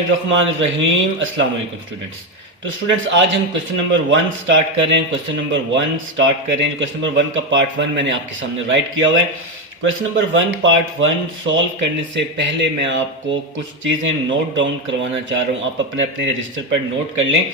बिस्मिल्लाहिर्रहमानिर्रहीम। अस्सलाम वालेकुम स्टूडेंट्स। तो स्टूडेंट्स आज हम क्वेश्चन नंबर 1 स्टार्ट कर रहे हैं। क्वेश्चन नंबर 1 का पार्ट 1 मैंने आपके सामने राइट किया हुआ है। क्वेश्चन नंबर 1 पार्ट 1 सॉल्व करने से पहले मैं आपको कुछ चीज़ें नोट डाउन करवाना चाह रहा हूँ। आप अपने अपने रजिस्टर पर नोट कर लें।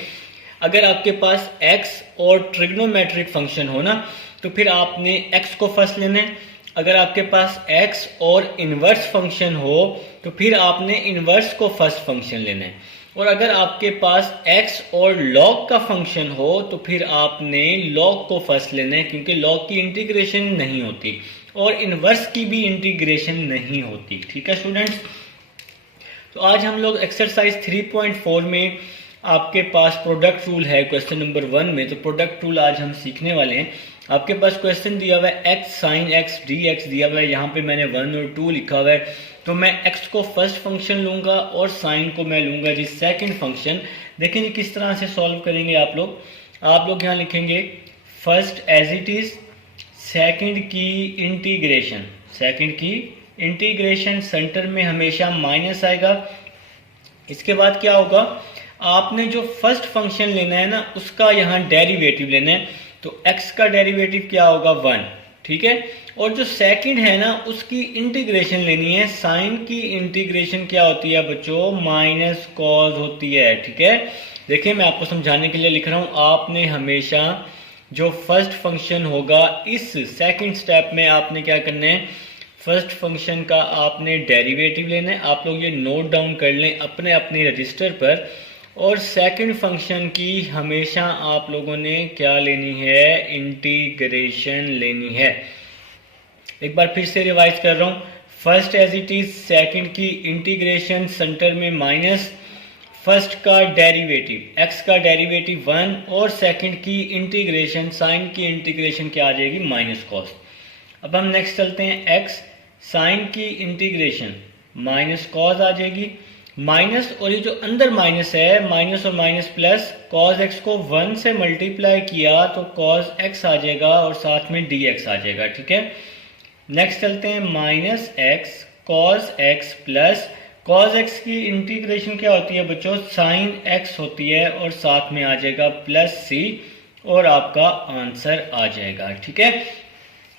अगर आपके पास x और ट्रिग्नोमेट्रिक फंक्शन हो ना तो फिर आपने x को फर्स्ट लेना है। अगर आपके पास x और इन्वर्स फंक्शन हो तो फिर आपने इन्वर्स को फर्स्ट फंक्शन लेना है। और अगर आपके पास x और log का फंक्शन हो तो फिर आपने log को फर्स्ट लेना है, क्योंकि log की इंटीग्रेशन नहीं होती और इन्वर्स की भी इंटीग्रेशन नहीं होती। ठीक है स्टूडेंट्स, तो आज हम लोग एक्सरसाइज 3.4 में आपके पास प्रोडक्ट रूल है क्वेश्चन नंबर 1 में। तो प्रोडक्ट रूल आज हम सीखने वाले हैं। आपके पास क्वेश्चन दिया हुआ है x sin x dx दिया हुआ है। यहाँ पे मैंने 1 और 2 लिखा हुआ है। तो मैं x को फर्स्ट फंक्शन लूंगा और sin को मैं लूंगा जी सेकंड फंक्शन। देखेंगे किस तरह से सॉल्व करेंगे आप लोग यहाँ लिखेंगे first as it is, second की इंटीग्रेशन सेंटर में हमेशा माइनस आएगा। इसके बाद क्या होगा, आपने जो फर्स्ट फंक्शन लेना है ना उसका यहाँ डेरिवेटिव लेना है। तो x का डेरिवेटिव क्या होगा 1, ठीक है। और जो सेकंड है ना उसकी इंटीग्रेशन लेनी है। साइन की इंटीग्रेशन क्या होती है बच्चों, माइनस कॉस होती है, ठीक है। देखिए मैं आपको समझाने के लिए लिख रहा हूँ। आपने हमेशा जो फर्स्ट फंक्शन होगा इस सेकंड स्टेप में आपने क्या करना है, फर्स्ट फंक्शन का आपने डेरिवेटिव लेना है। आप लोग ये नोट डाउन कर लें अपने अपने रजिस्टर पर। और सेकंड फंक्शन की हमेशा आप लोगों ने क्या लेनी है, इंटीग्रेशन लेनी है। एक बार फिर से रिवाइज कर रहा हूँ। First as it is, second की इंटीग्रेशन सेंटर में माइनस, फर्स्ट का डेरिवेटिव x का डेरिवेटिव 1 और सेकंड की इंटीग्रेशन साइन की इंटीग्रेशन क्या आ जाएगी, माइनस कॉस। अब हम नेक्स्ट चलते हैं, x साइन की इंटीग्रेशन माइनस कॉस आ जाएगी। माइनस और ये जो अंदर माइनस है, माइनस और माइनस प्लस, कॉस एक्स को 1 से मल्टीप्लाई किया तो कॉस एक्स आ जाएगा और साथ में dx आ जाएगा, ठीक है। नेक्स्ट चलते हैं, minus x cos x plus, cos x की इंटीग्रेशन क्या होती है बच्चों, साइन एक्स होती है और साथ में आ जाएगा प्लस c और आपका आंसर आ जाएगा, ठीक है।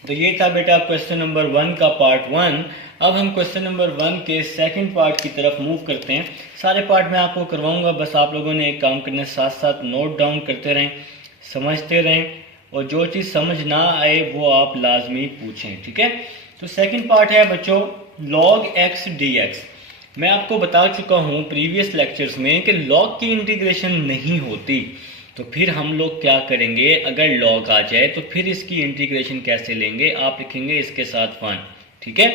तो ये था बेटा क्वेश्चन नंबर 1 का पार्ट 1। अब हम क्वेश्चन नंबर 1 के सेकंड पार्ट की तरफ मूव करते हैं। सारे पार्ट मैं आपको करवाऊंगा, बस आप लोगों ने एक काम करना है, साथ साथ नोट डाउन करते रहें, समझते रहें, और जो चीज़ समझ ना आए वो आप लाजमी पूछें, ठीक है। तो सेकंड पार्ट है बच्चों log x dx। मैं आपको बता चुका हूँ प्रीवियस लेक्चर्स में कि log की इंटीग्रेशन नहीं होती। तो फिर हम लोग क्या करेंगे, अगर log आ जाए तो फिर इसकी इंटीग्रेशन कैसे लेंगे, आप लिखेंगे इसके साथ 1, ठीक है।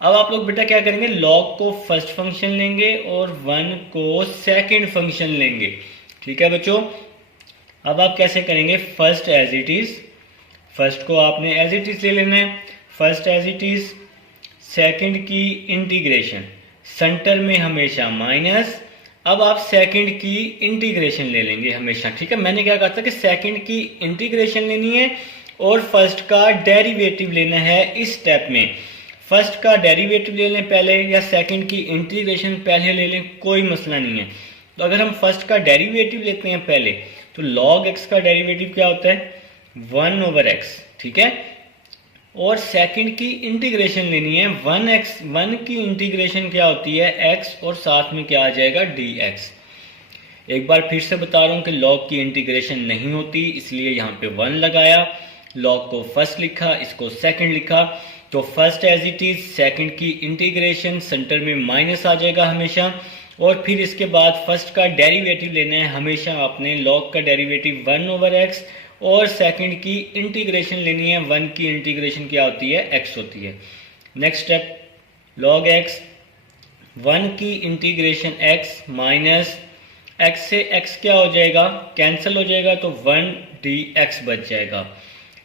अब आप लोग बेटा क्या करेंगे, log को फर्स्ट फंक्शन लेंगे और 1 को सेकंड फंक्शन लेंगे, ठीक है बच्चों। अब आप कैसे करेंगे, first as it is, first को आपने एज इट इज ले लेना है, first as it is, second की इंटीग्रेशन सेंटर में हमेशा माइनस। अब आप सेकंड की इंटीग्रेशन ले लेंगे हमेशा, ठीक है। मैंने क्या कहा था कि सेकंड की इंटीग्रेशन लेनी है और फर्स्ट का डेरिवेटिव लेना है। इस स्टेप में फर्स्ट का डेरिवेटिव ले लें पहले या सेकंड की इंटीग्रेशन पहले ले लें, कोई मसला नहीं है। तो अगर हम फर्स्ट का डेरिवेटिव लेते हैं पहले तो log x का डेरिवेटिव क्या होता है, 1/x, ठीक है। और सेकंड की इंटीग्रेशन लेनी है, 1 की इंटीग्रेशन क्या होती है, x, और साथ में क्या आ जाएगा, dx। एक बार फिर से बता रहा हूं कि log की इंटीग्रेशन नहीं होती, इसलिए यहाँ पे 1 लगाया, log को फर्स्ट लिखा, इसको सेकंड लिखा। तो first as it is, second की इंटीग्रेशन सेंटर में माइनस आ जाएगा हमेशा। और फिर इसके बाद फर्स्ट का डेरिवेटिव लेना है हमेशा आपने, log का डेरिवेटिव 1/x, और सेकंड की इंटीग्रेशन लेनी है, 1 की इंटीग्रेशन क्या होती है, x होती है। नेक्स्ट स्टेप, log x, 1 की इंटीग्रेशन x माइनस x से x क्या हो जाएगा, कैंसिल हो जाएगा, तो 1 dx बच जाएगा।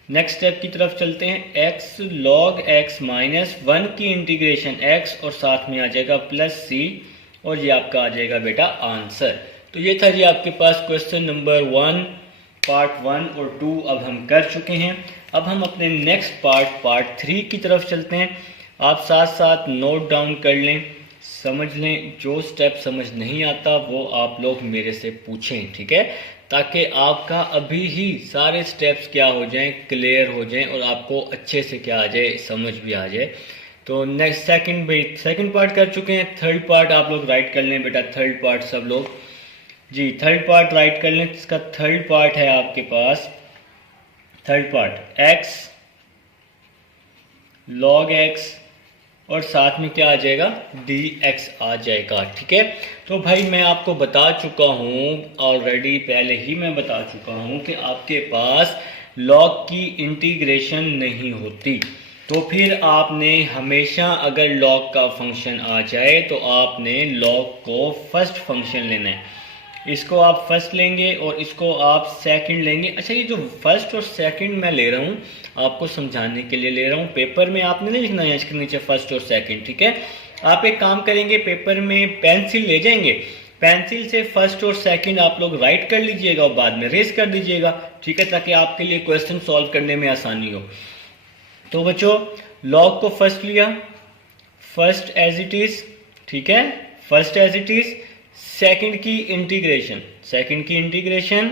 नेक्स्ट स्टेप की तरफ चलते हैं, x log x माइनस 1 की इंटीग्रेशन x और साथ में आ जाएगा प्लस c, और ये आपका आ जाएगा बेटा आंसर। तो ये था जी आपके पास क्वेश्चन नंबर 1 पार्ट 1 और 2 अब हम कर चुके हैं। अब हम अपने नेक्स्ट पार्ट 3 की तरफ चलते हैं। आप साथ साथ नोट डाउन कर लें समझ लें। जो स्टेप समझ नहीं आता वो आप लोग मेरे से पूछें, ठीक है, ताकि आपका अभी ही सारे स्टेप्स क्या हो जाएं, क्लियर हो जाएं और आपको अच्छे से क्या आ जाए, समझ भी आ जाए। तो नेक्स्ट सेकंड पार्ट कर चुके हैं, थर्ड पार्ट आप लोग राइट कर लें बेटा। थर्ड पार्ट सब लोग जी थर्ड पार्ट राइट कर लें। इसका थर्ड पार्ट है आपके पास, third part x log x और साथ में क्या आ जाएगा, dx आ जाएगा, ठीक है। तो भाई मैं आपको बता चुका हूँ ऑलरेडी, पहले ही मैं बता चुका हूँ कि आपके पास log की इंटीग्रेशन नहीं होती। तो फिर आपने हमेशा अगर log का फंक्शन आ जाए तो आपने log को फर्स्ट फंक्शन लेना है। इसको आप फर्स्ट लेंगे और इसको आप सेकंड लेंगे। अच्छा, ये जो फर्स्ट और सेकंड मैं ले रहा हूँ आपको समझाने के लिए ले रहा हूँ, पेपर में आपने नहीं लिखना है इसके नीचे फर्स्ट और सेकंड, ठीक है। आप एक काम करेंगे, पेपर में पेंसिल ले जाएंगे, पेंसिल से फर्स्ट और सेकंड आप लोग राइट कर लीजिएगा और बाद में रेस कर दीजिएगा, ठीक है, ताकि आपके लिए क्वेश्चन सॉल्व करने में आसानी हो। तो बच्चों लॉग को फर्स्ट लिया, फर्स्ट एज इट इज, ठीक है, first as it is. Second की इंटीग्रेशन, सेकंड की इंटीग्रेशन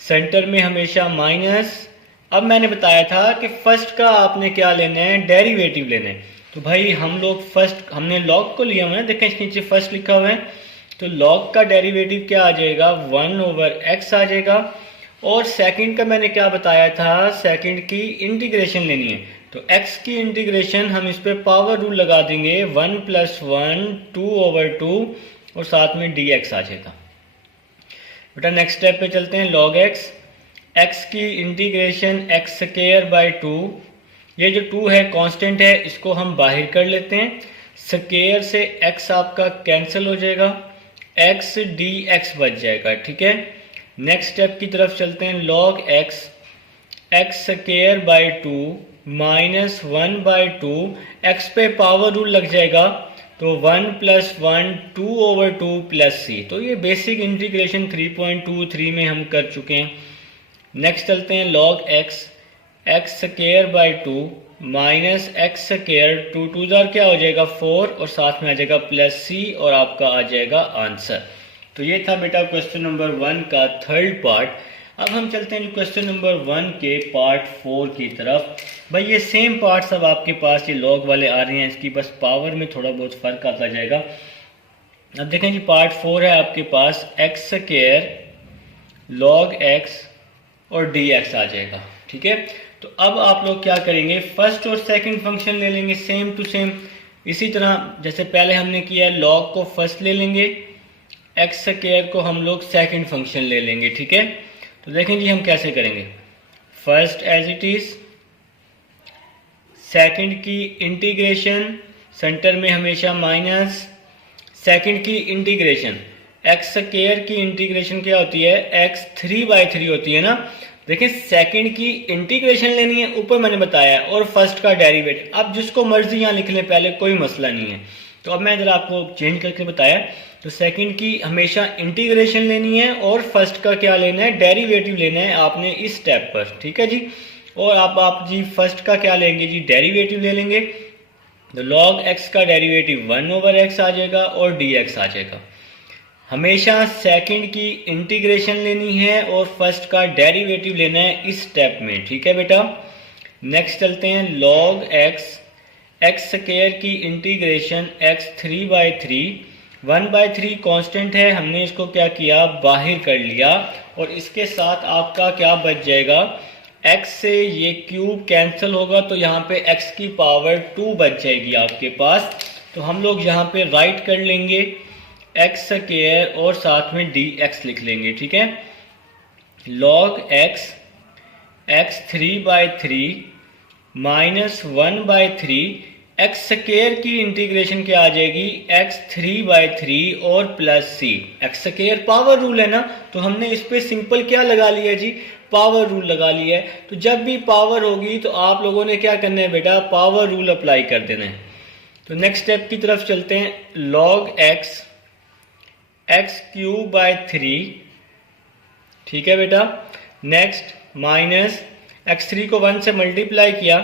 सेंटर में हमेशा माइनस। अब मैंने बताया था कि फर्स्ट का आपने क्या लेना है, डेरिवेटिव लेना है। तो भाई हम लोग फर्स्ट हमने लॉग को लिया हुआ है, देखें इसके नीचे फर्स्ट लिखा हुआ है, तो लॉग का डेरिवेटिव क्या आ जाएगा, 1/x आ जाएगा। और सेकंड का मैंने क्या बताया था, सेकंड की इंटीग्रेशन लेनी है, तो x की इंटीग्रेशन हम इस पे पावर रूल लगा देंगे, 1 + 1 2/2 और साथ में dx आ जाएगा। बेटा नेक्स्ट स्टेप पे चलते हैं, log x की इंटीग्रेशन x²/2, ये जो 2 है कांस्टेंट है, इसको हम बाहर कर लेते हैं, स्क्वायर से x आपका कैंसिल हो जाएगा, x dx बच जाएगा, ठीक है। नेक्स्ट स्टेप की तरफ चलते हैं, log x²/2 - 1/2, x पे पावर रूल लग जाएगा, तो 1 + 1 2/2 + c। तो ये बेसिक इंटीग्रेशन 3.23 में हम कर चुके हैं। नेक्स्ट चलते हैं, log x²/2 - x², 2 2 क्या हो जाएगा 4 और साथ में आ जाएगा +c और आपका आ जाएगा आंसर। तो ये था बेटा क्वेश्चन नंबर 1 का थर्ड पार्ट। अब हम चलते हैं क्वेश्चन नंबर 1 के पार्ट 4 की तरफ। भाई ये सेम पार्ट सब आपके पास ये लॉग वाले आ रहे हैं, इसकी बस पावर में थोड़ा बहुत फर्क आता जाएगा। अब देखें जी पार्ट 4 है आपके पास, x² log x और dx आ जाएगा, ठीक है। तो अब आप लोग क्या करेंगे, फर्स्ट और सेकंड फंक्शन ले लेंगे सेम टू सेम, इसी तरह जैसे पहले हमने किया है, log को फर्स्ट ले लेंगे, x² को हम लोग सेकंड फंक्शन ले लेंगे, ठीक है। तो देखें जी हम कैसे करेंगे, first as it is, second की इंटीग्रेशन सेंटर में हमेशा माइनस, सेकंड की इंटीग्रेशन x² की इंटीग्रेशन क्या होती है, x3/3 होती है ना। देखिए सेकंड की इंटीग्रेशन लेनी है, ऊपर मैंने बताया, और फर्स्ट का डेरिवेटिव, अब जिसको मर्जी यहाँ लिख लें पहले, कोई मसला नहीं है। तो अब मैं जरा आपको चेंज करके बताया, तो सेकंड की हमेशा इंटीग्रेशन लेनी है और फर्स्ट का क्या लेना है, डेरिवेटिव लेना है आपने इस स्टेप पर, ठीक है जी। और आप जी फर्स्ट का क्या लेंगे जी, डेरिवेटिव ले लेंगे, तो log x का डेरिवेटिव 1/x आ जाएगा और dx आ जाएगा। हमेशा सेकंड की इंटीग्रेशन लेनी है और फर्स्ट का डेरिवेटिव लेना है इस स्टेप में, ठीक है बेटा। नेक्स्ट चलते हैं, log x² की इंटीग्रेशन x3/3, 1/3 कांस्टेंट है, हमने इसको क्या किया, बाहर कर लिया, और इसके साथ आपका क्या बच जाएगा, x से ये क्यूब कैंसिल होगा, तो यहाँ पे x की पावर 2 बच जाएगी आपके पास। तो हम लोग यहाँ पे राइट कर लेंगे x² और साथ में dx लिख लेंगे, ठीक है। log x x3/3 - 1/3, x² की इंटीग्रेशन क्या आ जाएगी, x3/3 और +c, x² पावर रूल है ना, तो हमने इस पे सिंपल क्या लगा लिया जी, पावर रूल लगा लिया है। तो जब भी पावर होगी तो आप लोगों ने क्या करना है बेटा, पावर रूल अप्लाई कर देना है। तो नेक्स्ट स्टेप की तरफ चलते हैं, log x x³/3, ठीक है बेटा। नेक्स्ट माइनस x3 को 1 से मल्टीप्लाई किया,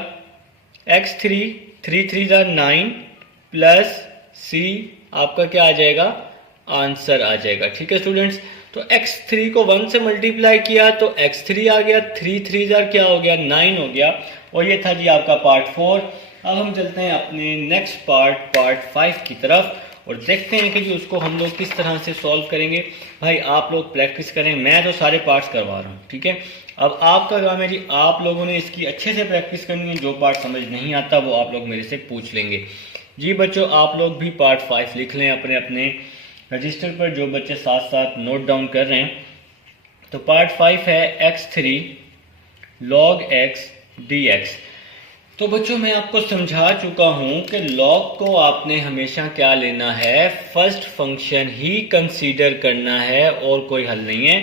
x3 3 3 9 प्लस सी आपका क्या आ जाएगा, आंसर आ जाएगा। ठीक है स्टूडेंट्स, तो x3 को 1 से मल्टीप्लाई किया तो x3 आ गया, 3 3 जार क्या हो गया, 9 हो गया। और ये था जी आपका पार्ट 4। अब हम चलते हैं अपने नेक्स्ट पार्ट 5 की तरफ और देखते हैं कि जी उसको हम लोग किस तरह से सॉल्व करेंगे। भाई आप लोग प्रैक्टिस करें, मैं तो सारे पार्ट्स करवा रहा हूँ। ठीक है, अब आपका काम है जी, आप लोगों ने इसकी अच्छे से प्रैक्टिस करनी है। जो पार्ट समझ नहीं आता वो आप लोग मेरे से पूछ लेंगे। जी बच्चों, आप लोग भी पार्ट 5 लिख लें अपने अपने रजिस्टर पर, जो बच्चे साथ साथ नोट डाउन कर रहे हैं। तो पार्ट 5 है x3 log x dx। तो बच्चों मैं आपको समझा चुका हूं कि log को आपने हमेशा क्या लेना है, फर्स्ट फंक्शन ही कंसीडर करना है और कोई हल नहीं है।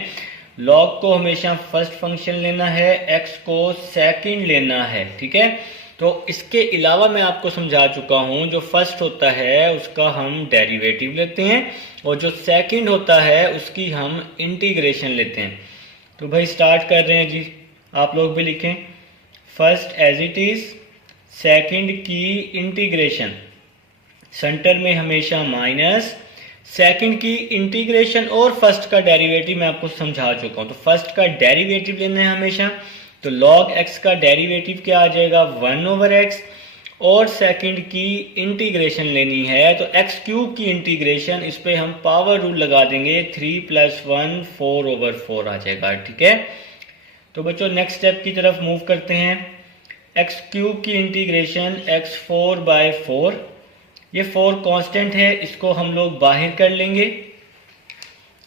log को हमेशा फर्स्ट फंक्शन लेना है, x को सेकंड लेना है। ठीक है, तो इसके अलावा मैं आपको समझा चुका हूं, जो फर्स्ट होता है उसका हम डेरिवेटिव लेते हैं और जो सेकंड होता है उसकी हम इंटीग्रेशन लेते हैं। तो भाई स्टार्ट कर रहे हैं जी, आप लोग भी लिखें, first as it is, second की इंटीग्रेशन, सेंटर में हमेशा माइनस, सेकंड की इंटीग्रेशन और फर्स्ट का डेरिवेटिव मैं आपको समझा चुका हूं। तो फर्स्ट का डेरिवेटिव लेना है हमेशा, तो log x का डेरिवेटिव क्या आ जाएगा, 1/x, और सेकंड की इंटीग्रेशन लेनी है तो x क्यूब की इंटीग्रेशन, इस पे हम पावर रूल लगा देंगे, 3 + 1 4/4 आ जाएगा। ठीक है, तो बच्चों नेक्स्ट स्टेप की तरफ मूव करते हैं। x क्यूब की इंटीग्रेशन x4/4, ये 4 कांस्टेंट है, इसको हम लोग बाहर कर लेंगे।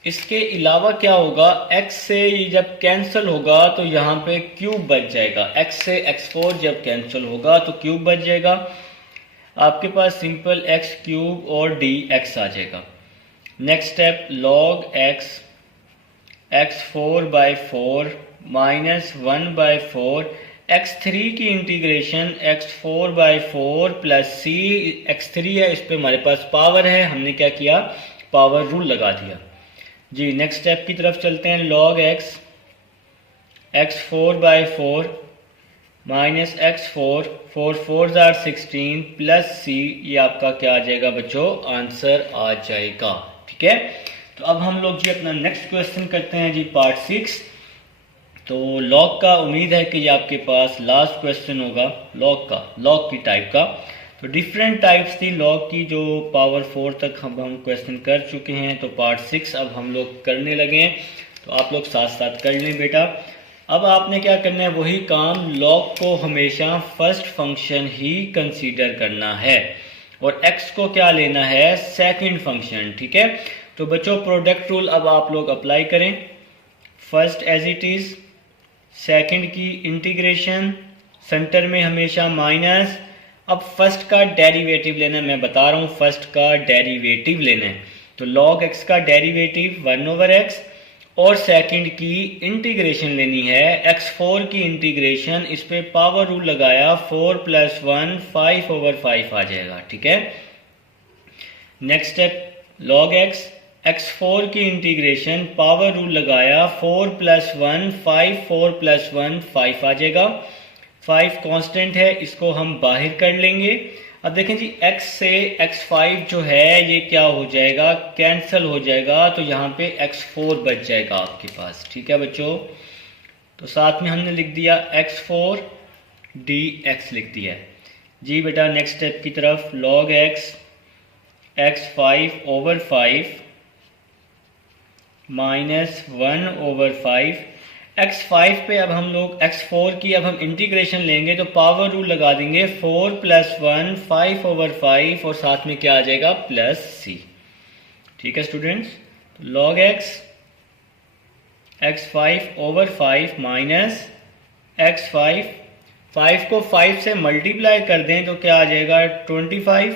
इसके अलावा क्या होगा, x से जब कैंसिल होगा तो यहाँ पे क्यूब बच जाएगा, x से x4 जब कैंसिल होगा तो क्यूब बच जाएगा, आपके पास सिंपल x क्यूब और dx आ जाएगा। Next step, log x x4/4 minus 1/4, x3 की integration x4/4 plus c, x3 है इस पे हमारे पास पावर है, हमने क्या किया, पावर रूल लगा दिया जी। नेक्स्ट स्टेप की तरफ चलते हैं, log x x4/4 minus x4, 4 4 = 16 plus c, ये आपका क्या आ जाएगा बच्चों, आंसर आ जाएगा। ठीक है, तो अब हम लोग जी अपना नेक्स्ट क्वेश्चन करते हैं जी, पार्ट 6। तो log का उम्मीद है कि ये आपके पास लास्ट क्वेश्चन होगा log की टाइप का। तो डिफरेंट टाइप्स थी log की, जो पावर 4 तक हम क्वेश्चन कर चुके हैं। तो पार्ट 6 अब हम लोग करने लगे हैं, तो आप लोग साथ साथ कर लें बेटा। अब आपने क्या करना है, वही काम, log को हमेशा फर्स्ट फंक्शन ही कंसीडर करना है और x को क्या लेना है, सेकंड फंक्शन। ठीक है, तो बच्चों प्रोडक्ट रूल अब आप लोग अप्लाई करें, first as it is, second की इंटीग्रेशन, सेंटर में हमेशा माइनस। अब फर्स्ट का डेरिवेटिव लेना है, मैं बता रहा हूँ फर्स्ट का डेरिवेटिव लेना है, तो log x का डेरिवेटिव 1/x और सेकंड की इंटीग्रेशन लेनी है, x4 की इंटीग्रेशन, इस पे पावर रूल लगाया, 4 + 1 5/5 आ जाएगा। ठीक है, next step, log x x4 की इंटीग्रेशन, पावर रूल लगाया, 4 + 1 5, 4 + 1 5 आ जाएगा। 5 कांस्टेंट है, इसको हम बाहर कर लेंगे। अब देखें जी, x से x5 जो है ये क्या हो जाएगा, कैंसिल हो जाएगा, तो यहाँ पे x4 बच जाएगा आपके पास। ठीक है बच्चों, तो साथ में हमने लिख दिया x4 dx लिख दिया है जी बेटा। नेक्स्ट स्टेप की तरफ, log x x5/5 minus 1/5, x5 पे अब हम लोग x4 की अब हम इंटीग्रेशन लेंगे तो पावर रूल लगा देंगे, 4 + 1 5/5 और साथ में क्या आ जाएगा, प्लस c। ठीक है स्टूडेंट्स, तो log x x5/5 minus x5, 5 को 5 से मल्टीप्लाई कर दें तो क्या आ जाएगा, 25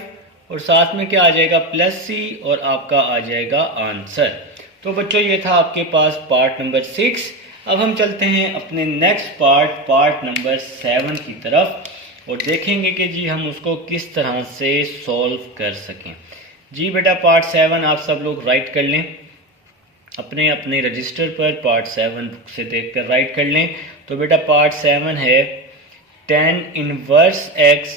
और साथ में क्या आ जाएगा, प्लस c और आपका आ जाएगा आंसर। तो बच्चों ये था आपके पास पार्ट नंबर 6। अब हम चलते हैं अपने नेक्स्ट पार्ट नंबर 7 की तरफ और देखेंगे कि जी हम उसको किस तरह से सॉल्व कर सकें। जी बेटा पार्ट 7 आप सब लोग राइट कर लें अपने अपने रजिस्टर पर, पार्ट 7 बुक से देखकर राइट कर लें। तो बेटा पार्ट 7 है tan−1x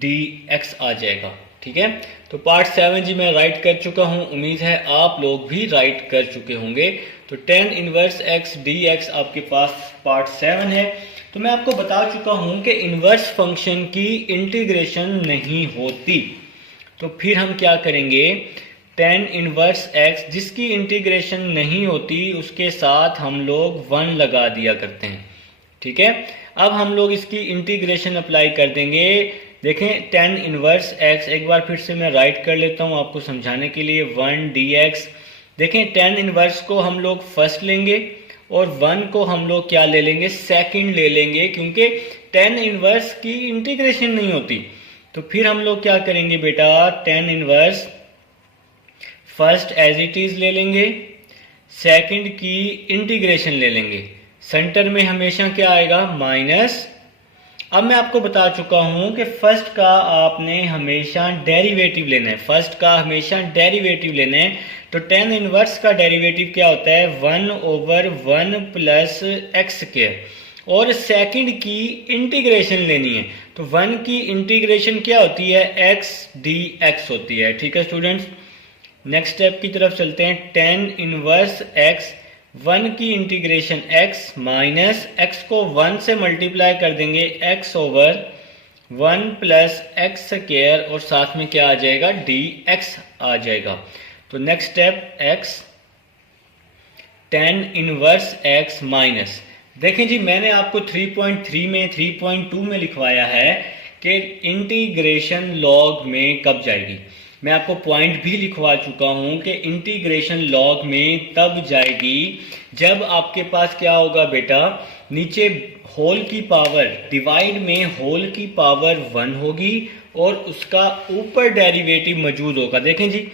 dx आ जाएगा। ठीक है। तो पार्ट 7 जी मैं राइट कर चुका हूँ, उम्मीद है आप लोग भी राइट कर चुके होंगे। तो tan इनवर्स x dx आपके पास पार्ट 7 है। तो मैं आपको बता चुका हूँ कि इनवर्स फंक्शन की इंटीग्रेशन नहीं होती, तो फिर हम क्या करेंगे, tan इनवर्स x जिसकी इंटीग्रेशन नहीं होती उसके साथ हम लोग 1 लगा दिया करते हैं, ठीक है। अब हम लोग इसकी इंटीग्रेशन अप्लाई कर देंगे। देखें tan इनवर्स x, एक बार फिर से मैं राइट कर लेता हूँ आपको समझाने के लिए, 1 dx। देखें tan इनवर्स को हम लोग फर्स्ट लेंगे और 1 को हम लोग क्या ले लेंगे, सेकंड ले लेंगे, क्योंकि tan इनवर्स की इंटीग्रेशन नहीं होती। तो फिर हम लोग क्या करेंगे बेटा, tan inverse first as it is ले लेंगे, सेकंड की इंटीग्रेशन ले लेंगे, सेंटर में हमेशा क्या आएगा, माइनस। अब मैं आपको बता चुका हूं कि फर्स्ट का आपने हमेशा डेरिवेटिव लेना है, फर्स्ट का हमेशा डेरिवेटिव लेना है। तो tan इनवर्स का डेरिवेटिव क्या होता है, 1/1 प्लस एक्स स्क्वायर, और सेकंड की इंटीग्रेशन लेनी है। तो 1 की इंटीग्रेशन क्या होती है, x dx होती है, ठीक है स्टूडेंट्स। नेक्स्ट स्टेप की तरफ चलते हैं, tan इनवर्स x, 1 की इंटीग्रेशन x माइनस x को 1 से मल्टीप्लाई कर देंगे, x/1 प्लस एक्स स्क्वायर, और साथ में क्या आ जाएगा, dx आ जाएगा। तो next step x, tan inverse x minus, देखें जी मैंने आपको 3.3 में 3.2 में लिखवाया है कि इंटीग्रेशन लॉग में कब जाएगी। मैं आपको पॉइंट भी लिखवा चुका हूं कि इंटीग्रेशन लॉग में तब जाएगी जब आपके पास क्या होगा बेटा, नीचे होल की पावर, डिवाइड में होल की पावर 1 होगी और उसका ऊपर डेरिवेटिव मौजूद होगा। देखें जी,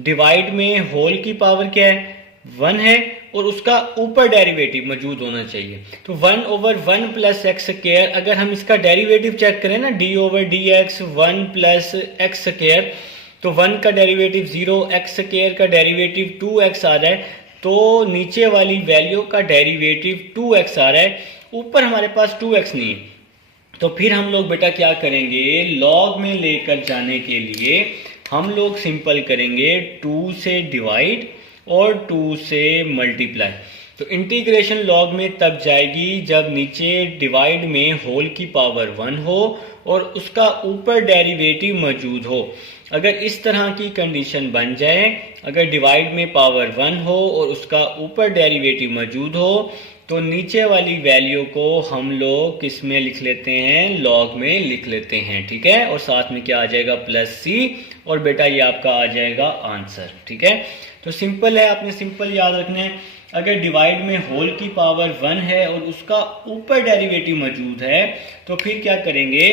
डिवाइड में होल की पावर क्या है, 1 है, और उसका ऊपर डेरिवेटिव मौजूद होना चाहिए। तो 1/1 प्लस एक्स स्क्वायर, अगर हम इसका डेरिवेटिव चेक करें ना, d/dx 1 प्लस एक्स स्क्वायर, तो 1 का डेरिवेटिव 0, एक्स स्क्वायर का डेरिवेटिव 2x आ रहा है, तो नीचे वाली वैल्यू का डेरिवेटिव 2x आ रहा है, ऊपर हमारे पास 2x नहीं है। तो फिर हम लोग बेटा क्या करेंगे, लॉग में लेकर जाने के लिए हम लोग सिंपल करेंगे 2 से डिवाइड और 2 से मल्टीप्लाई। तो इंटीग्रेशन लॉग में तब जाएगी जब नीचे डिवाइड में होल की पावर 1 हो और उसका ऊपर डेरिवेटिव मौजूद हो। अगर इस तरह की कंडीशन बन जाए, अगर डिवाइड में पावर 1 हो और उसका ऊपर डेरिवेटिव मौजूद हो, तो नीचे वाली वैल्यू को हम लोग किस में लिख लेते हैं, लॉग में लिख लेते हैं, ठीक है। और साथ में क्या आ जाएगा, प्लस c, और बेटा ये आपका आ जाएगा आंसर, ठीक है। तो सिंपल है, आपने सिंपल याद रखना है। अगर डिवाइड में होल की पावर 1 है और उसका ऊपर डेरिवेटिव मौजूद है, तो फिर क्या करेंगे,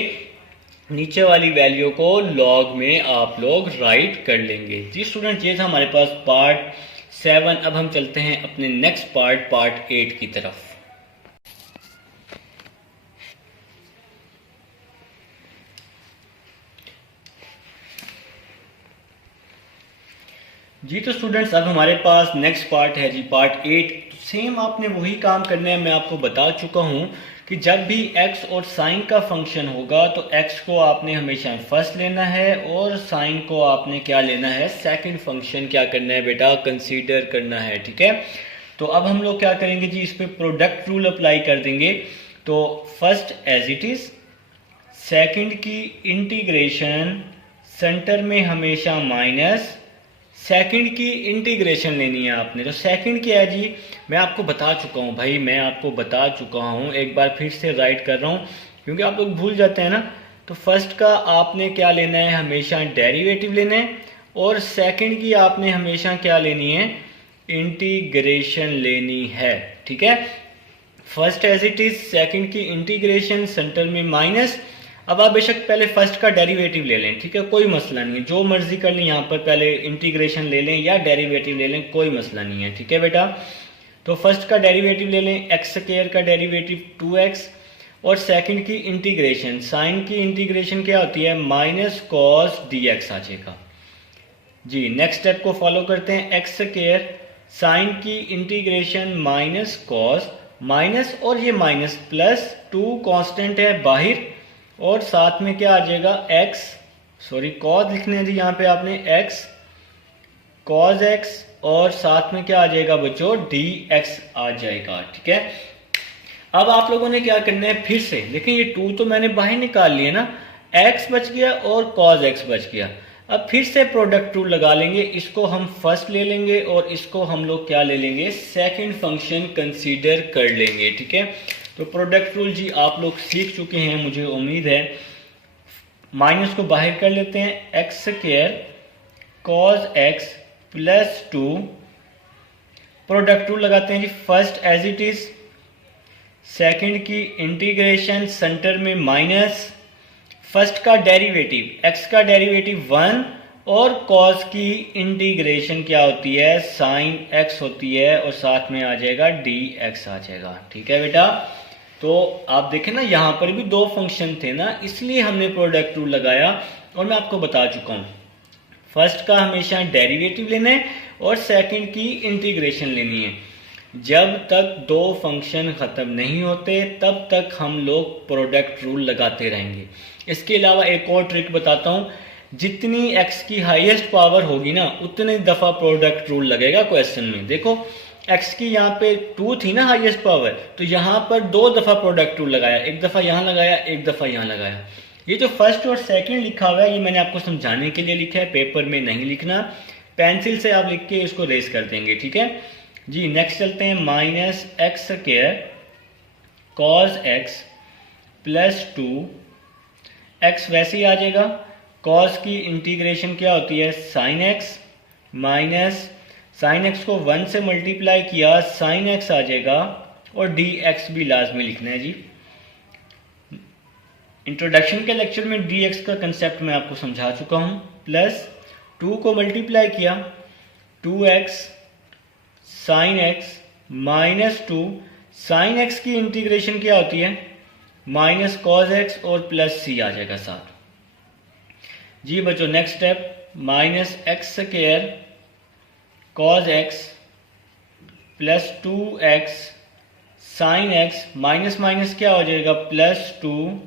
नीचे वाली वैल्यू को लॉग में आप लोग राइट कर लेंगे। जी स्टूडेंट, ये था हमारे पास पार्ट 7। अब हम चलते हैं अपने नेक्स्ट पार्ट 8 की तरफ। जी तो स्टूडेंट्स, अब हमारे पास नेक्स्ट पार्ट है जी, पार्ट 8। सेम आपने वही काम करना है, मैं आपको बता चुका हूं कि जब भी x और साइन का फंक्शन होगा तो x को आपने हमेशा फर्स्ट लेना है और साइन को आपने क्या लेना है, सेकंड फंक्शन क्या करना है बेटा, कंसीडर करना है, ठीक है। तो अब हम लोग क्या करेंगे जी, इस पे प्रोडक्ट रूल अप्लाई कर देंगे। तो first as it is, second की इंटीग्रेशन, सेंटर में हमेशा माइनस, सेकंड की इंटीग्रेशन लेनी है आपने। तो सेकंड क्या है जी, मैं आपको बता चुका हूँ भाई, मैं आपको बता चुका हूँ, एक बार फिर से राइट कर रहा हूँ क्योंकि आप लोग भूल जाते हैं ना। तो फर्स्ट का आपने क्या लेना है, हमेशा डेरिवेटिव लेना है, और सेकंड की आपने हमेशा क्या लेनी है, इंटीग्रेशन लेनी है, ठीक है। First as it is, second की इंटीग्रेशन, सेंटर में माइनस। अब आप बेशक पहले फर्स्ट का डेरिवेटिव ले लें, ठीक है, कोई मसला नहीं है, जो मर्जी कर लें, यहाँ पर पहले इंटीग्रेशन ले लें या डेरिवेटिव ले लें, कोई मसला नहीं है, ठीक है बेटा। तो फर्स्ट का डेरिवेटिव ले लें, एक्स स्क्वायर का डेरिवेटिव 2x, और सेकंड की इंटीग्रेशन, साइन की इंटीग्रेशन क्या होती है, माइनस कॉस dx आ जाएगा जी। नेक्स्ट स्टेप को फॉलो करते हैं, एक्स स्क्वायर, साइन की इंटीग्रेशन माइनस कॉस, माइनस और ये माइनस प्लस 2 कांस्टेंट है बाहर, और साथ में क्या आ जाएगा, x सॉरी कॉज लिखने हैं जी यहाँ पे आपने x कॉज x और साथ में क्या आ जाएगा बच्चों dx आ जाएगा। ठीक है, अब आप लोगों ने क्या करना है, फिर से देखिए ये 2 तो मैंने बाहर निकाल लिया ना, x बच गया और cos x बच गया। अब फिर से प्रोडक्ट रूल लगा लेंगे, इसको हम फर्स्ट ले लेंगे और इसको हम लोग क्या ले लेंगे, सेकंड फंक्शन कंसीडर कर लेंगे। ठीक है, तो प्रोडक्ट रूल जी आप लोग सीख चुके हैं मुझे उम्मीद है। माइनस को बाहर कर लेते हैं, x square cos x plus 2, product rule लगाते हैं जी first as it is, second की इंटीग्रेशन सेंटर में माइनस, फर्स्ट का डेरिवेटिव x का डेरिवेटिव 1 और cos की इंटीग्रेशन क्या होती है, साइन x होती है और साथ में आ जाएगा dx आ जाएगा। ठीक है बेटा, तो आप देखें ना यहाँ पर भी 2 फंक्शन थे ना, इसलिए हमने प्रोडक्ट रूल लगाया और मैं आपको बता चुका हूँ फर्स्ट का हमेशा डेरिवेटिव लेना है और सेकंड की इंटीग्रेशन लेनी है। जब तक 2 फंक्शन खत्म नहीं होते तब तक हम लोग प्रोडक्ट रूल लगाते रहेंगे। इसके अलावा एक और ट्रिक बताता हूँ, जितनी x की हाईएस्ट पावर होगी ना उतनी दफ़ा प्रोडक्ट रूल लगेगा क्वेश्चन में। देखो x की यहाँ पे 2 थी ना हाईएस्ट पावर, तो यहाँ पर 2 दफ़ा प्रोडक्ट रूल लगाया, एक दफ़ा यहाँ लगाया, एक दफ़ा यहाँ लगाया। ये जो फर्स्ट और सेकंड लिखा हुआ है ये मैंने आपको समझाने के लिए लिखा है, पेपर में नहीं लिखना, पेंसिल से आप लिख के इसको रेस कर देंगे। ठीक है जी, नेक्स्ट चलते हैं, minus x square cos x plus 2, x वैसे ही आ जाएगा, कॉस की इंटीग्रेशन क्या होती है sine x, minus sine x को 1 से मल्टीप्लाई किया साइन एक्स आ जाएगा और डी एक्स भी लाजमी लिखना है जी। इंट्रोडक्शन के लेक्चर में डी एक्स का कंसेप्ट मैं आपको समझा चुका हूँ, प्लस 2 को मल्टीप्लाई किया 2x sine x minus 2, sine x की इंटीग्रेशन क्या होती है माइनस कॉस एक्स और प्लस सी आ जाएगा साथ जी बच्चों। Next step, minus x square cos x plus 2x sine x, minus minus क्या हो जाएगा प्लस 2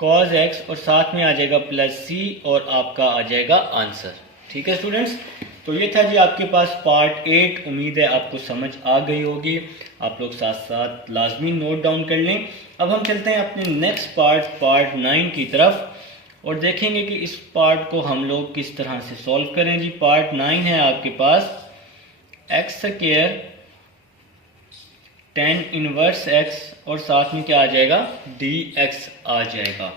कॉस एक्स और साथ में आ जाएगा प्लस सी और आपका आ जाएगा आंसर। ठीक है स्टूडेंट्स, तो ये था जी आपके पास पार्ट 8, उम्मीद है आपको समझ आ गई होगी। आप लोग साथ साथ लाजमी नोट डाउन कर लें। अब हम चलते हैं अपने नेक्स्ट पार्ट 9 की तरफ और देखेंगे कि इस पार्ट को हम लोग किस तरह से सॉल्व करें जी। पार्ट 9 है आपके पास x square tan inverse x और साथ में क्या आ जाएगा dx आ जाएगा।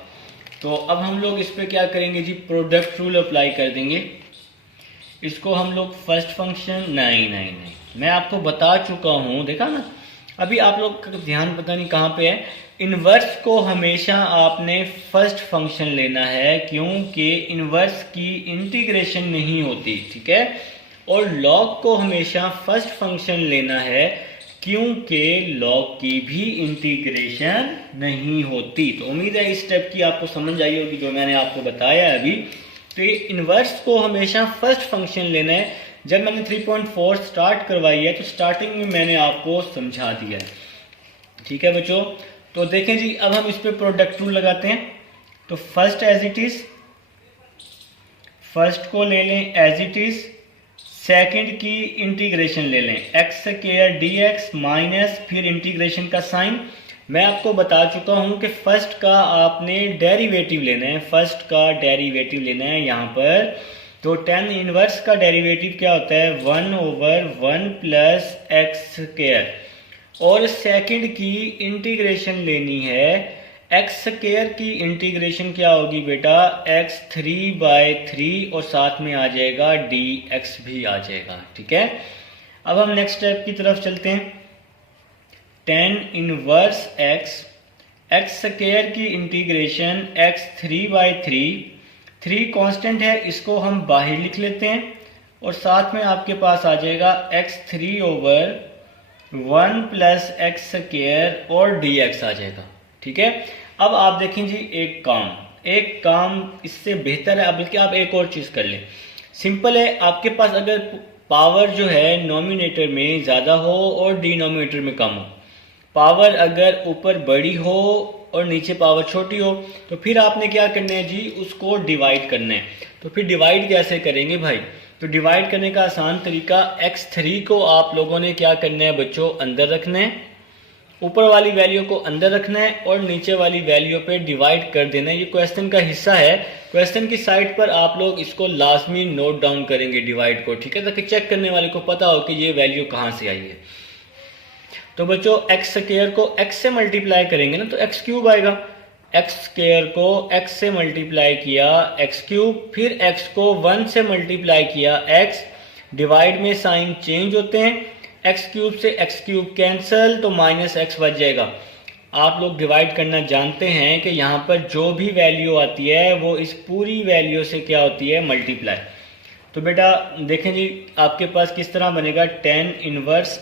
तो अब हम लोग इस पे क्या करेंगे जी, प्रोडक्ट रूल अप्लाई कर देंगे। इसको हम लोग फर्स्ट फंक्शन नहीं, मैं आपको बता चुका हूँ, देखा ना, अभी आप लोग का ध्यान पता नहीं कहाँ पे है। इनवर्स को हमेशा आपने फर्स्ट फंक्शन लेना है क्योंकि इनवर्स की इंटीग्रेशन नहीं होती। ठीक है, और लॉग को हमेशा फर्स्ट फंक्शन लेना है क्योंकि लॉग की भी इंटीग्रेशन नहीं होती। तो उम्मीद है इस स्टेप की आपको समझ आई होगी जो मैंने आपको बताया अभी। तो ये इनवर्स को हमेशा फर्स्ट फंक्शन लेना है। जब मैंने 3.4 स्टार्ट करवाई है तो स्टार्टिंग में मैंने आपको समझा दिया है। ठीक है बच्चों, तो देखें जी, अब हम इस पे प्रोडक्ट रूल लगाते हैं। तो first as it is, first को ले लें एज इट इज, सेकंड की इंटीग्रेशन ले लें एक्स स्क्वायर dx माइनस फिर इंटीग्रेशन का साइन। मैं आपको बता चुका हूं कि फर्स्ट का आपने डेरिवेटिव लेना है, फर्स्ट का डेरिवेटिव लेना है यहाँ पर। तो tan इनवर्स का डेरिवेटिव क्या होता है 1/1 प्लस एक्स स्क्वायर, और सेकंड की इंटीग्रेशन लेनी है एक्स स्क्वायर की इंटीग्रेशन क्या होगी बेटा x 3/3 और साथ में आ जाएगा dx भी आ जाएगा। ठीक है, अब हम नेक्स्ट स्टेप की तरफ चलते हैं। tan इनवर्स x स्क्वायर की इंटीग्रेशन x 3/3, 3 कांस्टेंट है, इसको हम बाहर लिख लेते हैं और साथ में आपके पास आ जाएगा x 3/1 प्लस एक्स स्क्वायर और dx आ जाएगा। ठीक है, अब आप देखें जी, एक काम इससे बेहतर है। अब बल्कि आप एक और चीज़ कर लें, सिंपल है। आपके पास अगर पावर जो है नोमिनेटर में ज़्यादा हो और डिनोमिनेटर में कम हो, पावर अगर ऊपर बड़ी हो और नीचे पावर छोटी हो तो फिर आपने क्या करना है जी, उसको डिवाइड करना है। तो फिर डिवाइड कैसे करेंगे भाई? तो डिवाइड करने का आसान तरीका, x3 को आप लोगों ने क्या करना है बच्चों, अंदर रखना है, ऊपर वाली वैल्यू को अंदर रखना है और नीचे वाली वैल्यू पे डिवाइड कर देना है। ये क्वेश्चन का हिस्सा है, क्वेश्चन की साइड पर आप लोग इसको लाजमी नोट डाउन करेंगे डिवाइड को, ठीक है, ताकि चेक करने वाले को पता हो कि ये वैल्यू कहाँ से आई है। तो बच्चों एक्स स्क्वायर को x से मल्टीप्लाई करेंगे ना तो x क्यूब आएगा, एक्स स्क्वायर को x से मल्टीप्लाई किया x क्यूब, फिर x को 1 से मल्टीप्लाई किया x, डिवाइड में साइन चेंज होते हैं, x क्यूब से x क्यूब कैंसिल तो माइनस x बच जाएगा। आप लोग डिवाइड करना जानते हैं कि यहाँ पर जो भी वैल्यू आती है वो इस पूरी वैल्यू से क्या होती है, मल्टीप्लाई। तो बेटा देखें जी, आपके पास किस तरह बनेगा, 10 इनवर्स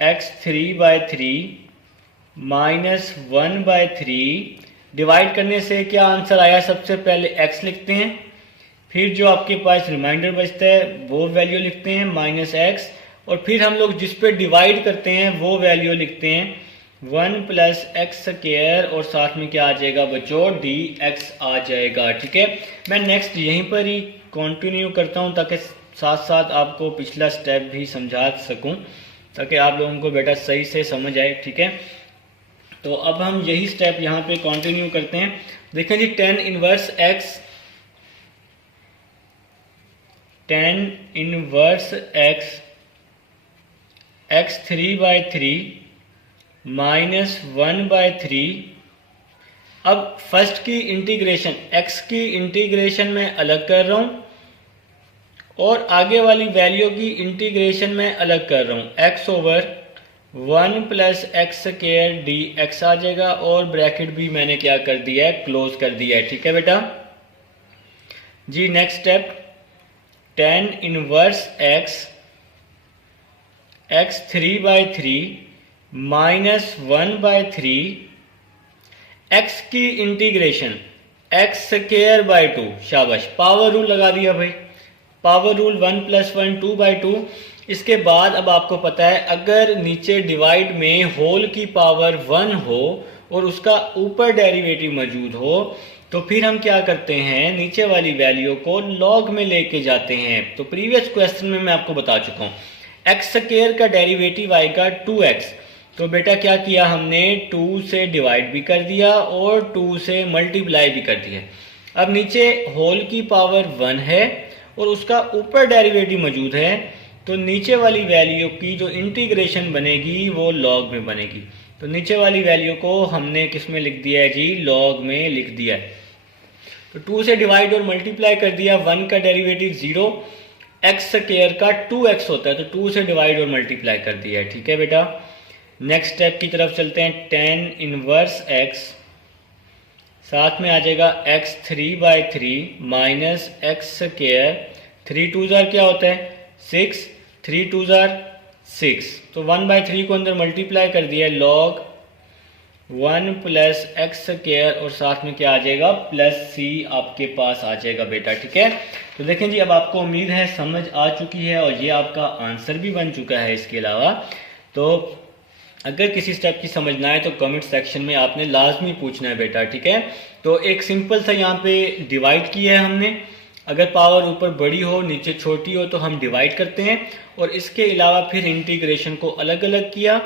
x3/3 माइनस 1/3, डिवाइड करने से क्या आंसर आया, सबसे पहले x लिखते हैं, फिर जो आपके पास रिमाइंडर बचता है वो वैल्यू लिखते हैं माइनस x, और फिर हम लोग जिस पे डिवाइड करते हैं वो वैल्यू लिखते हैं 1 प्लस एक्स स्क्वायर, और साथ में क्या आ जाएगा बच्चों, dx आ जाएगा। ठीक है, मैं नेक्स्ट यहीं पर ही कंटिन्यू करता हूँ ताकि साथ साथ आपको पिछला स्टेप भी समझा सकूँ, ताकि आप लोगों को बेटा सही से समझ आए। ठीक है, तो अब हम यही स्टेप यहाँ पे कंटिन्यू करते हैं। देखें जी, 10 इनवर्स x x3/3 माइनस 1/3। अब फर्स्ट की इंटीग्रेशन, x की इंटीग्रेशन में अलग कर रहा हूं और आगे वाली वैल्यू की इंटीग्रेशन में अलग कर रहा हूं। x over 1 plus x square dx आ जाएगा, और ब्रैकेट भी मैंने क्या कर दिया है, क्लोज कर दिया है। ठीक है बेटा जी, next step, 10 inverse x3/3 minus 1/3, x की इंटीग्रेशन x²/2, शाबाश, पावर रूल लगा दिया भाई, पावर रूल 1 + 1 2/2। इसके बाद अब आपको पता है अगर नीचे डिवाइड में होल की पावर 1 हो और उसका ऊपर डेरिवेटिव मौजूद हो तो फिर हम क्या करते हैं, नीचे वाली वैल्यू को लॉग में लेके जाते हैं। तो प्रीवियस क्वेश्चन में मैं आपको बता चुका हूँ, x² का डेरिवेटिव आएगा 2x, तो बेटा क्या किया हमने, 2 से डिवाइड भी कर दिया और 2 से मल्टीप्लाई भी कर दिया। अब नीचे होल की पावर 1 है और उसका ऊपर डेरिवेटिव मौजूद है, तो नीचे वाली वैल्यू की जो इंटीग्रेशन बनेगी वो लॉग में बनेगी। तो नीचे वाली वैल्यू को हमने किस में लिख दिया है जी, लॉग में लिख दिया है। तो 2 से डिवाइड और मल्टीप्लाई कर दिया, 1 का डेरिवेटिव 0, x² का 2x होता है, तो 2 से डिवाइड और मल्टीप्लाई कर दिया है। ठीक है बेटा, नेक्स्ट स्टेप की तरफ चलते हैं, 10 इनवर्स x, साथ में आ जाएगा x3/3 माइनस x², 3 2 क्या होता है 6, 3 2 6, तो 1/3 को अंदर मल्टीप्लाई कर दिया, लॉग 1 प्लस x² और साथ में क्या आ जाएगा, प्लस c आपके पास आ जाएगा बेटा। ठीक है, तो देखें जी, अब आपको उम्मीद है समझ आ चुकी है और ये आपका आंसर भी बन चुका है। इसके अलावा तो अगर किसी स्टेप की समझ ना आए तो कमेंट सेक्शन में आपने लाजमी पूछना है बेटा। ठीक है, तो एक सिंपल सा यहाँ पे डिवाइड किया है हमने, अगर पावर ऊपर बड़ी हो नीचे छोटी हो तो हम डिवाइड करते हैं, और इसके अलावा फिर इंटीग्रेशन को अलग अलग किया।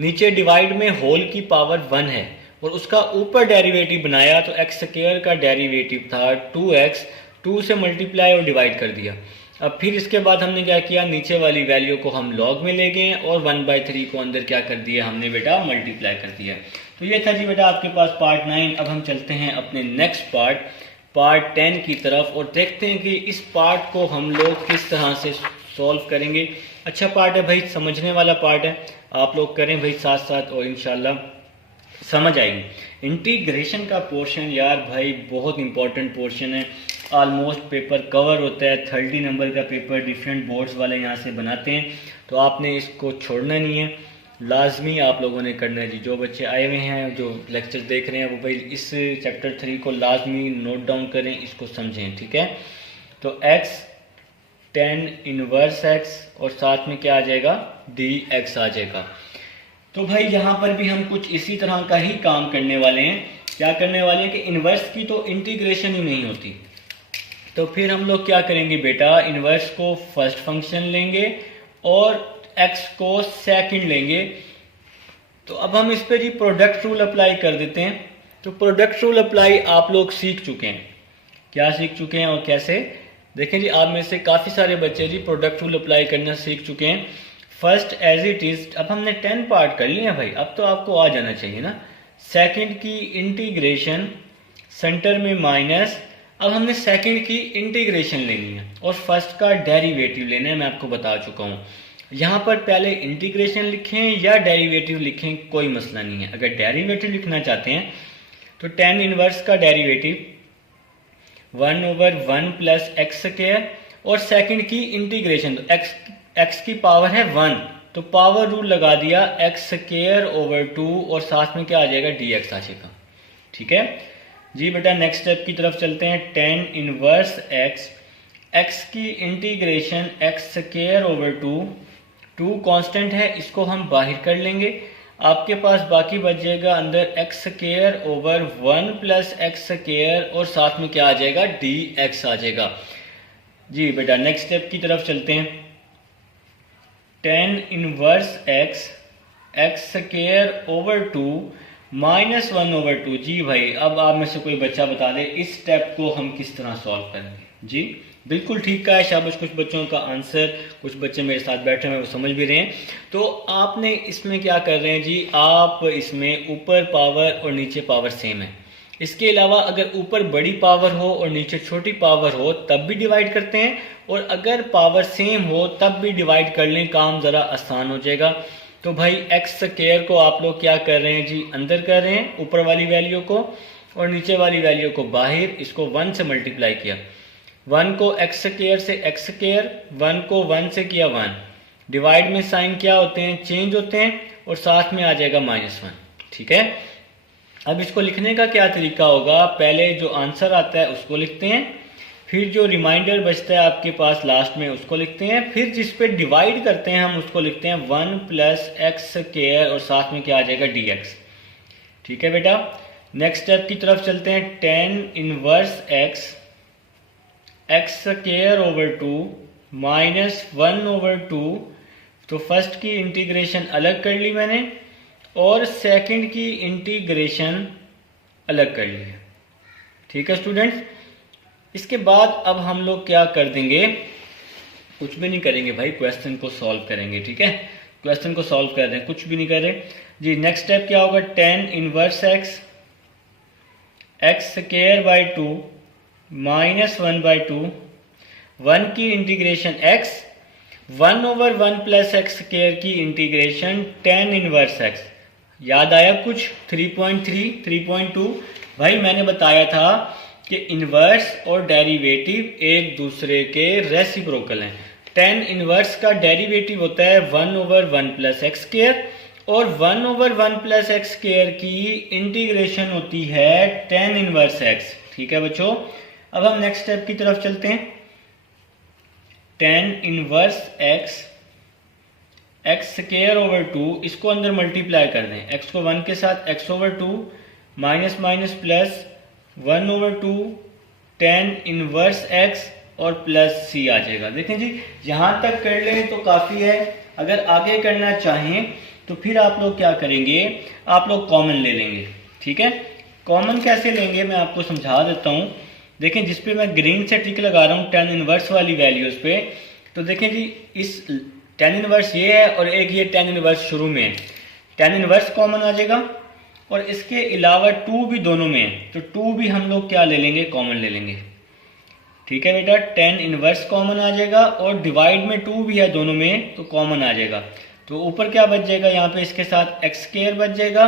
नीचे डिवाइड में होल की पावर 1 है और उसका ऊपर डेरिवेटिव बनाया, तो x² का डेरिवेटिव था 2x, 2 से मल्टीप्लाई और डिवाइड कर दिया। अब फिर इसके बाद हमने क्या किया, नीचे वाली वैल्यू को हम लॉग में ले गए और 1/3 को अंदर क्या कर दिया हमने बेटा, मल्टीप्लाई कर दिया। तो ये था जी बेटा आपके पास पार्ट 9। अब हम चलते हैं अपने नेक्स्ट पार्ट 10 की तरफ और देखते हैं कि इस पार्ट को हम लोग किस तरह से सॉल्व करेंगे। अच्छा पार्ट है भाई, समझने वाला पार्ट है, आप लोग करें भाई साथ साथ और इंशाल्लाह समझ आएगी। इंटीग्रेशन का पोर्शन यार भाई बहुत इंपॉर्टेंट पोर्शन है, ऑलमोस्ट पेपर कवर होता है, 30 नंबर का पेपर डिफरेंट बोर्ड्स वाले यहाँ से बनाते हैं, तो आपने इसको छोड़ना नहीं है, लाजमी आप लोगों ने करना है जी। जो बच्चे आए हुए हैं जो लेक्चर देख रहे हैं वो भाई इस चैप्टर 3 को लाजमी नोट डाउन करें, इसको समझें। ठीक है, तो x 10 इनवर्स x और साथ में क्या आ जाएगा dx आ जाएगा। तो भाई यहाँ पर भी हम कुछ इसी तरह का ही काम करने वाले हैं। क्या करने वाले हैं कि इन्वर्स की तो इंटीग्रेशन ही नहीं होती, तो फिर हम लोग क्या करेंगे बेटा, इन्वर्स को फर्स्ट फंक्शन लेंगे और x को सेकंड लेंगे। तो अब हम इस पे जी प्रोडक्ट रूल अप्लाई कर देते हैं। तो प्रोडक्ट रूल अप्लाई आप लोग सीख चुके हैं, क्या सीख चुके हैं और कैसे, देखें जी आप में से काफ़ी सारे बच्चे जी प्रोडक्ट रूल अप्लाई करना सीख चुके हैं। फर्स्ट एज इट इज, अब हमने 10 पार्ट कर लिए हैं भाई, अब तो आपको आ जाना चाहिए ना। सेकंड की इंटीग्रेशन, सेंटर में माइनस, अब हमने सेकंड की इंटीग्रेशन लेनी है और फर्स्ट का डेरिवेटिव लेना है, मैं आपको बता चुका हूँ। यहाँ पर पहले इंटीग्रेशन लिखें या डेरिवेटिव लिखें कोई मसला नहीं है। अगर डेरिवेटिव लिखना चाहते हैं तो tan इनवर्स का डेरिवेटिव 1/1 प्लस एक्स स्क्वायर और सेकंड की इंटीग्रेशन, तो x की पावर है 1, तो पावर रूल लगा दिया एक्स स्क्वायर ओवर 2 और साथ में क्या आ जाएगा dx आ जाएगा। ठीक है जी बेटा, नेक्स्ट स्टेप की तरफ चलते हैं। tan इनवर्स x की integration x square over 2 constant है, इसको हम बाहर कर लेंगे। आपके पास बाकी बच जाएगा अंदर x square over 1 plus x square और साथ में क्या आ जाएगा dx आ जाएगा। जी बेटा नेक्स्ट स्टेप की तरफ चलते हैं। tan inverse x square over 2 minus 1/2। जी भाई अब आप में से कोई बच्चा बता दे इस स्टेप को हम किस तरह सॉल्व करेंगे। जी बिल्कुल ठीक का है, शाबाश। कुछ बच्चों का आंसर, कुछ बच्चे मेरे साथ बैठे हुए वो समझ भी रहे हैं। तो आपने इसमें क्या कर रहे हैं जी, आप इसमें ऊपर पावर और नीचे पावर सेम है। इसके अलावा अगर ऊपर बड़ी पावर हो और नीचे छोटी पावर हो तब भी डिवाइड करते हैं, और अगर पावर सेम हो तब भी डिवाइड कर लें, काम ज़रा आसान हो जाएगा। तो भाई एक्स स्क्वायर को आप लोग क्या कर रहे हैं जी, अंदर कर रहे हैं ऊपर वाली वैल्यू को और नीचे वाली वैल्यू को बाहर, इसको 1 से मल्टीप्लाई किया। 1 को एक्स स्क्वायर से एक्स स्क्वायर, 1 को 1 से किया 1। डिवाइड में साइन क्या होते हैं, चेंज होते हैं, और साथ में आ जाएगा -1। ठीक है, अब इसको लिखने का क्या तरीका होगा, पहले जो आंसर आता है उसको लिखते हैं, फिर जो रिमाइंडर बचता है आपके पास लास्ट में उसको लिखते हैं, फिर जिस पे डिवाइड करते हैं हम उसको लिखते हैं 1 प्लस एक्स स्क्वायर और साथ में क्या आ जाएगा dx। ठीक है बेटा, नेक्स्ट स्टेप की तरफ चलते हैं। tan inverse x square over 2 minus 1/2। तो फर्स्ट की इंटीग्रेशन अलग कर ली मैंने और सेकंड की इंटीग्रेशन अलग कर ली। ठीक है स्टूडेंट्स, इसके बाद अब हम लोग क्या कर देंगे, कुछ भी नहीं करेंगे भाई, क्वेश्चन को सॉल्व करेंगे। ठीक है, क्वेश्चन को सॉल्व कर रहे हैं, कुछ भी नहीं कर रहे जी। नेक्स्ट स्टेप क्या होगा, tan inverse x square by 2 minus 1/2, 1 की integration x, 1/1 plus x square की इंटीग्रेशन tan इनवर्स x। याद आया कुछ 3.3 3.2? भाई मैंने बताया था कि इन्वर्स और डेरिवेटिव एक दूसरे के रेसिप्रोकल हैं। tan इनवर्स का डेरिवेटिव होता है 1/1 प्लस एक्स स्क्वायर और 1/1 प्लस एक्स स्क्वायर की इंटीग्रेशन होती है tan इनवर्स x। ठीक है बच्चों, अब हम नेक्स्ट स्टेप की तरफ चलते हैं। tan inverse x square over 2, इसको अंदर मल्टीप्लाई कर दें, x को 1 के साथ x/2 minus minus plus 1/2 tan inverse x और प्लस c आ जाएगा। देखें जी यहाँ तक कर लें तो काफ़ी है, अगर आगे करना चाहें तो फिर आप लोग क्या करेंगे, आप लोग कॉमन ले लेंगे। ठीक है, कॉमन कैसे लेंगे मैं आपको समझा देता हूँ। देखें जिस पे मैं ग्रीन से टिक लगा रहा हूँ tan इनवर्स वाली वैल्यूज़ पे, तो देखें जी इस tan इनवर्स ये है और एक ये tan इनवर्स शुरू में है, tan इनवर्स कॉमन आ जाएगा और इसके अलावा 2 भी दोनों में है, तो 2 भी हम लोग क्या ले लेंगे, कॉमन ले लेंगे। ठीक है बेटा, tan इनवर्स कॉमन आ जाएगा और डिवाइड में 2 भी है दोनों में, तो कॉमन आ जाएगा। तो ऊपर क्या बच जाएगा, यहाँ पे इसके साथ एक्स स्क्वायर बच जाएगा,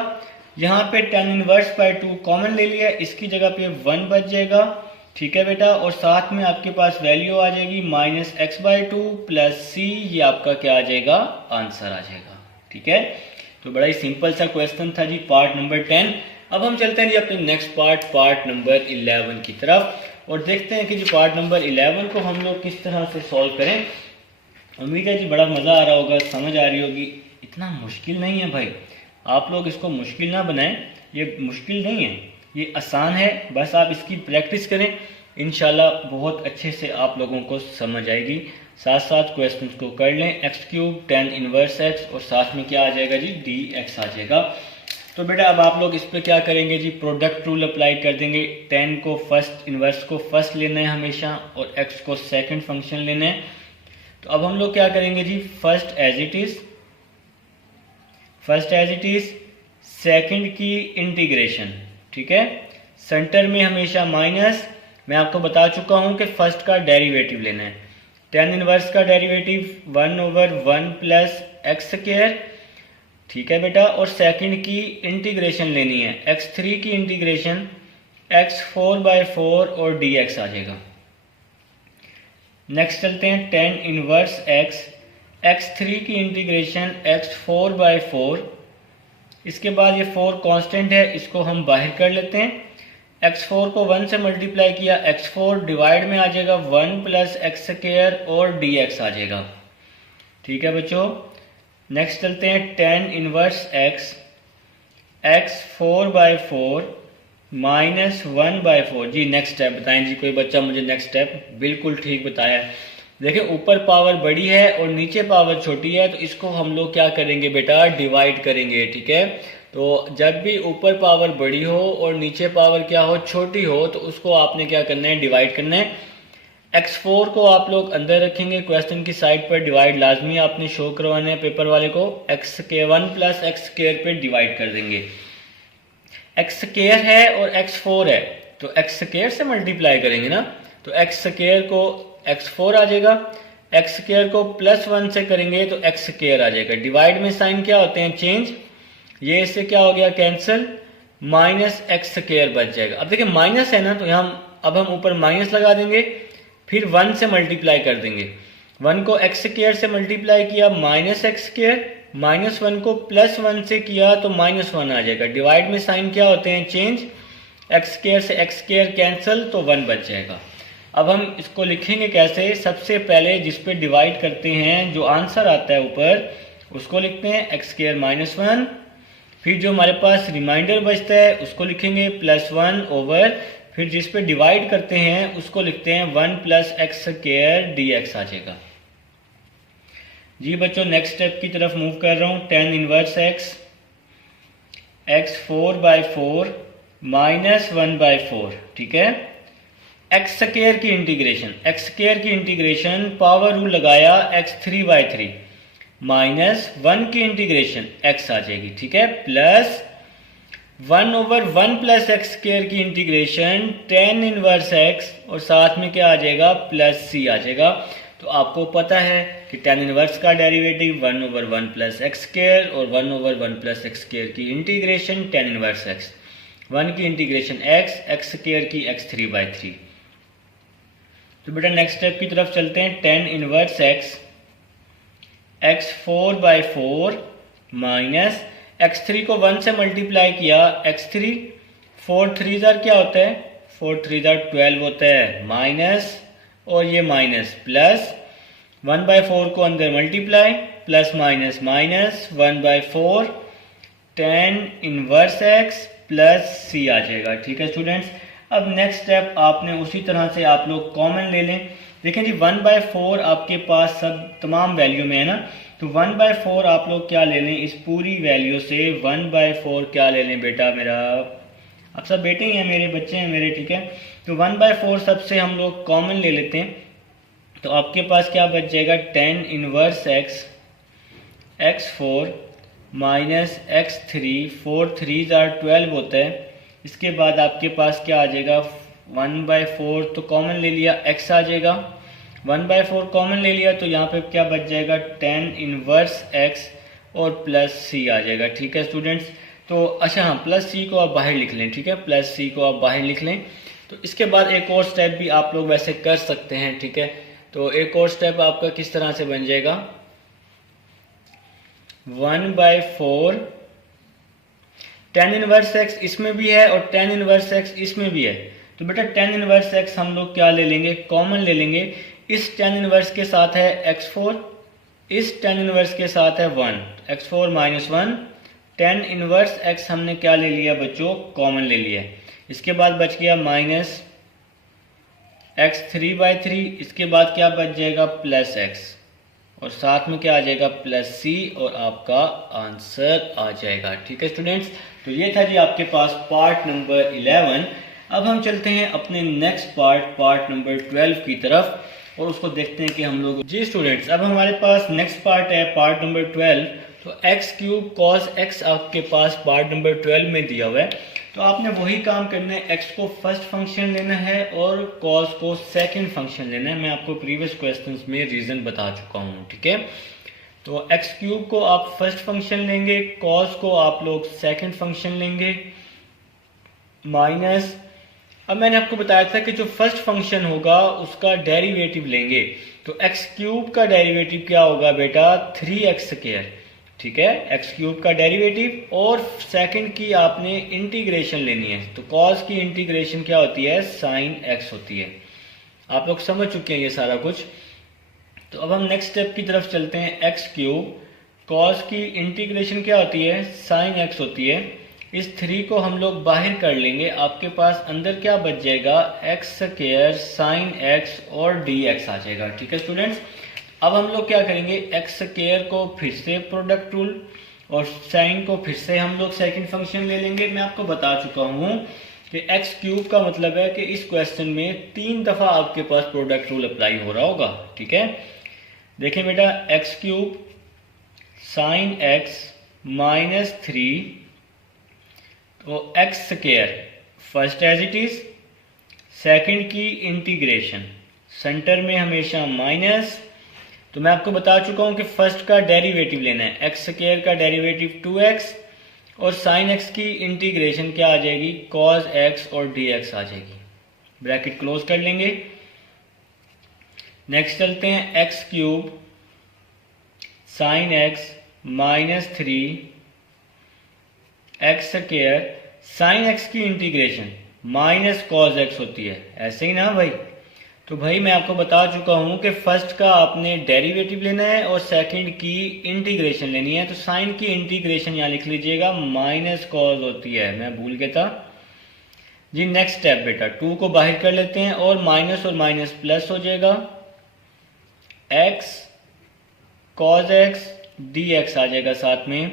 यहाँ पे tan इनवर्स बाय 2 कॉमन ले लिया, इसकी जगह पे 1 बच जाएगा। ठीक है बेटा, और साथ में आपके पास वैल्यू आ जाएगी -x/2 प्लस c, ये आपका क्या आ जाएगा, आंसर आ जाएगा। ठीक है, तो बड़ा ही सिंपल सा क्वेश्चन था जी, पार्ट नंबर 10। अब हम चलते हैं जी अपने नेक्स्ट पार्ट नंबर 11 की तरफ और देखते हैं कि जी पार्ट नंबर 11 को हम लोग किस तरह से सॉल्व करें। उम्मीद है जी बड़ा मज़ा आ रहा होगा, समझ आ रही होगी। इतना मुश्किल नहीं है भाई, आप लोग इसको मुश्किल ना बनाएं, ये मुश्किल नहीं है, ये आसान है। बस आप इसकी प्रैक्टिस करें, इंशाल्लाह बहुत अच्छे से आप लोगों को समझ आएगी। साथ साथ क्वेश्चंस को कर लें। एक्स क्यूब 10 इनवर्स एक्स और साथ में क्या आ जाएगा जी, डी एक्स आ जाएगा। तो बेटा अब आप लोग इस पर क्या करेंगे जी, प्रोडक्ट रूल अप्लाई कर देंगे। 10 को फर्स्ट, इनवर्स को फर्स्ट लेना है हमेशा, और एक्स को सेकंड फंक्शन लेना है। तो अब हम लोग क्या करेंगे जी, first as it is second की इंटीग्रेशन, ठीक है। सेंटर में हमेशा माइनस, मैं आपको बता चुका हूं कि फर्स्ट का डेरिवेटिव लेना है। 10 इनवर्स का डेरिवेटिव 1/1 प्लस एक्स स्क्वायर, ठीक है बेटा। और सेकंड की इंटीग्रेशन लेनी है, x3 की इंटीग्रेशन x4/4 और dx आ जाएगा। नेक्स्ट चलते हैं 10 इनवर्स x3 की इंटीग्रेशन x4/4। इसके बाद ये 4 कांस्टेंट है, इसको हम बाहर कर लेते हैं। x4 को 1 से मल्टीप्लाई किया, x4 डिवाइड में आ जाएगा 1 प्लस एक्स स्क्वायर और dx आ जाएगा, ठीक है बच्चों। नेक्स्ट चलते हैं 10 इनवर्स x4/4 माइनस 1/4। जी नेक्स्ट स्टेप बताएं जी, कोई बच्चा मुझे नेक्स्ट स्टेप। बिल्कुल ठीक बताया। देखिए ऊपर पावर बड़ी है और नीचे पावर छोटी है, तो इसको हम लोग क्या करेंगे बेटा, डिवाइड करेंगे, ठीक है। तो जब भी ऊपर पावर बड़ी हो और नीचे पावर क्या हो, छोटी हो, तो उसको आपने क्या करना है, डिवाइड करना है। x4 को आप लोग अंदर रखेंगे, क्वेश्चन की साइड पर डिवाइड लाजमी आपने शो करवाना है पेपर वाले को। x1 प्लस एक्स स्क्वायर पे डिवाइड कर देंगे। एक्स स्क्वायर है और x4 है, तो एक्स स्क्वायर से मल्टीप्लाई करेंगे ना, तो एक्स स्क्वायर को x4 आ जाएगा। एक्स स्क्वायर को +1 से करेंगे तो एक्स स्क्वायर आ जाएगा। डिवाइड में साइन क्या होते हैं, चेंज। ये इससे क्या हो गया, कैंसिल, माइनस एक्स स्क्वायर बच जाएगा। अब देखिए माइनस है ना, तो यहाँ अब हम ऊपर माइनस लगा देंगे, फिर 1 से मल्टीप्लाई कर देंगे। 1 को एक्स स्क्वायर से मल्टीप्लाई किया, माइनस एक्स स्क्वायर, -1 को +1 से किया तो -1 आ जाएगा। डिवाइड में साइन क्या होते हैं, चेंज। एक्स स्क्वायर से एक्स स्क्वायर कैंसिल, तो 1 बच जाएगा। अब हम इसको लिखेंगे कैसे, सबसे पहले जिस पे डिवाइड करते हैं, जो आंसर आता है ऊपर, उसको लिखते हैं x² -1। फिर जो हमारे पास रिमाइंडर बचता है उसको लिखेंगे +1 ओवर, फिर जिस पे डिवाइड करते हैं उसको लिखते हैं 1 प्लस एक्स स्क्वायर dx आ जाएगा। जी बच्चों नेक्स्ट स्टेप की तरफ मूव कर रहा हूँ। 10 इनवर्स x4/4 माइनस 1/4, ठीक है। एक्स स्क्वायर की इंटीग्रेशन, एक्स स्क्वायर की इंटीग्रेशन पावर रूल लगाया, x3/3 माइनस 1 की इंटीग्रेशन x आ जाएगी, ठीक है, प्लस 1/1 प्लस एक्स स्क्वायर की इंटीग्रेशन 10 इनवर्स x, और साथ में क्या आ जाएगा, प्लस c आ जाएगा। तो आपको पता है कि 10 इनवर्स का डेरिवेटिव 1/1 प्लस एक्स स्क्वायर और 1/1 प्लस एक्स स्क्वायर की इंटीग्रेशन 10 इनवर्स x, 1 की इंटीग्रेशन x, एक्स स्क्वायर की x3/3। तो बेटा नेक्स्ट स्टेप की तरफ चलते हैं। 10 इनवर्स x4/4 माइनस x3 को 1 से मल्टीप्लाई किया, x3 4 3 क्या होता है, 4 3 12 होता है, माइनस और ये माइनस, प्लस 1/4 को अंदर multiply, plus minus minus 1/4 10 inverse x plus c आ जाएगा, ठीक है स्टूडेंट्स। अब नेक्स्ट स्टेप आपने उसी तरह से आप लोग कॉमन ले लें। देखें जी 1/4 आपके पास सब तमाम वैल्यू में है ना, तो 1/4 आप लोग क्या ले लें, इस पूरी वैल्यू से 1/4 क्या ले लें बेटा मेरा, आप सब बेटे ही हैं मेरे, बच्चे हैं मेरे, ठीक है। तो 1/4 सबसे हम लोग कॉमन ले लेते हैं, तो आपके पास क्या बच जाएगा, 10 इनवर्स x4 माइनस x3, 4 3 12 होता है। इसके बाद आपके पास क्या आ जाएगा, 1/4 तो कॉमन ले लिया, x आ जाएगा, 1/4 कॉमन ले लिया, तो यहाँ पे क्या बच जाएगा, 10 इनवर्स x और प्लस c आ जाएगा, ठीक है स्टूडेंट्स। तो अच्छा हाँ, प्लस c को आप बाहर लिख लें, ठीक है, प्लस c को आप बाहर लिख लें। तो इसके बाद एक और स्टेप भी आप लोग वैसे कर सकते हैं, ठीक है। तो एक और स्टेप आपका किस तरह से बन जाएगा, 1/4 10 इनवर्स x इसमें भी है और 10 इनवर्स x इसमें भी है। तो बेटा 10 इनवर्स x हम लोग क्या ले लेंगे, कॉमन ले लेंगे। इस 10 इनवर्स के साथ है x4, इस टेन इनवर्स के साथ है 1, x4 minus 1, tan inverse x हमने क्या ले लिया बच्चों, कॉमन ले लिया। इसके बाद बच गया माइनस x3/3, इसके बाद क्या बच जाएगा प्लस x, और साथ में क्या आ जाएगा प्लस c, और आपका आंसर आ जाएगा। ठीक है स्टूडेंट्स, तो ये था जी आपके पास पार्ट नंबर 11। अब हम चलते हैं अपने नेक्स्ट पार्ट नंबर 12 की तरफ, और उसको देखते हैं कि हम लोग। जी स्टूडेंट्स, अब हमारे पास नेक्स्ट पार्ट है पार्ट नंबर 12। तो x³ cos x आपके पास पार्ट नंबर 12 में दिया हुआ है। तो आपने वही काम करना है, x को फर्स्ट फंक्शन लेना है और cos को सेकंड फंक्शन लेना है। मैं आपको प्रीवियस क्वेश्चंस में रीज़न बता चुका हूँ। ठीक है, तो x³ को आप फर्स्ट फंक्शन लेंगे, cos को आप लोग सेकंड फंक्शन लेंगे, माइनस, अब मैंने आपको बताया था कि जो फर्स्ट फंक्शन होगा उसका डेरिवेटिव लेंगे। तो x³ का डेरिवेटिव क्या होगा बेटा, 3x²। ठीक है, x³ का डेरिवेटिव, और सेकंड की आपने इंटीग्रेशन लेनी है। तो cos की इंटीग्रेशन क्या होती है, sin x होती है। आप लोग समझ चुके हैं ये सारा कुछ। तो अब हम नेक्स्ट स्टेप की तरफ चलते हैं। x³ cos की इंटीग्रेशन क्या होती है, sin x होती है। इस 3 को हम लोग बाहर कर लेंगे, आपके पास अंदर क्या बच जाएगा, x² sin x और dx आ जाएगा। ठीक है स्टूडेंट्स, अब हम लोग क्या करेंगे, x² को फिर से प्रोडक्ट रूल और sin को फिर से हम लोग सेकंड फंक्शन ले लेंगे। मैं आपको बता चुका हूँ कि x³ का मतलब है कि इस क्वेश्चन में 3 दफ़ा आपके पास प्रोडक्ट रूल अप्लाई हो रहा होगा। ठीक है, देखें बेटा, x³ sin x माइनस 3, तो x² first as it is, second की इंटीग्रेशन, सेंटर में हमेशा माइनस। तो मैं आपको बता चुका हूं कि फर्स्ट का डेरिवेटिव लेना है, x² का डेरिवेटिव 2x, और sin x की इंटीग्रेशन क्या आ जाएगी, cos x और dx आ जाएगी। ब्रैकेट क्लोज कर लेंगे। नेक्स्ट चलते हैं, x³ sin x minus 3, x² sin x की इंटीग्रेशन माइनस cos x होती है, ऐसे ही ना भाई। तो भाई मैं आपको बता चुका हूं कि फर्स्ट का आपने डेरिवेटिव लेना है और सेकंड की इंटीग्रेशन लेनी है। तो साइन की इंटीग्रेशन यहाँ लिख लीजिएगा, माइनस cos होती है, मैं भूल गया था जी। नेक्स्ट स्टेप बेटा, 2 को बाहर कर लेते हैं और माइनस प्लस हो जाएगा, x cos x dx आ जाएगा साथ में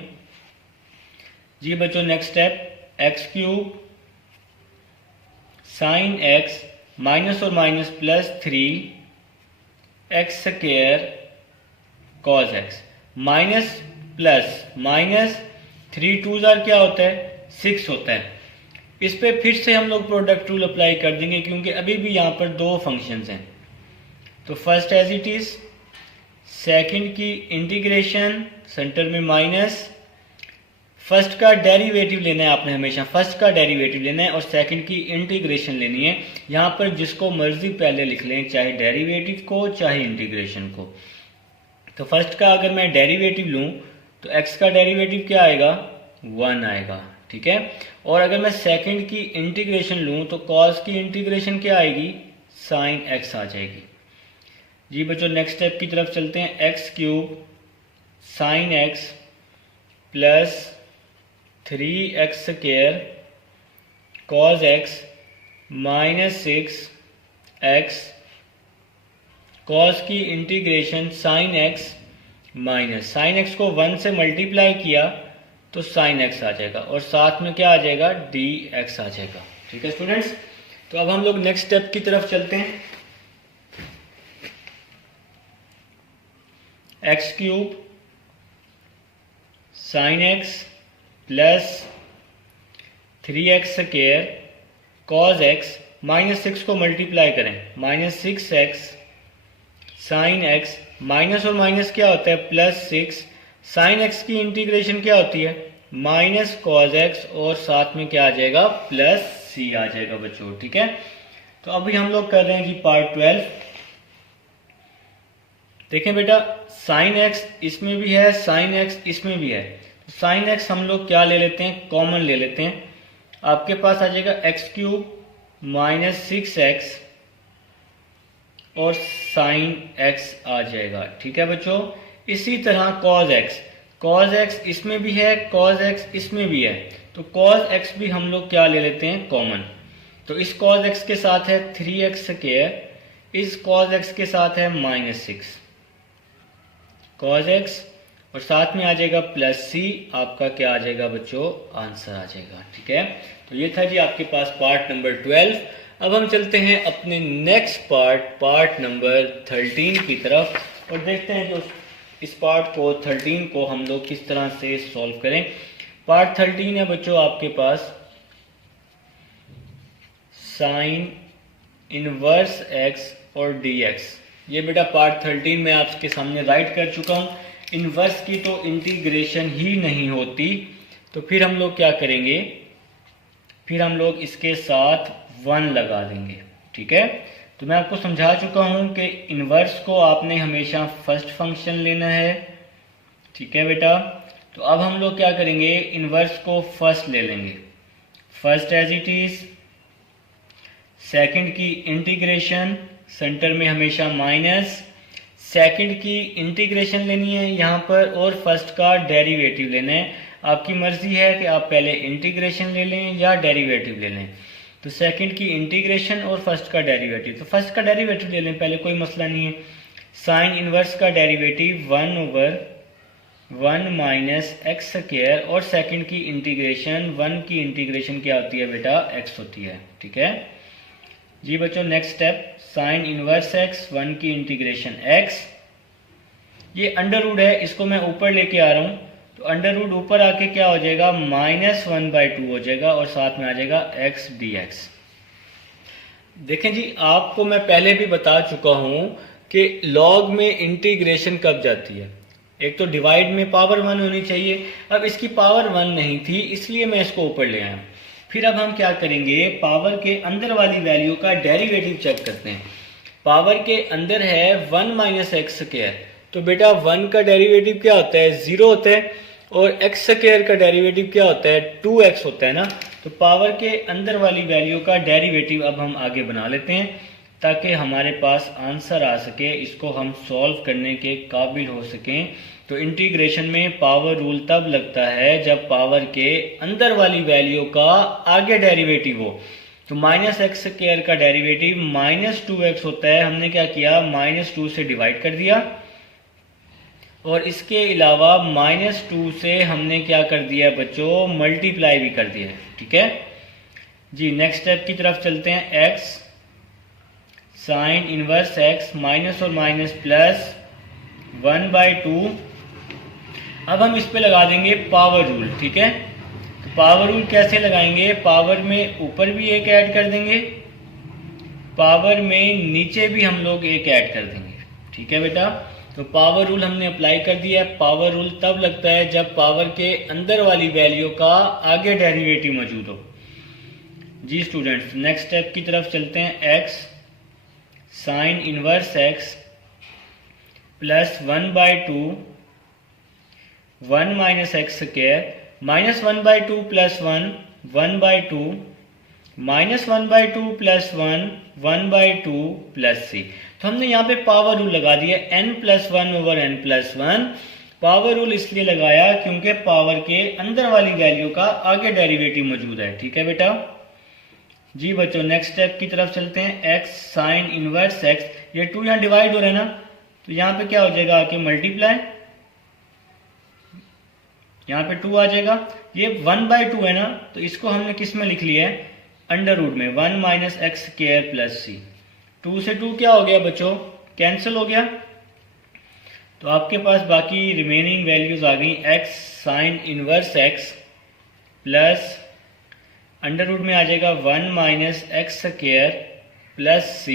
जी बच्चों। Next step, x³ sin x minus और minus plus 3, x² cos x, minus plus minus, 3 2 क्या होता है, 6 होता है। इस पे फिर से हम लोग प्रोडक्ट रूल अप्लाई कर देंगे, क्योंकि अभी भी यहाँ पर 2 फंक्शंस हैं। तो first as it is, second की इंटीग्रेशन, सेंटर में माइनस, फर्स्ट का डेरिवेटिव लेना है आपने, हमेशा फर्स्ट का डेरिवेटिव लेना है, और सेकंड की इंटीग्रेशन लेनी है। यहाँ पर जिसको मर्जी पहले लिख लें, चाहे डेरिवेटिव को चाहे इंटीग्रेशन को। तो फर्स्ट का अगर मैं डेरिवेटिव लूँ तो x का डेरिवेटिव क्या आएगा, 1 आएगा। ठीक है, और अगर मैं सेकंड की इंटीग्रेशन लूँ तो cos की इंटीग्रेशन क्या आएगी, sin x आ जाएगी जी बच्चों। नेक्स्ट स्टेप की तरफ चलते हैं, x³ sin x plus 3x² cos x minus 6x, cos की integration sin x minus, sin x को 1 से मल्टीप्लाई किया तो sin x आ जाएगा, और साथ में क्या आ जाएगा, dx आ जाएगा। ठीक है स्टूडेंट्स, तो अब हम लोग नेक्स्ट स्टेप की तरफ चलते हैं। x³ sin x plus 3x² cos x minus 6 को मल्टीप्लाई करें, minus 6x sin x, minus और माइनस क्या होता है, प्लस 6, sin x की इंटीग्रेशन क्या होती है, माइनस cos x, और साथ में क्या आ जाएगा, प्लस c आ जाएगा बच्चों। ठीक है, तो अभी हम लोग कर रहे हैं जी पार्ट 12। देखें बेटा, sin x इसमें भी है, sin x इसमें भी है। sin x हम लोग क्या ले लेते हैं, कॉमन ले लेते हैं। आपके पास आ जाएगा x³ माइनस 6x और sin x आ जाएगा। ठीक है बच्चों, इसी तरह cos x इसमें भी है, cos x इसमें भी है, तो cos x भी हम लोग क्या ले लेते हैं, कॉमन। तो इस cos x के साथ है 3x², इस cos x के साथ है -6 cos x, और साथ में आ जाएगा +c, आपका क्या आ जाएगा बच्चों, आंसर आ जाएगा। ठीक है, तो ये था जी आपके पास पार्ट नंबर 12। अब हम चलते हैं अपने नेक्स्ट पार्ट नंबर 13 की तरफ और देखते हैं जो इस पार्ट को 13 को हम लोग किस तरह से सॉल्व करें। पार्ट 13 है बच्चों आपके पास साइन इनवर्स x और dx। ये बेटा पार्ट 13 में आपके सामने राइट कर चुका हूँ। इनवर्स की तो इंटीग्रेशन ही नहीं होती, तो फिर हम लोग क्या करेंगे, फिर हम लोग इसके साथ 1 लगा देंगे। ठीक है, तो मैं आपको समझा चुका हूं कि इनवर्स को आपने हमेशा फर्स्ट फंक्शन लेना है। ठीक है बेटा, तो अब हम लोग क्या करेंगे, इनवर्स को फर्स्ट ले लेंगे, first as it is. Second की इंटीग्रेशन, सेंटर में हमेशा माइनस, सेकंड की इंटीग्रेशन लेनी है यहाँ पर, और फर्स्ट का डेरिवेटिव लेना है। आपकी मर्जी है कि आप पहले इंटीग्रेशन ले लें या डेरिवेटिव ले लें। तो सेकंड की इंटीग्रेशन और फर्स्ट का डेरिवेटिव, तो फर्स्ट का डेरिवेटिव ले लें पहले, कोई मसला नहीं है। साइन इनवर्स का डेरिवेटिव 1/1 माइनस x², और सेकंड की इंटीग्रेशन, 1 की इंटीग्रेशन क्या होती है बेटा, x होती है। ठीक है जी बच्चों, next step, sign inverse x, 1 की इंटीग्रेशन x। ये अंडर रूट है, इसको मैं ऊपर लेके आ रहा हूँ, तो अंडर रूट ऊपर आके क्या हो जाएगा, -1/2 हो जाएगा, और साथ में आ जाएगा x dx। देखें जी, आपको मैं पहले भी बता चुका हूं कि लॉग में इंटीग्रेशन कब जाती है, एक तो डिवाइड में पावर 1 होनी चाहिए। अब इसकी पावर 1 नहीं थी, इसलिए मैं इसको ऊपर ले आया। फिर अब हम क्या करेंगे, पावर के अंदर वाली वैल्यू का डेरिवेटिव चेक करते हैं। पावर के अंदर है 1 - x², तो बेटा 1 का डेरिवेटिव क्या होता है, 0 होता है, और x² का डेरिवेटिव क्या होता है, 2x होता है ना। तो पावर के अंदर वाली वैल्यू का डेरिवेटिव अब हम आगे बना लेते हैं ताकि हमारे पास आंसर आ सके, इसको हम सॉल्व करने के काबिल हो सकें। तो इंटीग्रेशन में पावर रूल तब लगता है जब पावर के अंदर वाली वैल्यू का आगे डेरिवेटिव हो। तो -x² का डेरिवेटिव -2x होता है, हमने क्या किया, -2 से डिवाइड कर दिया, और इसके अलावा -2 से हमने क्या कर दिया बच्चों, मल्टीप्लाई भी कर दिया है। ठीक है जी, नेक्स्ट स्टेप की तरफ चलते हैं। x sine inverse x, minus और माइनस प्लस 1/2। अब हम इस पे लगा देंगे पावर रूल। ठीक है, तो पावर रूल कैसे लगाएंगे, पावर में ऊपर भी एक ऐड कर देंगे, पावर में नीचे भी हम लोग एक ऐड कर देंगे। ठीक है बेटा, तो पावर रूल हमने अप्लाई कर दिया है। पावर रूल तब लगता है जब पावर के अंदर वाली वैल्यू का आगे डेरिवेटिव मौजूद हो। जी स्टूडेंट्स, नेक्स्ट स्टेप की तरफ चलते हैं। x sine inverse x plus 1/2 1 - x², -1/2 plus 1 1/2, -1/2 plus 1 1/2 plus c। तो हमने यहाँ पे पावर रूल लगा दिया, n+1/n+1। पावर रूल इसलिए लगाया क्योंकि पावर के अंदर वाली वैल्यू का आगे डेरिवेटिव मौजूद है। ठीक है बेटा जी बच्चों, नेक्स्ट स्टेप की तरफ चलते हैं। x साइन इनवर्स x, ये 2 यहाँ डिवाइड हो रहा है ना, तो यहाँ पे क्या हो जाएगा, आके मल्टीप्लाई, यहाँ पे 2 आ जाएगा। ये 1/2 है ना, तो इसको हमने किस में लिख लिया है, अंडर रूट में, 1 - x² प्लस c। 2 से 2 क्या हो गया बच्चों, कैंसिल हो गया, तो आपके पास बाकी रिमेनिंग वैल्यूज आ गई। x sine inverse x plus under root में आ जाएगा 1 - x² प्लस c,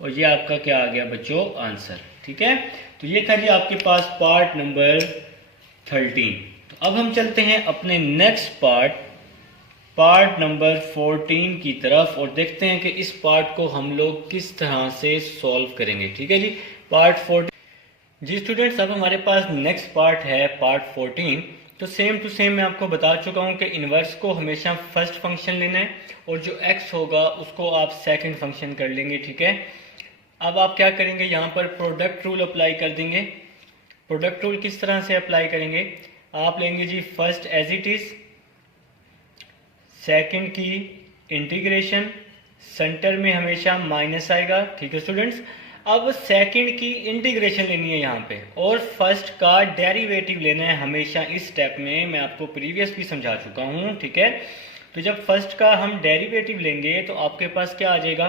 और ये आपका क्या आ गया बच्चों, आंसर। ठीक है, तो ये था जी आपके पास पार्ट नंबर 13। तो अब हम चलते हैं अपने नेक्स्ट पार्ट नंबर 14 की तरफ, और देखते हैं कि इस पार्ट को हम लोग किस तरह से सॉल्व करेंगे। ठीक है जी, पार्ट 14। जी स्टूडेंट्स, अब हमारे पास नेक्स्ट पार्ट है पार्ट 14। तो सेम टू सेम मैं आपको बता चुका हूं कि इनवर्स को हमेशा फर्स्ट फंक्शन लेना है, और जो x होगा उसको आप सेकंड फंक्शन कर लेंगे। ठीक है, अब आप क्या करेंगे, यहाँ पर प्रोडक्ट रूल अप्लाई कर देंगे। प्रोडक्ट रूल किस तरह से अप्लाई करेंगे, आप लेंगे जी first as it is, second की इंटीग्रेशन, सेंटर में हमेशा माइनस आएगा, ठीक है स्टूडेंट्स। अब सेकंड की इंटीग्रेशन लेनी है यहाँ पे, और फर्स्ट का डेरिवेटिव लेना है हमेशा इस स्टेप में, मैं आपको प्रीवियस भी समझा चुका हूँ, ठीक है। तो जब फर्स्ट का हम डेरिवेटिव लेंगे तो आपके पास क्या आ जाएगा,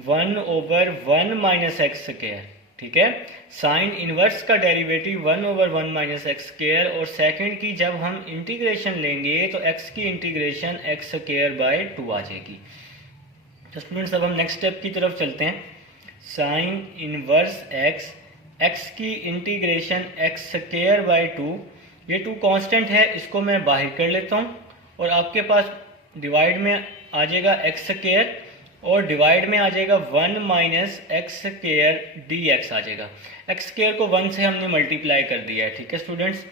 1/1 माइनस एक्स स्क्वायर, ठीक है। साइन इनवर्स का डेरिवेटिव 1/1 माइनस एक्स स्क्वायर, और सेकंड की जब हम इंटीग्रेशन लेंगे तो एक्स की इंटीग्रेशन एक्स स्क्वायर बाय 2 आ जाएगी। तो स्टूडेंट्स अब हम नेक्स्ट स्टेप की तरफ चलते हैं। साइन इनवर्स एक्स, एक्स की इंटीग्रेशन एक्स स्क्वायर बाय 2, ये 2 कांस्टेंट है, इसको मैं बाहर कर लेता हूँ, और आपके पास डिवाइड में आ जाएगा एक्स स्क्वायर, और डिवाइड में आ जाएगा 1 minus x square d x आ जाएगा। एक्स स्क्वायर को 1 से हमने मल्टीप्लाई कर दिया है, ठीक है स्टूडेंट्स।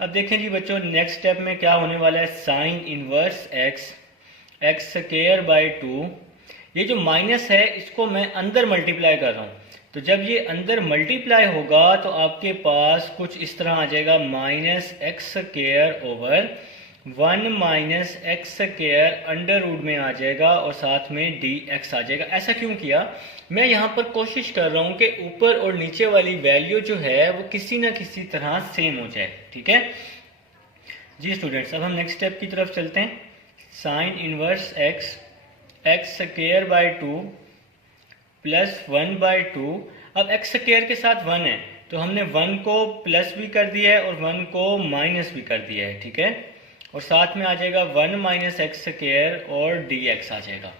अब देखें जी बच्चों, नेक्स्ट स्टेप में क्या होने वाला है, sine inverse x, x square by 2, ये जो माइनस है इसको मैं अंदर मल्टीप्लाई कर रहा हूँ, तो जब ये अंदर मल्टीप्लाई होगा तो आपके पास कुछ इस तरह आ जाएगा, minus x square over 1 minus x square under root में आ जाएगा, और साथ में डी एक्स आ जाएगा। ऐसा क्यों किया, मैं यहाँ पर कोशिश कर रहा हूँ कि ऊपर और नीचे वाली वैल्यू जो है वो किसी ना किसी तरह सेम हो जाए, ठीक है जी स्टूडेंट्स। अब हम नेक्स्ट स्टेप की तरफ चलते हैं। Sine inverse x, x square by 2 plus 1 by 2। अब एक्स स्क्वायर के साथ 1 है, तो हमने 1 को प्लस भी कर दिया है और 1 को माइनस भी कर दिया है, ठीक है। और साथ में आ जाएगा 1 माइनस एक्स स्क्वायर और डी एक्स आ जाएगा।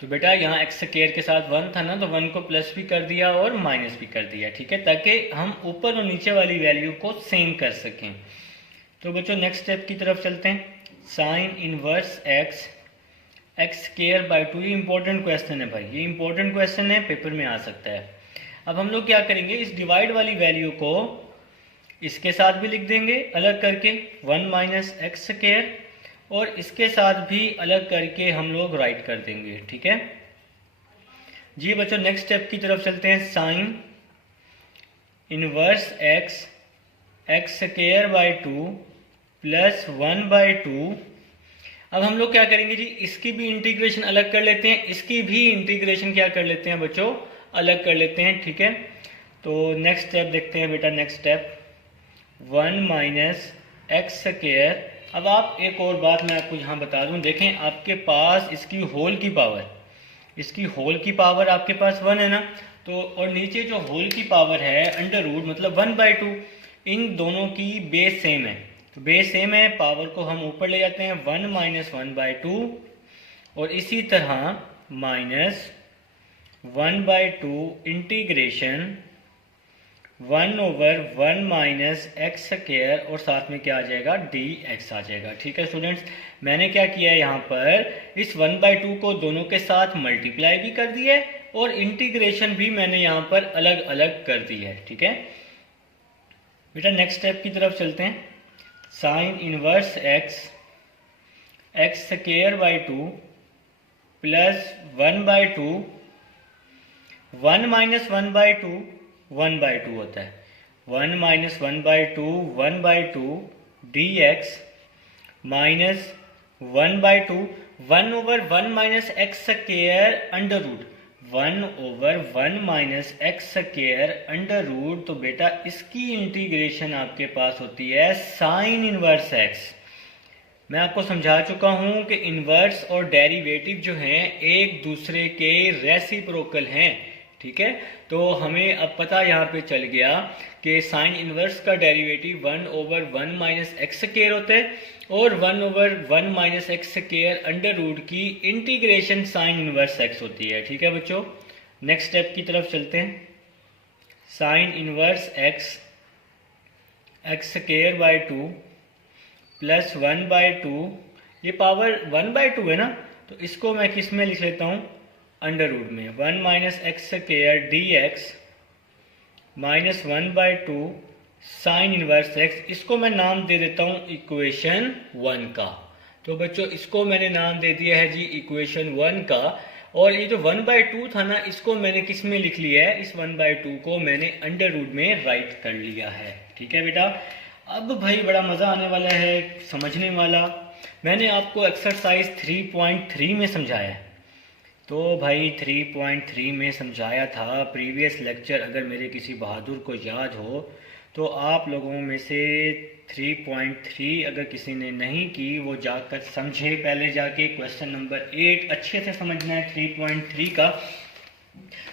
तो बेटा यहाँ एक्स स्क्वायर के साथ 1 था ना, तो 1 को प्लस भी कर दिया और माइनस भी कर दिया, ठीक है, ताकि हम ऊपर और नीचे वाली वैल्यू को सेम कर सकें। तो बच्चों नेक्स्ट स्टेप की तरफ चलते हैं। Sine inverse x, x square by 2, ये इंपॉर्टेंट क्वेश्चन है भाई, ये इंपॉर्टेंट क्वेश्चन है, पेपर में आ सकता है। अब हम लोग क्या करेंगे, इस डिवाइड वाली वैल्यू को इसके साथ भी लिख देंगे अलग करके 1 माइनस एक्स स्क्वायर, और इसके साथ भी अलग करके हम लोग राइट कर देंगे, ठीक है जी बच्चों। नेक्स्ट स्टेप की तरफ चलते हैं। Sine inverse x, x square by 2 plus 1 by 2। अब हम लोग क्या करेंगे जी, इसकी भी इंटीग्रेशन अलग कर लेते हैं, इसकी भी इंटीग्रेशन क्या कर लेते हैं बच्चों, अलग कर लेते हैं, ठीक है। तो नेक्स्ट स्टेप देखते हैं बेटा। Next step 1 minus x square. अब आप एक और बात मैं आपको यहाँ बता दूँ, देखें आपके पास इसकी होल की पावर, इसकी होल की पावर आपके पास 1 है ना, तो और नीचे जो होल की पावर है अंडर रूट मतलब 1/2, इन दोनों की बेस सेम है, तो बेस सेम है, पावर को हम ऊपर ले जाते हैं 1 माइनस 1/2, और इसी तरह minus 1/2 integration 1/1 minus x square, और साथ में क्या आ जाएगा, डी एक्स आ जाएगा, ठीक है स्टूडेंट्स। मैंने क्या किया है यहाँ पर, इस 1/2 को दोनों के साथ मल्टीप्लाई भी कर दिया है, और इंटीग्रेशन भी मैंने यहाँ पर अलग अलग कर दी है, ठीक है बेटा। नेक्स्ट स्टेप की तरफ चलते हैं। Sine inverse x, x square by 2 plus 1/2, 1 minus 1/2 1/2 होता है, 1 माइनस 1/2 1/2 डी एक्स माइनस 1/2 1/1 minus x square under root 1/1 minus x square under root. तो बेटा इसकी इंटीग्रेशन आपके पास होती है साइन इनवर्स एक्स। मैं आपको समझा चुका हूं कि इनवर्स और डेरिवेटिव जो हैं एक दूसरे के रेसिप्रोकल हैं, ठीक है। तो हमें अब पता यहाँ पे चल गया कि साइन इनवर्स का डेरिवेटिव 1/1 माइनस एक्स स्क्वायर होता है, और 1/1 minus x square under root की इंटीग्रेशन साइन इनवर्स एक्स होती है, ठीक है बच्चों। नेक्स्ट स्टेप की तरफ चलते हैं। Sine inverse x, x square by 2 plus 1/2, ये पावर 1/2 है ना, तो इसको मैं किस में लिख लेता हूँ, अंडर रूट में 1 माइनस एक्स स्क्वायर डी एक्स माइनस 1/2 साइन इनवर्स एक्स, इसको मैं नाम दे देता हूँ इक्वेशन 1 का। तो बच्चों इसको मैंने नाम दे दिया है जी इक्वेशन 1 का, और ये जो 1/2 था ना, इसको मैंने किस में लिख लिया है, इस 1/2 को मैंने अंडर रूट में राइट कर लिया है, ठीक है बेटा। अब भाई बड़ा मज़ा आने वाला है, समझने वाला। मैंने आपको एक्सरसाइज 3.3 में समझाया है। तो भाई 3.3 में समझाया था प्रीवियस लेक्चर, अगर मेरे किसी बहादुर को याद हो तो आप लोगों में से 3.3 अगर किसी ने नहीं की वो जाकर समझे, पहले जाके क्वेश्चन नंबर 8 अच्छे से समझना है 3.3 का,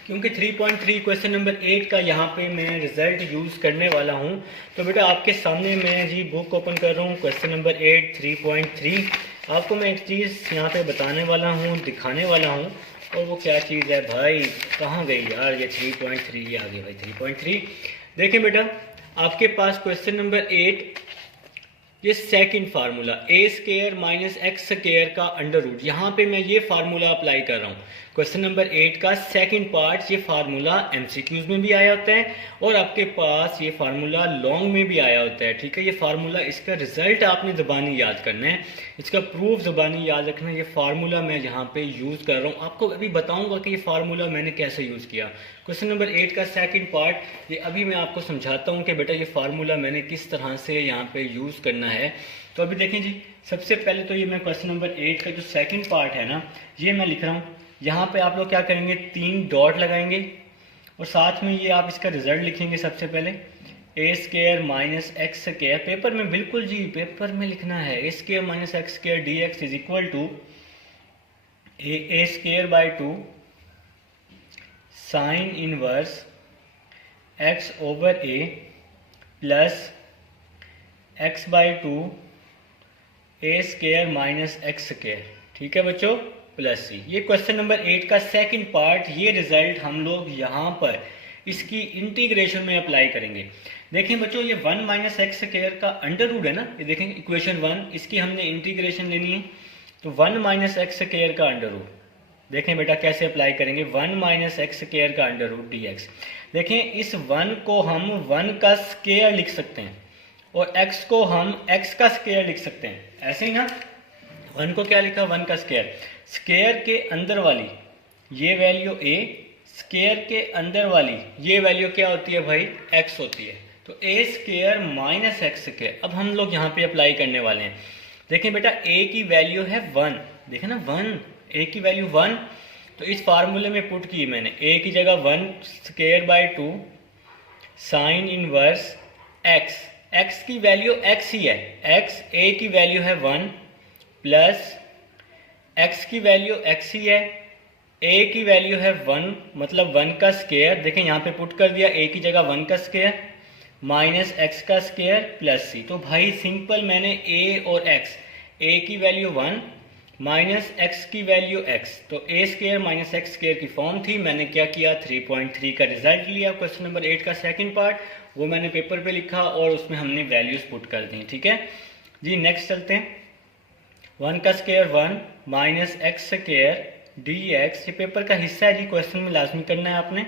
क्योंकि 3.3 क्वेश्चन नंबर 8 का यहाँ पे मैं रिज़ल्ट यूज़ करने वाला हूँ। तो बेटा आपके सामने मैं जी बुक ओपन कर रहा हूँ, क्वेश्चन नंबर 8 3.3। आपको मैं एक चीज़ यहाँ पे बताने वाला हूँ, दिखाने वाला हूँ, और वो क्या चीज़ है भाई, कहाँ गई यार ये 3.3, ये आ गई भाई 3.3। देखिए बेटा आपके पास क्वेश्चन नंबर 8 ये सेकंड फार्मूला ए स्क्वायर माइनस एक्स स्क्वायर का अंडर रूट, यहाँ पे मैं ये फार्मूला अप्लाई कर रहा हूँ। क्वेश्चन नंबर 8 का सेकंड पार्ट, ये फार्मूला एमसीक्यूज में भी आया होता है और आपके पास ये फार्मूला लॉन्ग में भी आया होता है। ठीक है, ये फार्मूला, इसका रिजल्ट आपने ज़बानी याद करना है, इसका प्रूफ ज़बानी याद रखना है। ये फार्मूला मैं यहाँ पे यूज़ कर रहा हूँ, आपको अभी बताऊँगा कि ये फार्मूला मैंने कैसे यूज़ किया। क्वेश्चन नंबर 8 का सेकंड पार्ट ये अभी मैं आपको समझाता हूँ कि बेटा ये फार्मूला मैंने किस तरह से यहाँ पे यूज़ करना है। तो अभी देखें जी, सबसे पहले तो ये मैं क्वेश्चन नंबर 8 का जो सेकंड पार्ट है ना, ये मैं लिख रहा हूँ। यहाँ पे आप लोग क्या करेंगे, 3 डॉट लगाएंगे और साथ में ये आप इसका रिजल्ट लिखेंगे। सबसे पहले a square minus x square, paper में बिल्कुल जी पेपर में लिखना है, a square minus x square d x is equal to a square by 2 sine inverse x over a plus x by 2 a square minus x square. ठीक है बच्चों, plus सी। ये क्वेश्चन नंबर 8 का सेकंड पार्ट, ये result हम लोग यहाँ पर इसकी इंटीग्रेशन में अप्लाई करेंगे। देखें बच्चों, ये 1 माइनस एक्स स्क्वायर का अंडर रूट है ना, ये देखें इक्वेशन 1, इसकी हमने इंटीग्रेशन लेनी है। तो 1 माइनस एक्स स्क्वायर का अंडर रूट, देखें बेटा कैसे अप्लाई करेंगे, 1 माइनस एक्स स्क्वायर का अंडर रूट डी एक्स। देखें इस 1 को हम 1 का स्क्वायर लिख सकते हैं और x को हम x का स्क्वायर लिख सकते हैं, ऐसे ही ना। 1 को क्या लिखा, 1 का स्क्वायर, स्क्वायर के अंदर वाली ये वैल्यू a, स्क्वायर के अंदर वाली ये वैल्यू क्या होती है भाई, x होती है। तो a square minus x square अब हम लोग यहाँ पे अप्लाई करने वाले हैं। देखें बेटा a की वैल्यू है 1, देखें ना 1, a की वैल्यू 1, तो इस फार्मूले में पुट की मैंने a की जगह 1 square by 2 sine inverse x, x की वैल्यू x ही है, x, a की वैल्यू है 1 प्लस x की वैल्यू x ही है, a की वैल्यू है 1 मतलब 1 का स्क्वायर, देखें यहाँ पे पुट कर दिया, a की जगह 1 का स्क्वायर माइनस x का स्क्वायर प्लस c। तो भाई सिंपल मैंने a और x, a की वैल्यू 1 माइनस x की वैल्यू x, तो a square minus x square की फॉर्म थी। मैंने क्या किया, 3.3 का रिजल्ट लिया, क्वेश्चन नंबर 8 का सेकंड पार्ट, वो मैंने पेपर पे लिखा और उसमें हमने वैल्यूज पुट कर दी। ठीक है जी, नेक्स्ट चलते हैं। 1 का square 1 minus x square d x, ये पेपर का हिस्सा है जी, क्वेश्चन में लाजमी करना है आपने।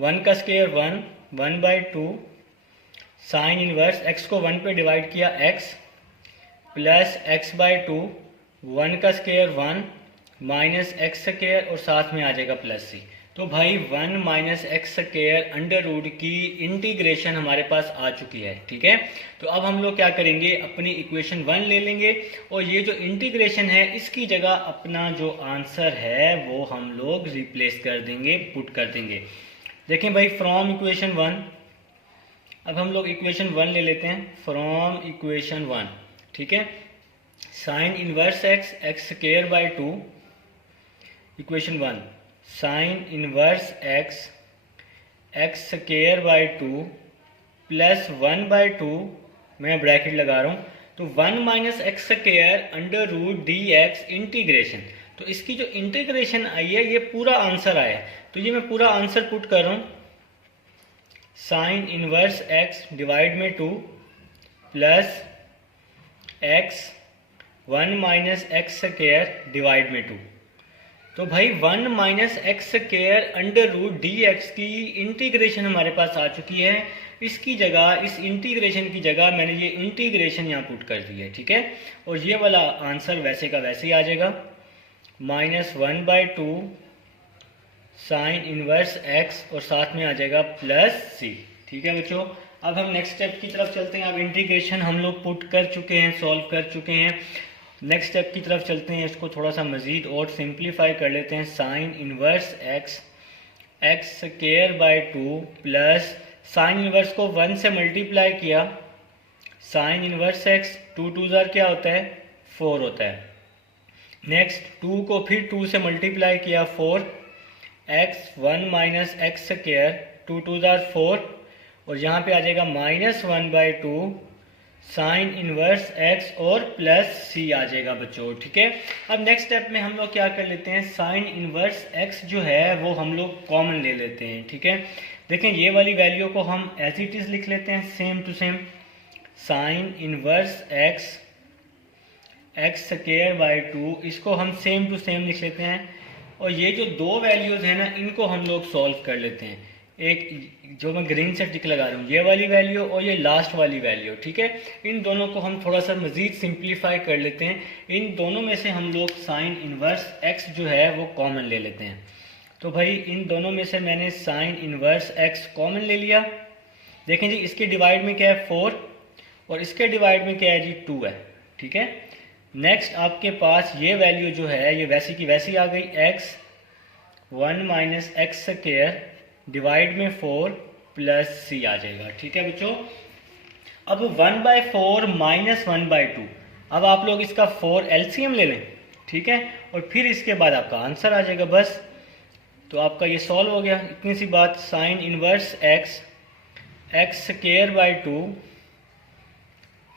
1 का square 1 by 2 sine inverse, x को 1 पे डिवाइड किया x प्लस एक्स बाई 2, 1 का स्क्वायर 1 माइनस एक्स स्क्वायर और साथ में आ जाएगा प्लस सी। तो भाई 1 minus x square under root की इंटीग्रेशन हमारे पास आ चुकी है। ठीक है, तो अब हम लोग क्या करेंगे, अपनी इक्वेशन 1 ले लेंगे और ये जो इंटीग्रेशन है इसकी जगह अपना जो आंसर है वो हम लोग रिप्लेस कर देंगे, पुट कर देंगे। देखें भाई फ्रॉम इक्वेशन 1, अब हम लोग इक्वेशन 1 ले लेते हैं, फ्रॉम इक्वेशन 1। ठीक है, sine inverse x, x square by 2, equation 1 sine inverse x, x square by 2 plus 1 by 2, मैं ब्रैकेट लगा रहा हूँ, तो 1 minus x square under root d x integration. तो इसकी जो इंटीग्रेशन आई है ये पूरा आंसर आया है, तो ये मैं पूरा आंसर पुट कर रहा हूँ, साइन इनवर्स एक्स डिवाइड में 2 plus x 1 minus x square divide में 2। तो भाई 1 minus x square under root d x की इंटीग्रेशन हमारे पास आ चुकी है। इसकी जगह, इस इंटीग्रेशन की जगह मैंने ये इंटीग्रेशन यहाँ पुट कर दी है। ठीक है, और ये वाला आंसर वैसे का वैसे ही आ जाएगा, minus 1 by 2 sine inverse x और साथ में आ जाएगा प्लस सी। ठीक है बच्चों, अब हम नेक्स्ट स्टेप की तरफ चलते हैं। अब इंटीग्रेशन हम लोग पुट कर चुके हैं, सॉल्व कर चुके हैं। नेक्स्ट स्टेप की तरफ चलते हैं, इसको थोड़ा सा मज़ीद और सिंप्लीफाई कर लेते हैं। Sine inverse x x square by 2 plus sine inverse को 1 से मल्टीप्लाई किया, साइन इनवर्स एक्स 2 2 ज़ार क्या होता है 4 होता है। नेक्स्ट 2 को फिर 2 से मल्टीप्लाई किया 4 एक्स 1 माइनस एक्स स्क्वायर 2 2 ज़ार 4 और यहाँ पे आ जाएगा -1/2 साइन इनवर्स एक्स और प्लस सी आ जाएगा बच्चों, ठीक है। अब नेक्स्ट स्टेप में हम लोग क्या कर लेते हैं, साइन इनवर्स एक्स जो है वो हम लोग कॉमन ले लेते हैं, ठीक है। देखें ये वाली वैल्यू को हम एज इट इज़ लिख लेते हैं same to same, sine inverse x x square by 2 इसको हम सेम टू सेम लिख लेते हैं। और ये जो दो वैल्यूज़ हैं ना इनको हम लोग सॉल्व कर लेते हैं। एक जो मैं ग्रीन से टिक लगा रहा हूँ ये वाली वैल्यू और ये लास्ट वाली वैल्यू, ठीक है। इन दोनों को हम थोड़ा सा मज़ीद सिंप्लीफाई कर लेते हैं। इन दोनों में से हम लोग साइन इनवर्स एक्स जो है वो कॉमन ले लेते हैं। तो भाई इन दोनों में से मैंने साइन इनवर्स एक्स कॉमन ले लिया। देखें जी इसके डिवाइड में क्या है 4 और इसके डिवाइड में क्या है जी 2 है, ठीक है। नेक्स्ट आपके पास ये वैल्यू जो है ये वैसी की वैसी आ गई, x 1 minus x square divide में 4 प्लस सी आ जाएगा, ठीक है बच्चों। अब 1/4 माइनस 1/2, अब आप लोग इसका 4 एलसीएम ले लें, ठीक है, और फिर इसके बाद आपका आंसर आ जाएगा बस। तो आपका ये सॉल्व हो गया, इतनी सी बात। Sine inverse x x square by 2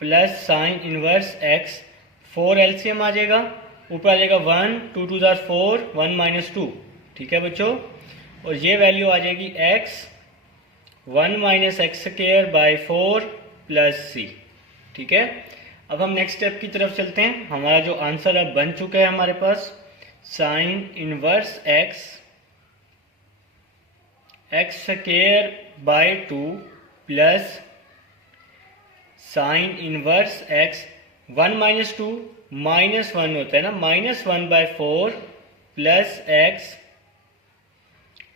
plus sine inverse x 4 LCM आ जाएगा, ऊपर आ जाएगा 1 2 2 ज़ार 4 1 माइनस 2, ठीक है बच्चों। और ये वैल्यू आ जाएगी x 1 minus x square by 4 plus C, ठीक है। अब हम नेक्स्ट स्टेप की तरफ चलते हैं। हमारा जो आंसर अब बन चुका है हमारे पास, sine inverse x x square by 2 plus sine inverse x 1 minus 2 minus 1 होता है ना, -1/4 plus x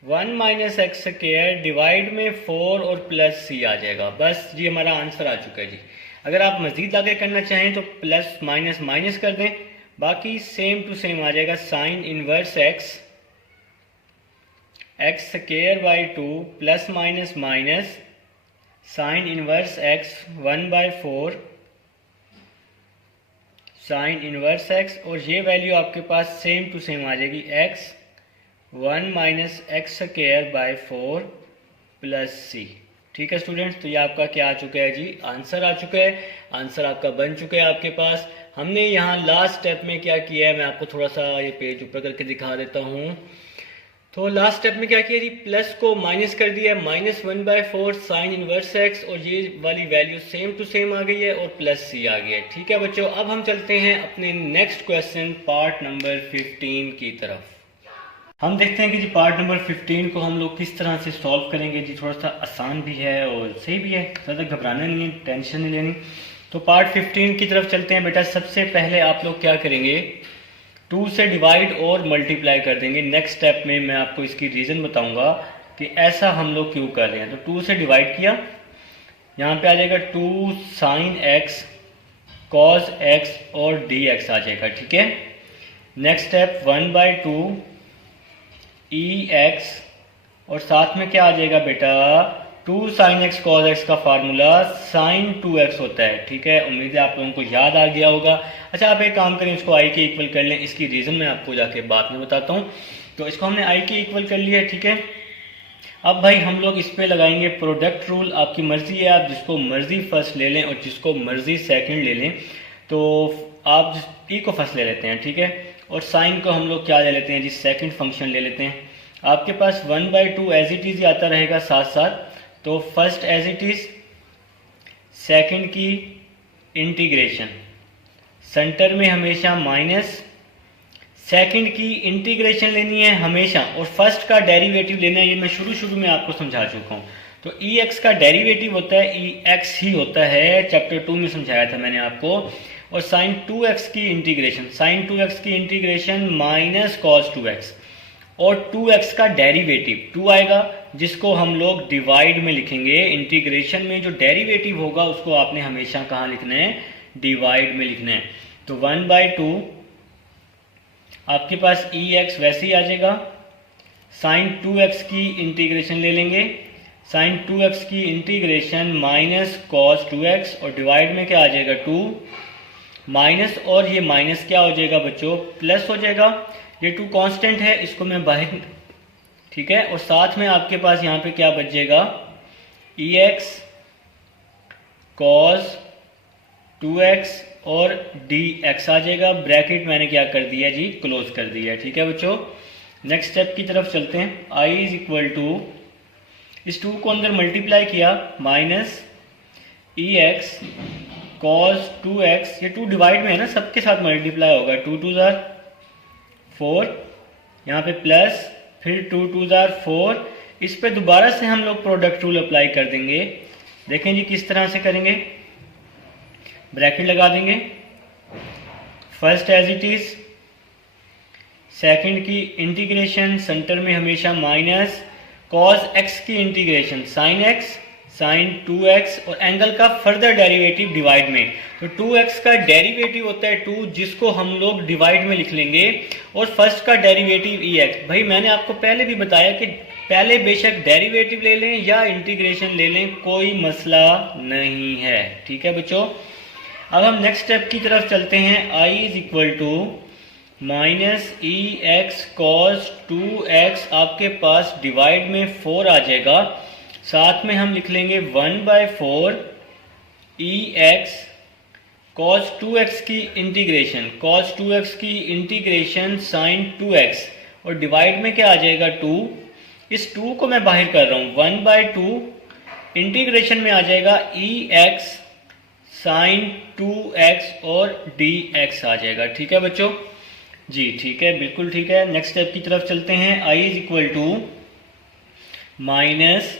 1 minus x square divide में 4 और प्लस सी आ जाएगा। बस जी हमारा आंसर आ चुका है जी। अगर आप मज़ीद आगे करना चाहें तो प्लस माइनस माइनस कर दें, बाकी सेम टू सेम आ जाएगा। Sine inverse x x square by 2 plus minus minus sine inverse x 1/4 sine inverse x और ये वैल्यू आपके पास सेम टू सेम आ जाएगी, x 1 minus x square by 4 plus C, ठीक है स्टूडेंट्स। तो ये आपका क्या आ चुका है जी, आंसर आ चुका है। आंसर आपका बन चुका है आपके पास। हमने यहाँ लास्ट स्टेप में क्या किया है, मैं आपको थोड़ा सा ये पेज ऊपर करके दिखा देता हूँ। तो लास्ट स्टेप में क्या किया जी, प्लस को माइनस कर दिया, -1/4 साइन इनवर्स एक्स और ये वाली वैल्यू सेम टू सेम आ गई है और प्लस सी आ गया है, ठीक है बच्चों। अब हम चलते हैं अपने नेक्स्ट क्वेश्चन पार्ट नंबर 15 की तरफ। हम देखते हैं कि जी पार्ट नंबर 15 को हम लोग किस तरह से सॉल्व करेंगे जी। थोड़ा सा आसान भी है और सही भी है, ज़्यादा घबराना नहीं है, टेंशन नहीं लेनी। तो पार्ट 15 की तरफ चलते हैं बेटा। सबसे पहले आप लोग क्या करेंगे, 2 से डिवाइड और मल्टीप्लाई कर देंगे। नेक्स्ट स्टेप में मैं आपको इसकी रीज़न बताऊंगा कि ऐसा हम लोग क्यों कर रहे हैं। तो 2 से डिवाइड किया, यहाँ पे आ जाएगा 2 साइन एक्स कॉस एक्स और डी एक्स आ जाएगा, ठीक है। नेक्स्ट स्टेप 1/2 ई एक्स और साथ में क्या आ जाएगा बेटा, 2 साइन एक्स कॉस एक्स का फार्मूला साइन 2x होता है, ठीक है। उम्मीद है आप लोगों को याद आ गया होगा। अच्छा आप एक काम करें, इसको i के इक्वल कर लें। इसकी रीज़न मैं आपको जाके बाद में बताता हूँ। तो इसको हमने i के इक्वल कर लिया है, ठीक है। अब भाई हम लोग इस पे लगाएंगे प्रोडक्ट रूल। आपकी मर्ज़ी है, आप जिसको मर्ज़ी फर्स्ट ले लें और जिसको मर्ज़ी सेकंड ले लें। तो आप ई को फर्स्ट ले लेते हैं, ठीक है। और साइन को हम लोग क्या ले लेते हैं जी, सेकंड फंक्शन ले लेते हैं। आपके पास 1/2 एज इट इज़ ही आता रहेगा साथ साथ। तो first as it is, second की इंटीग्रेशन, सेंटर में हमेशा माइनस, सेकंड की इंटीग्रेशन लेनी है हमेशा और फर्स्ट का डेरिवेटिव लेना है। ये मैं शुरू में आपको समझा चुका हूँ। तो ई एक्स का डेरिवेटिव होता है ई एक्स ही होता है, चैप्टर 2 में समझाया था मैंने आपको। और साइन 2x की इंटीग्रेशन, साइन 2x की इंटीग्रेशन माइनस कॉस 2x और 2x का डेरिवेटिव 2 आएगा जिसको हम लोग डिवाइड में लिखेंगे। इंटीग्रेशन में जो डेरिवेटिव होगा उसको आपने हमेशा कहाँ लिखना है, डिवाइड में लिखना है। तो 1/2 आपके पास EX वैसे ही आ जाएगा, साइन 2x की इंटीग्रेशन ले लेंगे, साइन 2x की इंटीग्रेशन माइनस कॉस 2x, और डिवाइड में क्या आ जाएगा 2 माइनस, और ये माइनस क्या हो जाएगा बच्चों, प्लस हो जाएगा। ये 2 कांस्टेंट है, इसको मैं बाहर, ठीक है। और साथ में आपके पास यहाँ पे क्या बच जाएगा, EX cos 2x और dx आ जाएगा। ब्रैकेट मैंने क्या कर दिया जी, क्लोज कर दिया, ठीक है बच्चों। नेक्स्ट स्टेप की तरफ चलते हैं। I इज इक्वल टू, इस 2 को अंदर मल्टीप्लाई किया, माइनस EX cos 2x, ये 2 डिवाइड में है ना, सबके साथ मल्टीप्लाई होगा, 2 2 जार 4, यहाँ पे प्लस, फिर 2 2 जार 4, इस पे दोबारा से हम लोग प्रोडक्ट रूल अप्लाई कर देंगे। देखें जी किस तरह से करेंगे, ब्रैकेट लगा देंगे, first as it is, second की इंटीग्रेशन, सेंटर में हमेशा माइनस, कॉस x की integration sine x, sine 2x, और एंगल का फर्दर डेरिवेटिव डिवाइड में। तो 2x का डेरिवेटिव होता है 2, जिसको हम लोग डिवाइड में लिख लेंगे, और फर्स्ट का डेरिवेटिव EX। भाई मैंने आपको पहले भी बताया कि पहले बेशक डेरिवेटिव ले लें या इंटीग्रेशन ले लें, कोई मसला नहीं है, ठीक है बच्चों। अब हम नेक्स्ट स्टेप की तरफ चलते हैं। I is equal to minus EX cos 2x, आपके पास डिवाइड में 4 आ जाएगा, साथ में हम लिख लेंगे 1/4 EX cos 2x की इंटीग्रेशन, cos 2x की इंटीग्रेशन साइन 2x, और डिवाइड में क्या आ जाएगा 2, इस 2 को मैं बाहर कर रहा हूँ, 1/2 इंटीग्रेशन में आ जाएगा EX साइन 2x और dx आ जाएगा, ठीक है बच्चों जी, ठीक है, बिल्कुल ठीक है। नेक्स्ट स्टेप की तरफ चलते हैं। I is equal to minus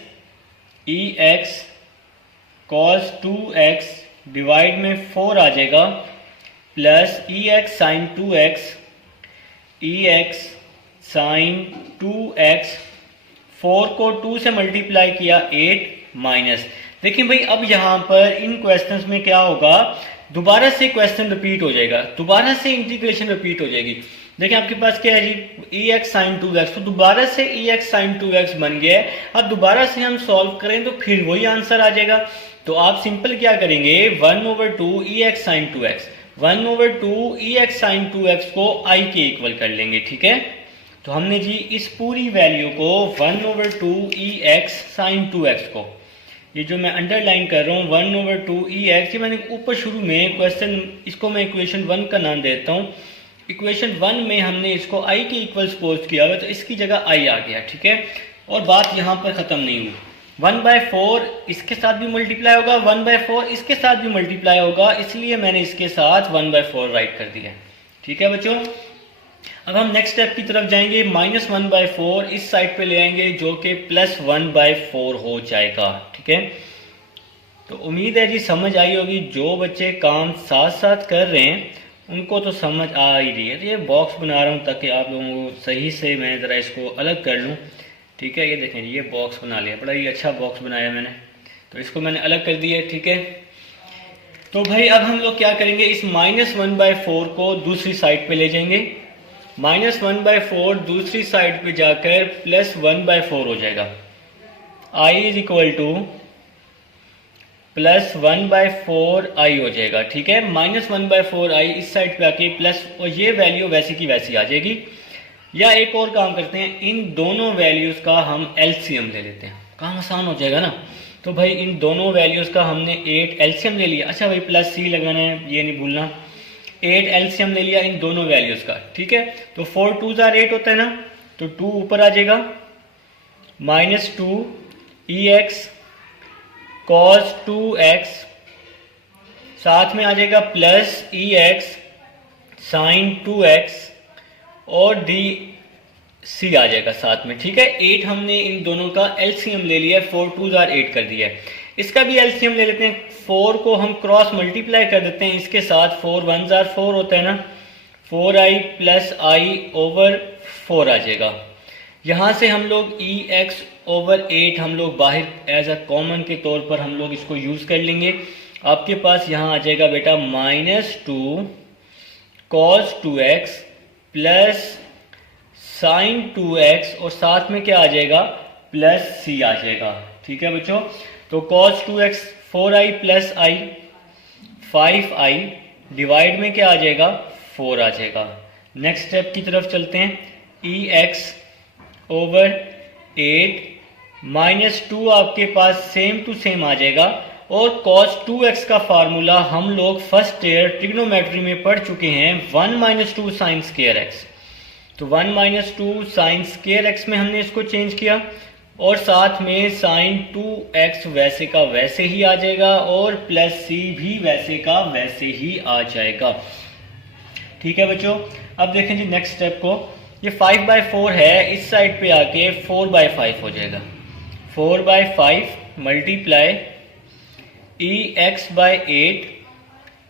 EX cos 2x, divide में 4 आ जाएगा, plus EX sine 2x, EX sine 2x, 4 को 2 से मल्टीप्लाई किया 8, माइनस। देखिए भाई अब यहाँ पर इन क्वेश्चंस में क्या होगा, दोबारा से क्वेश्चन रिपीट हो जाएगा, दोबारा से इंटीग्रेशन रिपीट हो जाएगी। देखिए आपके पास क्या है जी, EX sin 2x, तो दोबारा से EX sin 2x बन गया है। अब दोबारा से हम सॉल्व करें तो फिर वही आंसर आ जाएगा। तो आप सिंपल क्या करेंगे, 1/2 EX sin 2x, 1/2 EX sin 2x को I के इक्वल कर लेंगे, ठीक है। तो हमने जी इस पूरी वैल्यू को 1/2 EX sin 2x को, ये जो मैं अंडरलाइन कर रहा हूँ 1/2 EX, ये मैंने ऊपर शुरू में क्वेश्चन, इसको मैं इक्वेशन 1 का नाम देता हूँ। इक्वेशन 1 में हमने इसको I के इक्वल सपोज किया हुआ, तो इसकी जगह I आ गया, ठीक है। और बात यहाँ पर ख़त्म नहीं हुई, 1/4 इसके साथ भी मल्टीप्लाई होगा, 1/4 इसके साथ भी मल्टीप्लाई होगा, इसलिए मैंने इसके साथ 1/4 राइट कर दिया, ठीक है बच्चों। अब हम नेक्स्ट स्टेप की तरफ जाएंगे, -1/4 इस साइड पे ले आएंगे, जो कि +1/4 हो जाएगा, ठीक है। तो उम्मीद है जी समझ आई होगी, जो बच्चे काम साथ साथ कर रहे हैं उनको तो समझ आ ही रही है। तो ये बॉक्स बना रहा हूँ ताकि आप लोगों को सही से मैं ज़रा इसको अलग कर लूँ, ठीक है। ये देखें ये बॉक्स बना लिया, बड़ा ही अच्छा बॉक्स बनाया मैंने, तो इसको मैंने अलग कर दिया, ठीक है। तो भाई अब हम लोग क्या करेंगे, इस -1/4 को दूसरी साइड पे ले जाएंगे, -1/4 दूसरी साइड पे जाकर +1/4 हो जाएगा। I is equal to +1/4 I हो जाएगा, ठीक है। -1/4 I इस साइड पे आके प्लस, और ये वैल्यू वैसी की वैसी आ जाएगी। या एक और काम करते हैं, इन दोनों वैल्यूज का हम एलसीएम ले लेते हैं, काम आसान हो जाएगा ना। तो भाई इन दोनों वैल्यूज का हमने 8 एलसीएम ले लिया, अच्छा भाई +C लगाना है, ये नहीं भूलना, 8 एलसीएम ले लिया इन दोनों वैल्यूज का, ठीक है। तो 4 2 8 होता है ना, तो 2 ऊपर आ जाएगा, -2 EX cos 2x, साथ में आ जाएगा प्लस EX sin 2x और DC आ जाएगा साथ में, ठीक है। 8 हमने इन दोनों का एलसीएम ले लिया, 4 2 8 कर दिया है। इसका भी एलसीएम ले लेते हैं, 4 को हम क्रॉस मल्टीप्लाई कर देते हैं इसके साथ, 4 1 4 होता है ना, 4i + i/4 आ जाएगा। यहाँ से हम लोग e(x/8 हम लोग बाहर एज अ कॉमन के तौर पर हम लोग इसको यूज़ कर लेंगे। आपके पास यहाँ आ जाएगा बेटा -2 cos 2x plus sin 2x और साथ में क्या आ जाएगा प्लस c आ जाएगा। ठीक है बच्चों, तो cos 2x 4i plus i 5i divide में क्या आ जाएगा 4 आ जाएगा। नेक्स्ट स्टेप की तरफ चलते हैं। e(x/8 -2 आपके पास सेम टू सेम आ जाएगा और cos 2x का फार्मूला हम लोग फर्स्ट ईयर ट्रिग्नोमेट्री में पढ़ चुके हैं 1 - 2 sin square x। तो 1 - 2 sin square x में हमने इसको चेंज किया और साथ में sin 2x वैसे का वैसे ही आ जाएगा और प्लस c भी वैसे का वैसे ही आ जाएगा। ठीक है बच्चों, अब देखें जी नेक्स्ट स्टेप को। ये 5/4 है, इस साइड पे आके 4/5 हो जाएगा। 4/5 मल्टीप्लाई e(x/8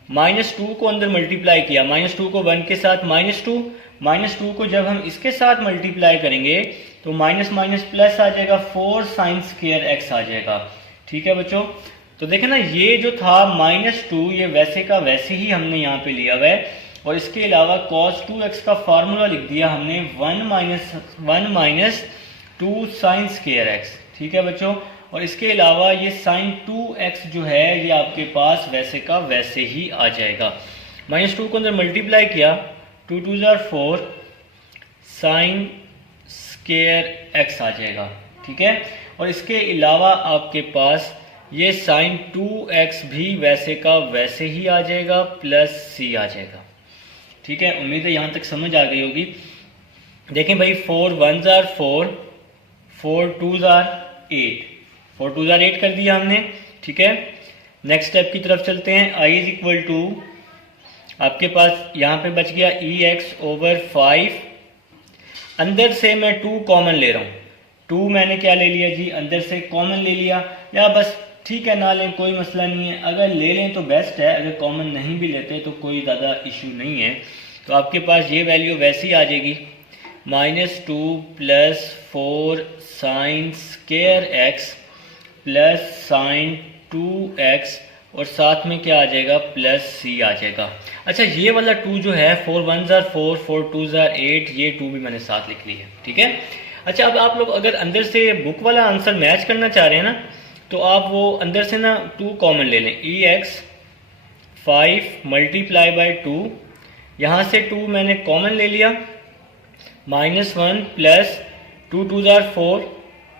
-2 को अंदर मल्टीप्लाई किया, -2 को 1 के साथ -2 को जब हम इसके साथ मल्टीप्लाई करेंगे तो माइनस माइनस प्लस आ जाएगा 4 sin square x आ जाएगा। ठीक है बच्चों, तो देखें ना ये जो था -2 ये वैसे का वैसे ही हमने यहाँ पे लिया हुआ है और इसके अलावा cos 2x का फार्मूला लिख दिया हमने 1 - 2 sin square x। ठीक है बच्चों, और इसके अलावा ये sin 2x जो है ये आपके पास वैसे का वैसे ही आ जाएगा। -2 को अंदर मल्टीप्लाई किया 2 2 4 sin square x आ जाएगा। ठीक है, और इसके अलावा आपके पास ये sin 2x भी वैसे का वैसे ही आ जाएगा प्लस c आ जाएगा। ठीक है, उम्मीद है यहाँ तक समझ आ गई होगी। देखें भाई 4 1s are 4, 4 2s are 8, 4 2s are 8 कर दिया हमने। ठीक है, नेक्स्ट स्टेप की तरफ चलते हैं। i = आपके पास यहाँ पे बच गया e(x/5। अंदर से मैं 2 कॉमन ले रहा हूँ। 2 मैंने क्या ले लिया जी, अंदर से कॉमन ले लिया, या बस ठीक है ना लें कोई मसला नहीं है, अगर ले लें तो बेस्ट है, अगर कॉमन नहीं भी लेते तो कोई ज़्यादा इशू नहीं है। तो आपके पास ये वैल्यू वैसी आ जाएगी -2 + 4 sin square x plus sin 2x और साथ में क्या आ जाएगा प्लस c आ जाएगा। अच्छा, ये वाला 2 जो है 4 1s are 4, 4 2s are 8, ये 2 भी मैंने साथ लिख ली है। ठीक है, अच्छा अब आप लोग अगर अंदर से बुक वाला आंसर मैच करना चाह रहे हैं ना तो आप वो अंदर से ना 2 कॉमन ले लें। e(x/5 × 2, यहाँ से 2 मैंने कॉमन ले लिया, -1 plus 2 2s are 4,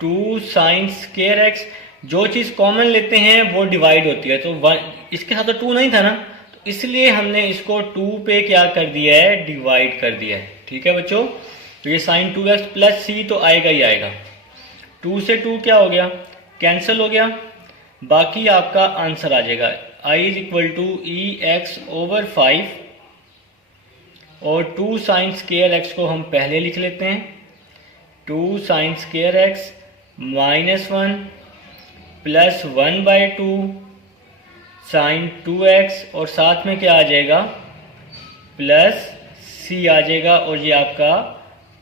2 sin square x। जो चीज़ कॉमन लेते हैं वो डिवाइड होती है, तो इसके साथ तो 2 नहीं था ना, तो इसलिए हमने इसको 2 पे क्या कर दिया है डिवाइड कर दिया है। ठीक है बच्चों, तो ये sin 2x प्लस c तो आएगा ही आएगा। 2 से 2 क्या हो गया कैंसिल हो गया, बाकी आपका आंसर आ जाएगा i = e(x/5 और 2 sin square x को हम पहले लिख लेते हैं। 2 sin square x -1 plus 1/2 sin 2x और साथ में क्या आ जाएगा प्लस c आ जाएगा और ये आपका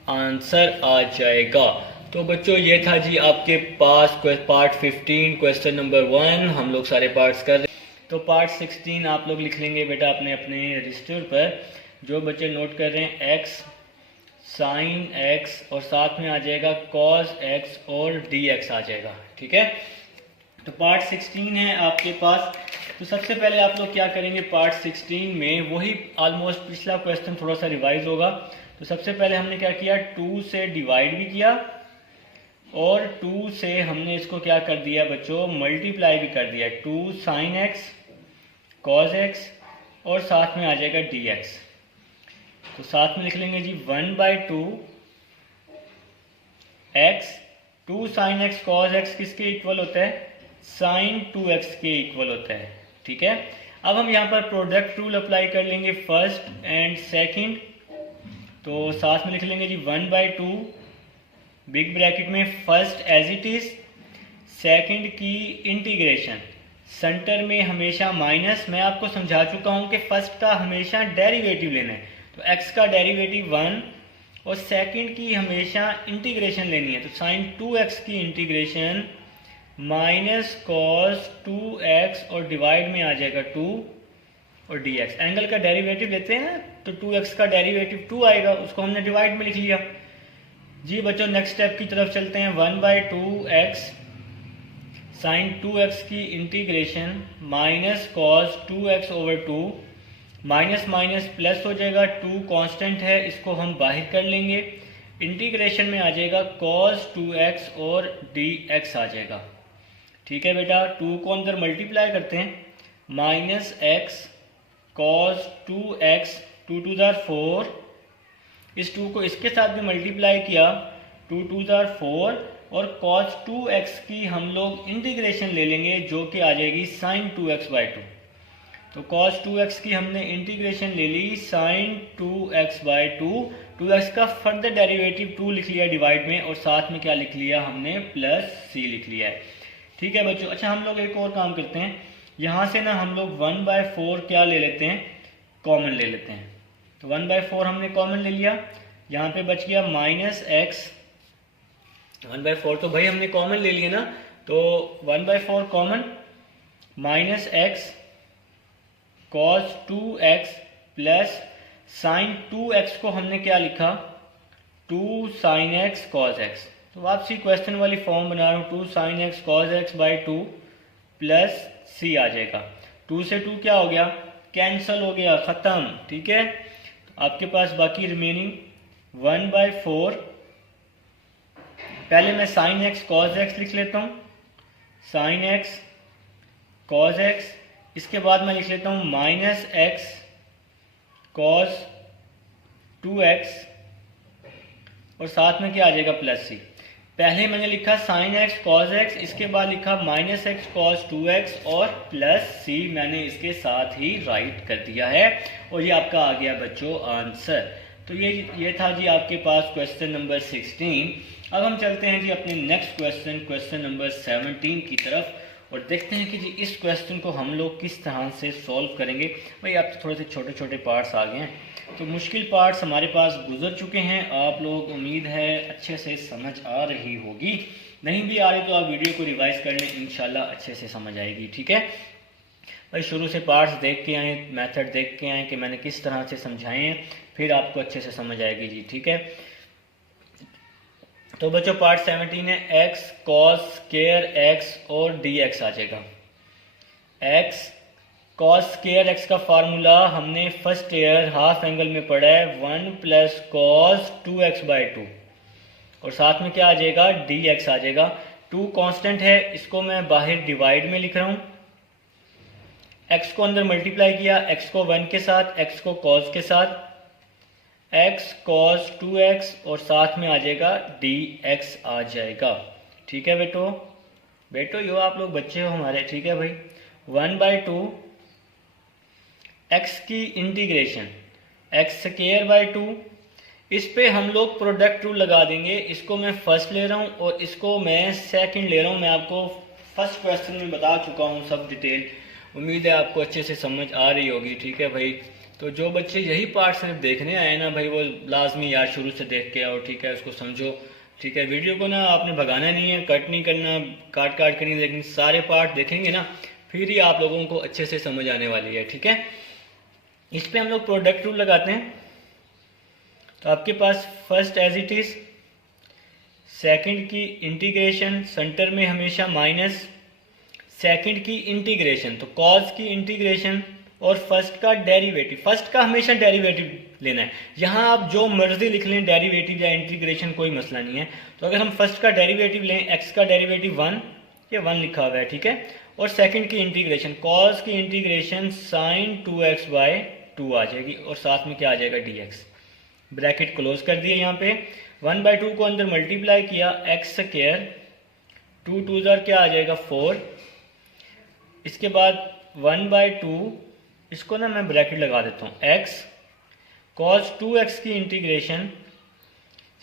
आंसर आ जाएगा। तो बच्चों ये था जी आपके पास पार्ट 15 क्वेश्चन नंबर 1। हम लोग सारे पार्ट्स कर रहे हैं, तो पार्ट 16 आप लोग लिख लेंगे बेटा अपने अपने रजिस्टर पर। जो बच्चे नोट कर रहे हैं x sin x और साथ में आ जाएगा cos x और dx आ जाएगा। ठीक है, तो पार्ट 16 है आपके पास। तो सबसे पहले आप लोग क्या करेंगे, पार्ट 16 में वही ऑलमोस्ट पिछला क्वेश्चन थोड़ा सा रिवाइज होगा। तो सबसे पहले हमने क्या किया, 2 से डिवाइड भी किया और 2 से हमने इसको क्या कर दिया बच्चों मल्टीप्लाई भी कर दिया। 2 sin x cos x और साथ में आ जाएगा dx। तो साथ में लिख लेंगे जी 1/2 x। 2 sin x cos x किसके इक्वल होता है, sin 2x के इक्वल होता है। ठीक है, अब हम यहाँ पर प्रोडक्ट रूल अप्लाई कर लेंगे फर्स्ट एंड सेकंड। तो साथ में लिख लेंगे जी 1/2 बिग ब्रैकेट में first as it is, second की इंटीग्रेशन, सेंटर में हमेशा माइनस। मैं आपको समझा चुका हूँ कि फर्स्ट का हमेशा डेरिवेटिव लेना है, तो x का डेरिवेटिव 1 और सेकंड की हमेशा इंटीग्रेशन लेनी है, तो साइन 2x की इंटीग्रेशन माइनस कॉस 2x और डिवाइड में आ जाएगा 2 और dx। एंगल का डेरिवेटिव लेते हैं ना, तो 2x का डेरिवेटिव 2 आएगा, उसको हमने डिवाइड में लिख लिया। जी बच्चों नेक्स्ट स्टेप की तरफ चलते हैं। 1/2x साइन 2x की integration minus cos 2x over 2, minus minus plus हो जाएगा, 2 कांस्टेंट है, इसको हम बाहर कर लेंगे। इंटीग्रेशन में आ जाएगा cos 2x और dx आ जाएगा। ठीक है बेटा, 2 को अंदर मल्टीप्लाई करते हैं, minus x cos 2x, 2 2 jar 4, इस 2 को इसके साथ भी मल्टीप्लाई किया, 2 2 जार 4, और cos 2x की हम लोग इंटीग्रेशन ले लेंगे जो कि आ जाएगी sin 2x/2। तो cos 2x की हमने इंटीग्रेशन ले ली sin 2x/2, 2x का फर्दर डेरिवेटिव 2 लिख लिया डिवाइड में, और साथ में क्या लिख लिया हमने, प्लस c लिख लिया है। ठीक है बच्चों। अच्छा हम लोग एक और काम करते हैं, यहाँ से ना हम लोग 1/4 क्या ले लेते हैं, कॉमन ले लेते हैं। तो 1/4 हमने कॉमन ले लिया, यहाँ पे बच गया माइनस एक्स, 1/4 तो भाई हमने कॉमन ले लिया ना, तो 1/4 common, minus x cos 2x plus sin 2x को हमने क्या लिखा, 2 sin x cos x। तो वापसी क्वेश्चन वाली फॉर्म बना रहा हूँ, 2 sin x cos x/2 plus c आ जाएगा। 2 से 2 क्या हो गया, कैंसल हो गया, ख़त्म। ठीक है, तो आपके पास बाकी रिमेनिंग 1/4, पहले मैं sin x cos x लिख लेता हूँ, sin x cos x, इसके बाद मैं लिख लेता हूँ माइनस एक्स कॉस 2x, और साथ में क्या आ जाएगा, प्लस c। पहले मैंने लिखा sin x cos x, इसके बाद लिखा माइनस एक्स कॉस 2x और प्लस c, मैंने इसके साथ ही राइट कर दिया है, और ये आपका आ गया बच्चों आंसर। तो ये था जी आपके पास क्वेश्चन नंबर 16। अब हम चलते हैं जी अपने नेक्स्ट क्वेश्चन नंबर 17 की तरफ, और देखते हैं कि जी इस क्वेश्चन को हम लोग किस तरह से सॉल्व करेंगे। भाई आप तो थोड़े से छोटे छोटे पार्ट्स आ गए हैं, तो मुश्किल पार्ट्स हमारे पास गुजर चुके हैं, आप लोग उम्मीद है अच्छे से समझ आ रही होगी, नहीं भी आ रही तो आप वीडियो को रिवाइज कर लें, इंशाल्लाह अच्छे से समझ आएगी। ठीक है भाई, शुरू से पार्ट्स देख के आएँ, मेथड देख के आएँ कि मैंने किस तरह से समझाए हैं, फिर आपको अच्छे से समझ आएगी जी। ठीक है, तो बच्चों पार्ट 17 है, x cos स्क्वायर x और dx आ जाएगा। x cos स्क्वायर x का फार्मूला हमने फर्स्ट ईयर हाफ एंगल में पढ़ा है, 1 प्लस cos 2x/2, और साथ में क्या आ जाएगा, dx आ जाएगा। 2 कांस्टेंट है, इसको मैं बाहर डिवाइड में लिख रहा हूँ, x को अंदर मल्टीप्लाई किया, x को 1 के साथ, x को cos के साथ, x cos 2x, और साथ में आ जाएगा dx आ जाएगा। ठीक है बेटो यो आप लोग बच्चे हो हमारे। ठीक है भाई, 1/2 x की इंटीग्रेशन x²/2, इस पे हम लोग प्रोडक्ट रूल लगा देंगे। इसको मैं फर्स्ट ले रहा हूँ और इसको मैं सेकंड ले रहा हूँ। मैं आपको फर्स्ट क्वेश्चन में बता चुका हूँ सब डिटेल, उम्मीद है आपको अच्छे से समझ आ रही होगी। ठीक है भाई, तो जो बच्चे यही पार्ट सिर्फ देखने आए ना भाई, वो लाजमी यार शुरू से देख के आओ। ठीक है, उसको समझो। ठीक है, वीडियो को ना आपने भगाना नहीं है, कट नहीं करना, काट कर नहीं देखनी, सारे पार्ट देखेंगे ना, फिर ही आप लोगों को अच्छे से समझ आने वाली है। ठीक है, इस पे हम लोग प्रोडक्ट रूल लगाते हैं। तो आपके पास first as it is, second की इंटीग्रेशन, सेंटर में हमेशा माइनस, सेकंड की इंटीग्रेशन तो कॉस की इंटीग्रेशन, और फर्स्ट का डेरिवेटिव, फर्स्ट का हमेशा डेरिवेटिव लेना है। यहाँ आप जो मर्जी लिख लें, डेरिवेटिव या इंटीग्रेशन, कोई मसला नहीं है। तो अगर हम फर्स्ट का डेरिवेटिव लें, एक्स का डेरिवेटिव 1, ये 1 लिखा हुआ है। ठीक है, और सेकंड की इंटीग्रेशन, कॉस की इंटीग्रेशन sin 2x/2 आ जाएगी, और साथ में क्या आ जाएगा, dx। ब्रैकेट क्लोज कर दिए। यहाँ पे 1/2 को अंदर मल्टीप्लाई किया, x², 2 2 जार क्या आ जाएगा, 4, इसके बाद 1/2, इसको ना मैं ब्रैकेट लगा देता हूँ, x cos 2x की इंटीग्रेशन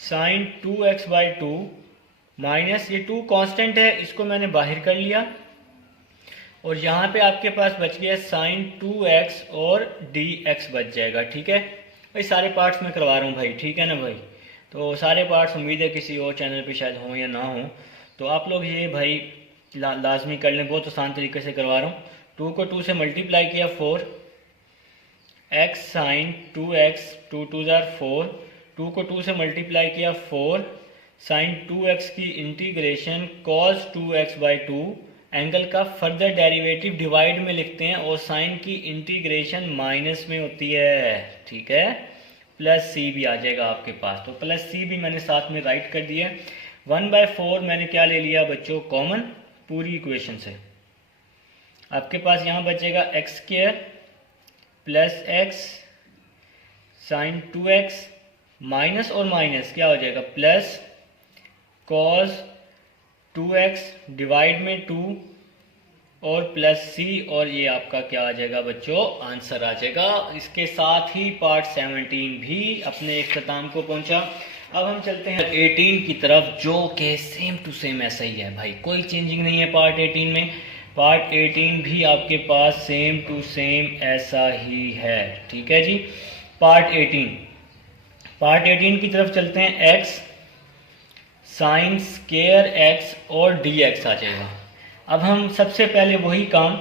sin 2x/2 माइनस, ये 2 कांस्टेंट है, इसको मैंने बाहर कर लिया, और यहाँ पे आपके पास बच गया sin 2x और dx बच जाएगा। ठीक है भाई, सारे पार्ट्स में करवा रहा हूँ भाई। ठीक है ना भाई, तो सारे पार्ट्स उम्मीद है किसी और चैनल पे शायद हों या ना हो, तो आप लोग ये भाई लाजमी कर लें, बहुत आसान तरीके से करवा रहा हूँ। 2 को 2 से मल्टीप्लाई किया 4, x साइन 2x, 2 2 4, 2 को 2 से मल्टीप्लाई किया 4 साइन 2x की इंटीग्रेशन cos 2x/2, एंगल का फर्दर डेरिवेटिव डिवाइड में लिखते हैं और साइन की इंटीग्रेशन माइनस में होती है, ठीक है, प्लस सी भी आ जाएगा आपके पास, तो प्लस सी भी मैंने साथ में राइट कर दिया। 1/4 मैंने क्या ले लिया बच्चों, कॉमन पूरी इक्वेशन से। आपके पास यहाँ बचेगा x² plus x sine 2x minus और माइनस क्या हो जाएगा प्लस cos 2x डिवाइड में 2 और प्लस c, और ये आपका क्या आ जाएगा बच्चों, आंसर आ जाएगा। इसके साथ ही पार्ट 17 भी अपने इख्तिताम को पहुंचा। अब हम चलते हैं 18 की तरफ, जो कि सेम टू सेम ऐसा ही है भाई, कोई चेंजिंग नहीं है पार्ट 18 में। पार्ट 18 भी आपके पास सेम टू सेम ऐसा ही है, ठीक है जी। पार्ट 18 की तरफ चलते हैं। x साइन स्क्वायर x और dx आ जाएगा। अब हम सबसे पहले वही काम,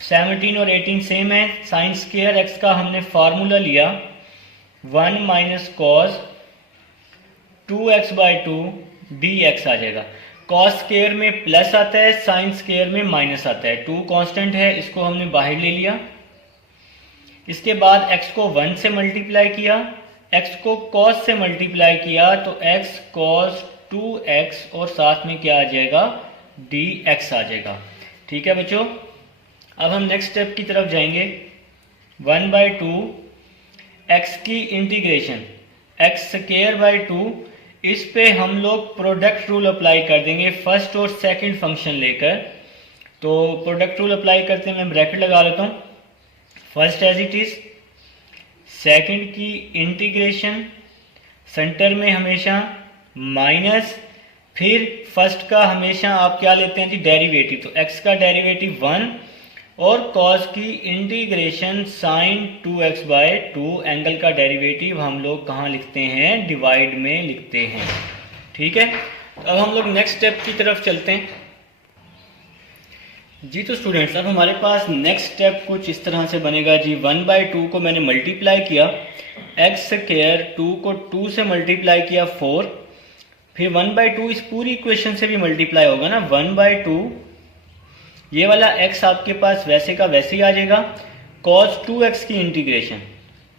17 और 18 सेम है। साइन स्क्वायर x का हमने फार्मूला लिया 1 माइनस कॉस 2x/2 dx आ जाएगा। कॉस स्क्वायर में प्लस आता है, साइन स्क्वायर में माइनस आता है। 2 कांस्टेंट है, इसको हमने बाहर ले लिया। इसके बाद x को 1 से मल्टीप्लाई किया, x को cos से मल्टीप्लाई किया, तो x cos 2x और साथ में क्या आ जाएगा dx आ जाएगा, ठीक है बच्चों। अब हम नेक्स्ट स्टेप की तरफ जाएंगे। 1/2 x की इंटीग्रेशन x²/2, इस पे हम लोग प्रोडक्ट रूल अप्लाई कर देंगे फर्स्ट और सेकंड फंक्शन लेकर। तो प्रोडक्ट रूल अप्लाई करते हैं, मैं ब्रैकेट लगा लेता हूँ। First as it is, second की इंटीग्रेशन, सेंटर में हमेशा माइनस, फिर फर्स्ट का हमेशा आप क्या लेते हैं जी, डेरिवेटिव। तो x का डेरिवेटिव 1 और cos की इंटीग्रेशन साइन 2x/2, एंगल का डेरिवेटिव हम लोग कहाँ लिखते हैं, डिवाइड में लिखते हैं, ठीक है। अब हम लोग नेक्स्ट स्टेप की तरफ चलते हैं जी। तो स्टूडेंट्स, अब हमारे पास नेक्स्ट स्टेप कुछ इस तरह से बनेगा जी। 1/2 को मैंने मल्टीप्लाई किया, x², 2 को 2 से मल्टीप्लाई किया 4, फिर 1/2 इस पूरी इक्वेशन से भी मल्टीप्लाई होगा ना। 1/2 ये वाला x आपके पास वैसे का वैसे ही आ जाएगा। cos 2x की इंटीग्रेशन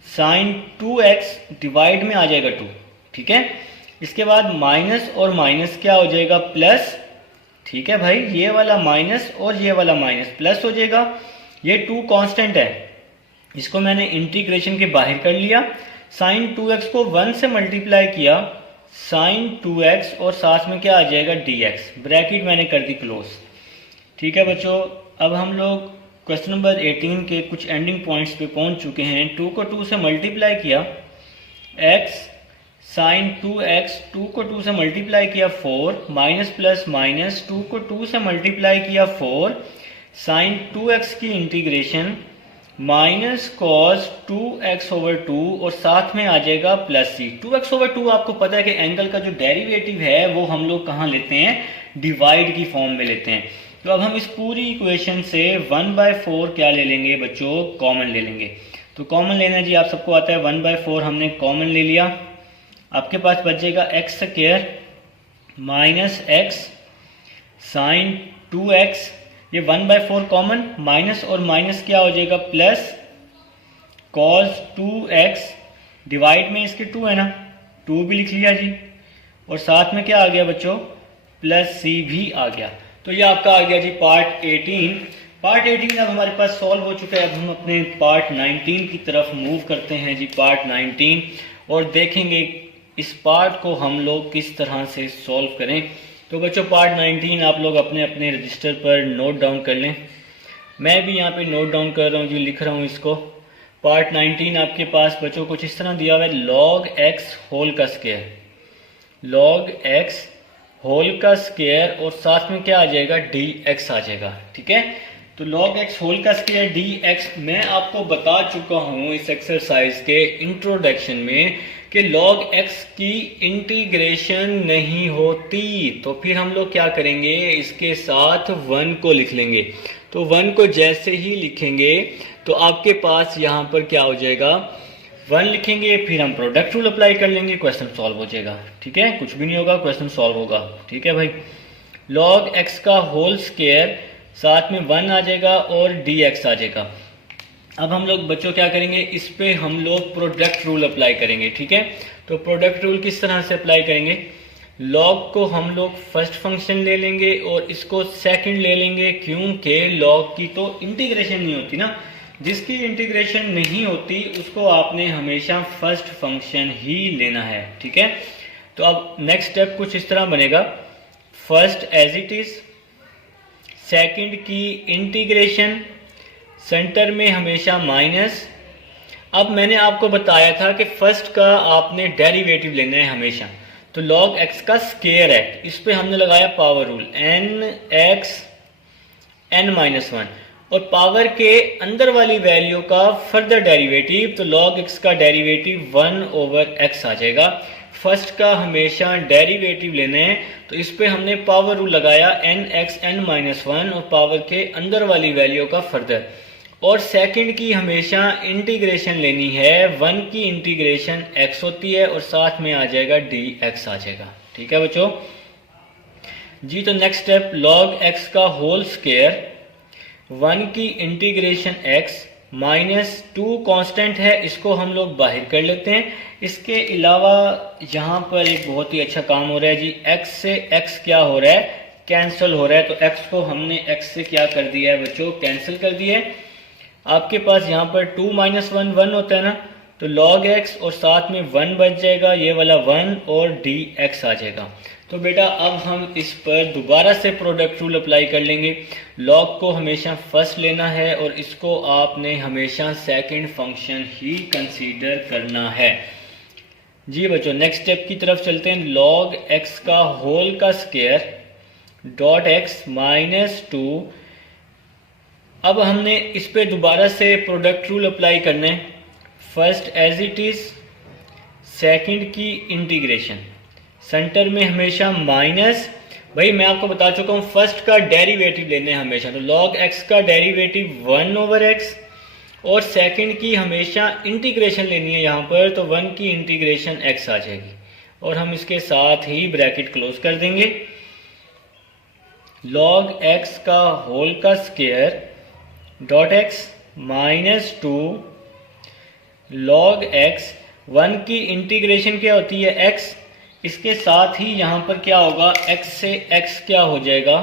साइन 2x डिवाइड में आ जाएगा 2, ठीक है। इसके बाद माइनस और माइनस क्या हो जाएगा प्लस, ठीक है भाई। ये वाला माइनस और ये वाला माइनस प्लस हो जाएगा। ये 2 कांस्टेंट है, इसको मैंने इंटीग्रेशन के बाहर कर लिया। साइन 2x को 1 से मल्टीप्लाई किया, साइन 2x और साथ में क्या आ जाएगा dx, ब्रैकेट मैंने कर दी क्लोज, ठीक है बच्चों। अब हम लोग क्वेश्चन नंबर 18 के कुछ एंडिंग पॉइंट्स पे पहुंच चुके हैं। 2 को 2 से मल्टीप्लाई किया, x साइन 2x, 2 को 2 से मल्टीप्लाई किया 4, माइनस प्लस माइनस, 2 को 2 से मल्टीप्लाई किया 4, साइन 2x की इंटीग्रेशन माइनस कॉस 2x/2 और साथ में आ जाएगा प्लस c। 2x/2 आपको पता है कि एंगल का जो डेरिवेटिव है वो हम लोग कहाँ लेते हैं, डिवाइड की फॉर्म में लेते हैं। तो अब हम इस पूरी इक्वेशन से 1/4 क्या ले लेंगे बच्चों, कॉमन ले लेंगे। तो कॉमन लेना जी आप सबको आता है। 1/4 हमने कॉमन ले लिया, आपके पास बचेगा x² minus x sine 2x, ये 1/4 कॉमन, माइनस और माइनस क्या हो जाएगा प्लस cos 2x डिवाइड में इसके 2 है ना, 2 भी लिख लिया जी, और साथ में क्या आ गया बच्चों प्लस c भी आ गया। तो ये आपका आ गया जी पार्ट 18। पार्ट 18 अब हमारे पास सॉल्व हो चुका है। अब हम अपने पार्ट 19 की तरफ मूव करते हैं जी, पार्ट 19, और देखेंगे इस पार्ट को हम लोग किस तरह से सॉल्व करें। तो बच्चों पार्ट 19 आप लोग अपने अपने रजिस्टर पर नोट डाउन कर लें। मैं भी यहाँ पे नोट डाउन कर रहा हूँ जी, लिख रहा हूँ इसको। पार्ट 19 आपके पास बच्चों कुछ इस तरह दिया हुआ है, log x होल का स्क्वायर, log x होल का स्क्वायर और साथ में क्या आ जाएगा dx आ जाएगा, ठीक है। तो log x होल का स्क्वायर dx मैं आपको बता चुका हूँ इस एक्सरसाइज के इंट्रोडक्शन में कि log x की इंटीग्रेशन नहीं होती, तो फिर हम लोग क्या करेंगे, इसके साथ 1 को लिख लेंगे। तो 1 को जैसे ही लिखेंगे तो आपके पास यहाँ पर क्या हो जाएगा, 1 लिखेंगे, फिर हम प्रोडक्ट रूल अप्लाई कर लेंगे, क्वेश्चन सॉल्व हो जाएगा। ठीक है, कुछ भी नहीं होगा, क्वेश्चन सॉल्व होगा। ठीक है भाई, log x का होल स्क्वायर साथ में 1 आ जाएगा और dx आ जाएगा। अब हम लोग बच्चों क्या करेंगे, इस पे हम लोग प्रोडक्ट रूल अप्लाई करेंगे। ठीक है, तो प्रोडक्ट रूल किस तरह से अप्लाई करेंगे, log को हम लोग फर्स्ट फंक्शन ले लेंगे और इसको सेकंड ले लेंगे, क्योंकि log की तो इंटीग्रेशन नहीं होती ना, जिसकी इंटीग्रेशन नहीं होती उसको आपने हमेशा फर्स्ट फंक्शन ही लेना है। ठीक है, तो अब नेक्स्ट स्टेप कुछ इस तरह बनेगा, first as it is, second की इंटीग्रेशन, सेंटर में हमेशा माइनस। अब मैंने आपको बताया था कि फर्स्ट का आपने डेरिवेटिव लेना है हमेशा, तो log x का स्क्वायर है, इस पे हमने लगाया पावर रूल nx n-1, और पावर के अंदर वाली वैल्यू का फर्दर डेरिवेटिव, तो log x का डेरिवेटिव 1/x आ जाएगा। फर्स्ट का हमेशा डेरिवेटिव लेना है, तो इस पे हमने पावर रूल लगाया nx n-1 और पावर के अंदर वाली वैल्यू का फर्दर, और सेकंड की हमेशा इंटीग्रेशन लेनी है, 1 की इंटीग्रेशन x होती है और साथ में आ जाएगा dx आ जाएगा। ठीक है बच्चों जी, तो नेक्स्ट स्टेप, log x का होल स्क्वायर, 1 की इंटीग्रेशन x -2 कांस्टेंट है, इसको हम लोग बाहर कर लेते हैं। इसके अलावा यहाँ पर एक बहुत ही अच्छा काम हो रहा है जी, x से x क्या हो रहा है, कैंसिल हो रहा है, तो x को हमने x से क्या कर दिया है बच्चों, कैंसिल कर दिया है। आपके पास यहाँ पर 2 - 1 1 होता है ना, तो log x और साथ में 1 बच जाएगा, ये वाला 1 और dx आ जाएगा। तो बेटा अब हम इस पर दोबारा से प्रोडक्ट रूल अप्लाई कर लेंगे, log को हमेशा फर्स्ट लेना है और इसको आपने हमेशा सेकंड फंक्शन ही कंसीडर करना है। जी बच्चों, नेक्स्ट स्टेप की तरफ चलते हैं, log x का होल का स्क्वायर डॉट x -2। अब हमने इस पे दोबारा से प्रोडक्ट रूल अप्लाई करना है, first as it is, second की इंटीग्रेशन, सेंटर में हमेशा माइनस। भाई मैं आपको बता चुका हूँ फर्स्ट का डेरिवेटिव लेने हैं हमेशा, तो log x का डेरिवेटिव 1/x और सेकंड की हमेशा इंटीग्रेशन लेनी है यहाँ पर, तो 1 की इंटीग्रेशन x आ जाएगी और हम इसके साथ ही ब्रैकेट क्लोज कर देंगे। log x का होल का square dot x -2 log x, 1 की इंटीग्रेशन क्या होती है x, इसके साथ ही यहाँ पर क्या होगा, x से x क्या हो जाएगा,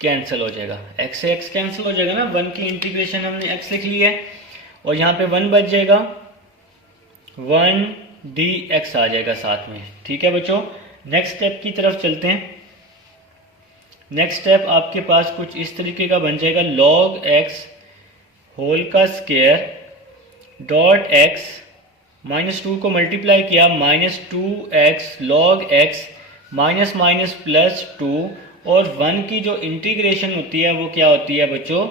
कैंसिल हो जाएगा, x से x कैंसिल हो जाएगा ना, 1 की इंटीग्रेशन हमने x लिख ली है और यहाँ पे 1 बच जाएगा, 1 dx आ जाएगा साथ में। ठीक है बच्चों, नेक्स्ट स्टेप की तरफ चलते हैं। नेक्स्ट स्टेप आपके पास कुछ इस तरीके का बन जाएगा, log x होल का स्क्वायर डॉट x -2 को मल्टीप्लाई किया, -2x log x -+ 2, और 1 की जो इंटीग्रेशन होती है वो क्या होती है बच्चों,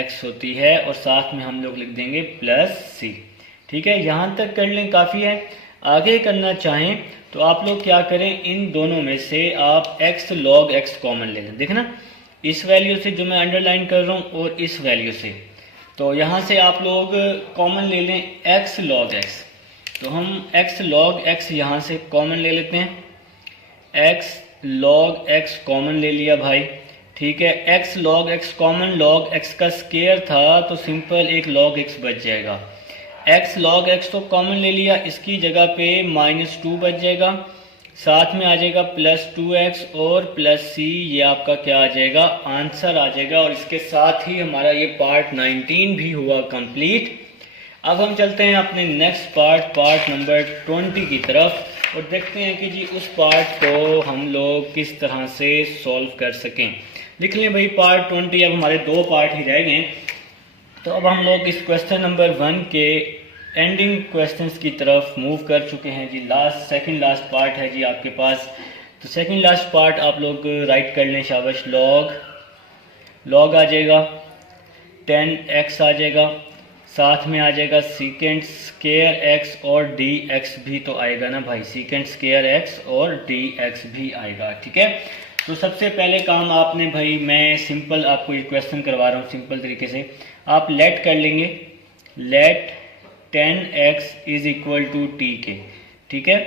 x होती है, और साथ में हम लोग लिख देंगे +c। ठीक है, यहाँ तक कर लें, काफ़ी है। आगे करना चाहें तो आप लोग क्या करें, इन दोनों में से आप x log x कॉमन ले लें। देखना इस वैल्यू से जो मैं अंडरलाइन कर रहा हूँ और इस वैल्यू से, तो यहाँ से आप लोग कॉमन ले लें x log x, तो हम x log x यहाँ से कॉमन ले लेते हैं, x log x कॉमन ले लिया भाई। ठीक है, x log x common, log x का स्क्वायर था तो सिंपल एक log x बच जाएगा, x log x तो कॉमन ले लिया, इसकी जगह पे -2 बच जाएगा, साथ में आ जाएगा +2x और +c, ये आपका क्या आ जाएगा, आंसर आ जाएगा। और इसके साथ ही हमारा ये पार्ट 19 भी हुआ कंप्लीट। अब हम चलते हैं अपने नेक्स्ट पार्ट नंबर 20 की तरफ और देखते हैं कि जी उस पार्ट को हम लोग किस तरह से सॉल्व कर सकें। लिख लें भाई पार्ट 20, अब हमारे 2 पार्ट ही रह गए, तो अब हम लोग इस क्वेश्चन नंबर 1 के एंडिंग क्वेश्चंस की तरफ मूव कर चुके हैं जी। सेकंड लास्ट पार्ट है जी आपके पास, तो सेकंड लास्ट पार्ट आप लोग राइट कर लें, शाबाश। लॉग आ जाएगा 10x आ जाएगा, साथ में आ जाएगा सीकेंट स्क्वायर एक्स और डी एक्स भी तो आएगा ना भाई, सीकेंट स्क्वायर एक्स और डी एक्स भी आएगा। ठीक है, तो सबसे पहले काम आपने भाई, मैं सिंपल आपको ये क्वेश्चन करवा रहा हूँ सिंपल तरीके से, आप लेट कर लेंगे, let 10x is equal to t के। ठीक है,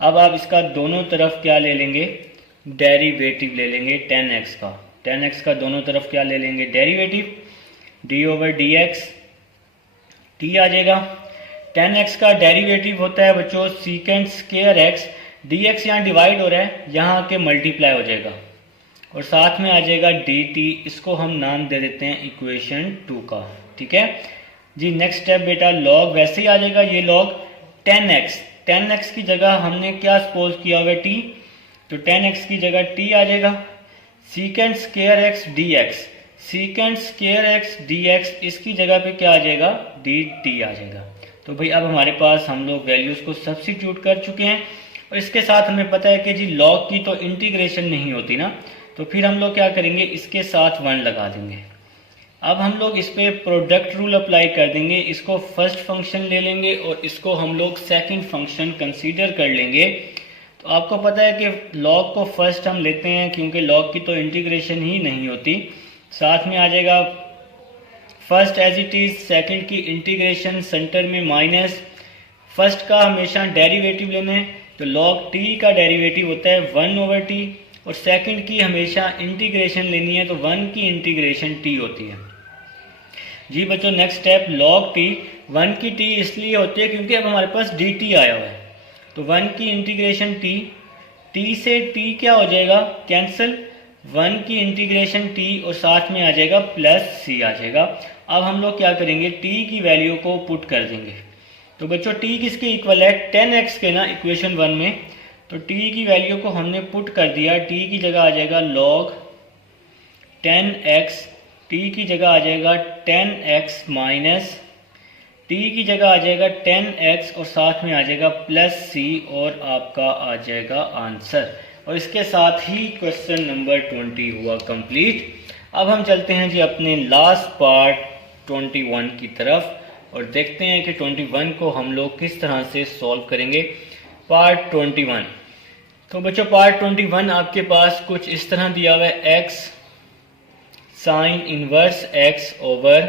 अब आप इसका दोनों तरफ क्या ले लेंगे, डेरिवेटिव ले लेंगे 10x का, 10x का दोनों तरफ क्या ले लेंगे, derivative, d over d x, t आ जाएगा। 10x का डेरिवेटिव होता है बच्चों secant square x, d x यहाँ डिवाइड हो रहा है, यहाँ के मल्टीप्लाई हो जाएगा और साथ में आ जाएगा डी टी, इसको हम नाम दे देते हैं इक्वेशन 2 का। ठीक है जी, नेक्स्ट स्टेप बेटा लॉग वैसे ही आ जाएगा, ये लॉग 10x, 10x की जगह हमने क्या सपोज किया हुआ है टी, तो 10x की जगह टी आ जाएगा, secant square x d x, secant square x d x, इसकी जगह पे क्या आ जाएगा, डी टी आ जाएगा। तो भाई अब हमारे पास हम लोग वैल्यूज को सब्स्टिट्यूट कर चुके हैं और इसके साथ हमें पता है कि जी लॉग की तो इंटीग्रेशन नहीं होती ना, तो फिर हम लोग क्या करेंगे, इसके साथ 1 लगा देंगे। अब हम लोग इस पे प्रोडक्ट रूल अप्लाई कर देंगे, इसको फर्स्ट फंक्शन ले लेंगे और इसको हम लोग सेकंड फंक्शन कंसीडर कर लेंगे। तो आपको पता है कि लॉग को फर्स्ट हम लेते हैं क्योंकि लॉग की तो इंटीग्रेशन ही नहीं होती, साथ में आ जाएगा first as it is, second की इंटीग्रेशन सेंटर में माइनस, फर्स्ट का हमेशा डेरिवेटिव लेना है तो लॉग टी का डेरिवेटिव होता है 1 ओवर टी, और सेकंड की हमेशा इंटीग्रेशन लेनी है तो 1 की इंटीग्रेशन टी होती है। जी बच्चों नेक्स्ट स्टेप लॉग टी, 1 की टी इसलिए होती है क्योंकि अब हमारे पास डी टी आया हुआ है, तो 1 की इंटीग्रेशन टी, टी से टी क्या हो जाएगा कैंसिल, 1 की इंटीग्रेशन टी और साथ में आ जाएगा प्लस सी आ जाएगा। अब हम लोग क्या करेंगे, टी की वैल्यू को पुट कर देंगे, तो बच्चों टी किसके इक्वल है, 10x के ना इक्वेशन 1 में, तो टी की वैल्यू को हमने पुट कर दिया, टी की जगह आ जाएगा log 10x, टी की जगह आ जाएगा 10x माइनस, टी की जगह आ जाएगा 10x और साथ में आ जाएगा प्लस सी और आपका आ जाएगा आंसर। और इसके साथ ही क्वेश्चन नंबर 20 हुआ कंप्लीट। अब हम चलते हैं जी अपने लास्ट पार्ट 21 की तरफ और देखते हैं कि 21 को हम लोग किस तरह से सॉल्व करेंगे। पार्ट 21, तो बच्चों पार्ट 21 आपके पास कुछ इस तरह दिया हुआ है, x sine inverse x over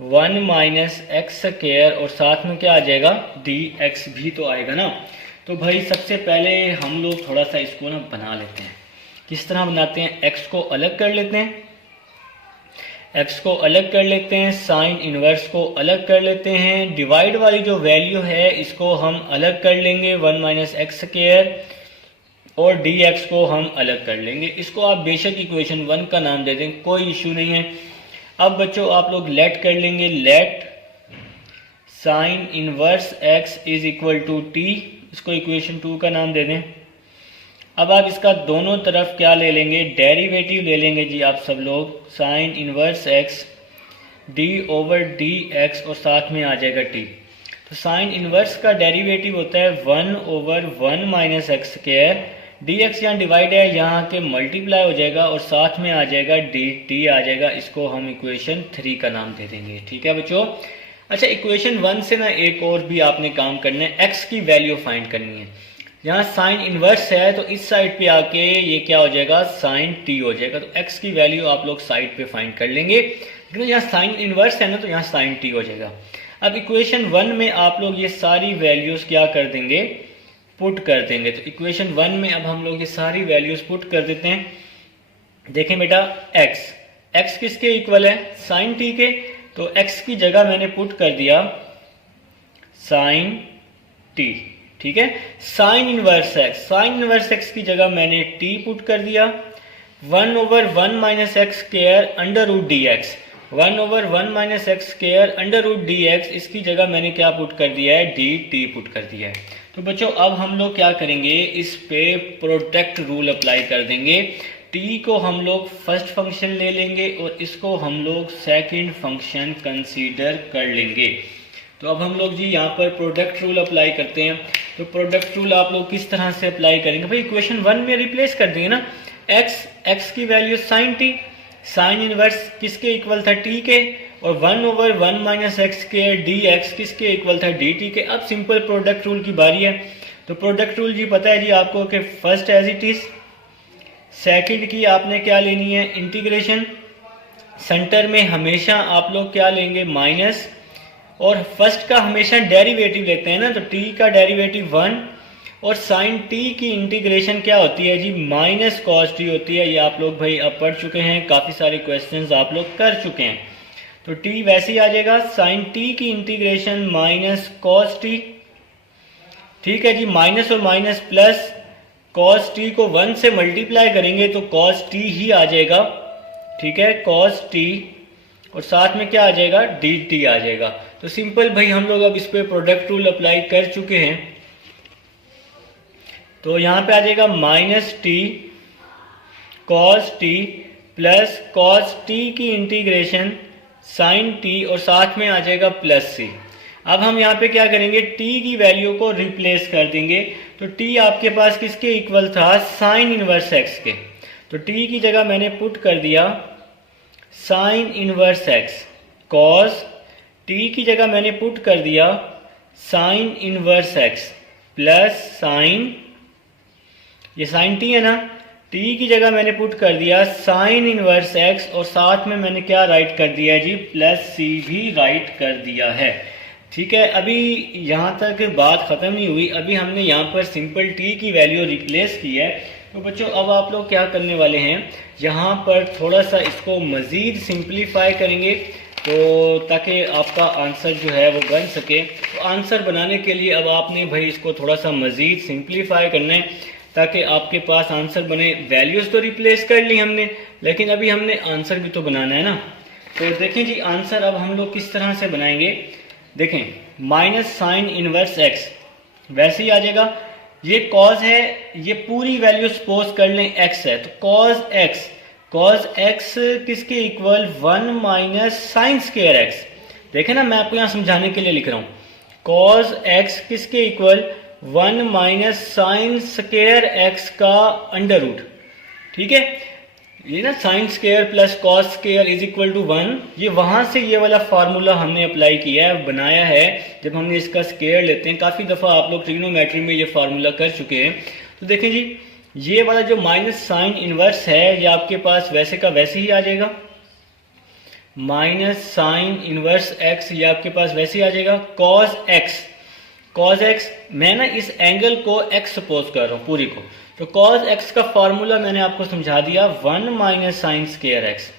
1 minus x square और साथ में क्या आ जाएगा, dx भी तो आएगा ना। तो भाई सबसे पहले हम लोग थोड़ा सा इसको ना बना लेते हैं, किस तरह बनाते हैं, x को अलग कर लेते हैं, x को अलग कर लेते हैं, साइन इनवर्स को अलग कर लेते हैं, डिवाइड वाली जो वैल्यू है इसको हम अलग कर लेंगे 1 माइनस एक्स स्क्वायर और dx को हम अलग कर लेंगे। इसको आप बेशक इक्वेशन 1 का नाम दे दें, कोई इशू नहीं है। अब बच्चों आप लोग लेट कर लेंगे, let sine inverse x is equal to t, इसको इक्वेशन 2 का नाम दे दें। अब आप इसका दोनों तरफ क्या ले लेंगे, डेरिवेटिव ले लेंगे जी आप सब लोग, sign inverse x D over d x और साथ में आ जाएगा t। तो साइन इनवर्स का डेरिवेटिव होता है 1 over 1 minus x square, d x यहाँ डिवाइड है, यहाँ के मल्टीप्लाई हो जाएगा और साथ में आ जाएगा डी टी आ जाएगा, इसको हम इक्वेशन 3 का नाम दे देंगे। ठीक है बच्चों। अच्छा इक्वेशन 1 से ना एक और भी आपने काम करना है, x की वैल्यू फाइंड करनी है। यहाँ साइन इनवर्स है तो इस साइड पे आके ये क्या हो जाएगा, साइन टी हो जाएगा, तो x की वैल्यू आप लोग साइड पे फाइंड कर लेंगे, लेकिन यहाँ साइन इनवर्स है ना तो यहाँ साइन टी हो जाएगा। अब इक्वेशन 1 में आप लोग ये सारी वैल्यूज क्या कर देंगे, पुट कर देंगे। तो इक्वेशन 1 में अब हम लोग ये सारी वैल्यूज पुट कर देते हैं। देखें बेटा x किसके इक्वल है, साइन टी के, तो x की जगह मैंने पुट कर दिया साइन टी। ठीक है, sine inverse x, sine inverse x की जगह मैंने t पुट कर दिया, 1 over 1 minus x square under root d x, 1 over 1 minus x square under root d x, इसकी जगह मैंने क्या पुट कर दिया है, डी टी पुट कर दिया है। तो बच्चों अब हम लोग क्या करेंगे, इस पे प्रोडक्ट रूल अप्लाई कर देंगे, टी को हम लोग फर्स्ट फंक्शन ले लेंगे और इसको हम लोग सेकंड फंक्शन कंसीडर कर लेंगे। तो अब हम लोग जी यहाँ पर प्रोडक्ट रूल अप्लाई करते हैं। तो प्रोडक्ट रूल आप लोग किस तरह से अप्लाई करेंगे, भाई इक्वेशन 1 में रिप्लेस कर देंगे ना, x की value sine t, sine inverse किसके इक्वल था, टी के, और 1/1 minus x square d x किसके इक्वल था, डी टी के। अब सिंपल प्रोडक्ट रूल की बारी है। तो प्रोडक्ट रूल जी पता है जी आपको कि first as it is, second की आपने क्या लेनी है इंटीग्रेशन, सेंटर में हमेशा आप लोग क्या लेंगे माइनस, और फर्स्ट का हमेशा डेरिवेटिव लेते हैं ना, तो टी का डेरिवेटिव 1, और साइन टी की इंटीग्रेशन क्या होती है जी माइनस कॉस टी होती है। ये आप लोग भाई अब पढ़ चुके हैं, काफ़ी सारे क्वेश्चंस आप लोग कर चुके हैं। तो टी वैसे ही आ जाएगा साइन टी की इंटीग्रेशन माइनस कॉस टी, ठीक है जी, माइनस और माइनस प्लस, कॉस टी को 1 से मल्टीप्लाई करेंगे तो कॉस टी ही आ जाएगा, ठीक है, कॉस टी, और साथ में क्या आ जाएगा डी टी आ जाएगा। तो सिंपल भाई हम लोग अब इस पे प्रोडक्ट रूल अप्लाई कर चुके हैं। तो यहाँ पे आ जाएगा minus T cos T plus cos T की इंटीग्रेशन साइन टी, और साथ में आ जाएगा प्लस सी। अब हम यहाँ पे क्या करेंगे, टी की वैल्यू को रिप्लेस कर देंगे। तो टी आपके पास किसके इक्वल था, साइन इनवर्स एक्स के। तो टी की जगह मैंने पुट कर दिया sign inverse x, cos T की जगह मैंने पुट कर दिया sign inverse x plus sign, ये साइन टी है ना, टी की जगह मैंने पुट कर दिया साइन इनवर्स एक्स, और साथ में मैंने क्या राइट कर दिया जी प्लस सी भी राइट कर दिया है, ठीक है। अभी यहाँ तक बात ख़त्म नहीं हुई, अभी हमने यहाँ पर सिंपल टी की वैल्यू रिप्लेस की है। तो बच्चों अब आप लोग क्या करने वाले हैं, यहाँ पर थोड़ा सा इसको मज़ीद सिंप्लीफाई करेंगे, तो ताकि आपका आंसर जो है वो बन सके। तो आंसर बनाने के लिए अब आपने भाई इसको थोड़ा सा मज़ीद सिंप्लीफाई करना है ताकि आपके पास आंसर बने। वैल्यूज़ तो रिप्लेस कर ली हमने, लेकिन अभी हमने आंसर भी तो बनाना है ना। तो देखें जी आंसर अब हम लोग किस तरह से बनाएंगे, देखें माइनस साइन इनवर्स एक्स वैसे ही आ जाएगा, ये कॉज है, ये पूरी वैल्यू सपोज कर लें एक्स है, तो कॉज एक्स किसके equal 1 minus sine square x. देखें ना मैं आपको यहाँ समझाने के लिए लिख रहा हूँ, कॉज एक्स किसके equal 1 minus sine square x का अंडर रूट, ठीक है, ये ना sine square plus cos square is equal to 1, ये वहां से ये वाला फार्मूला हमने अप्लाई किया है, बनाया है। जब हमने इसका स्क्वायर लेते हैं, काफ़ी दफ़ा आप लोग ट्रिग्नोमेट्री में ये फार्मूला कर चुके हैं। तो देखें जी ये वाला जो माइनस साइन इनवर्स है ये आपके पास वैसे का वैसे ही आ जाएगा, माइनस साइन इनवर्स एक्स ये आपके पास वैसे ही आ जाएगा। कॉज एक्स मैं ना इस एंगल को एक्स सपोज कर रहा हूँ पूरी को, तो कॉज एक्स का फॉर्मूला मैंने आपको समझा दिया 1 minus sine square x,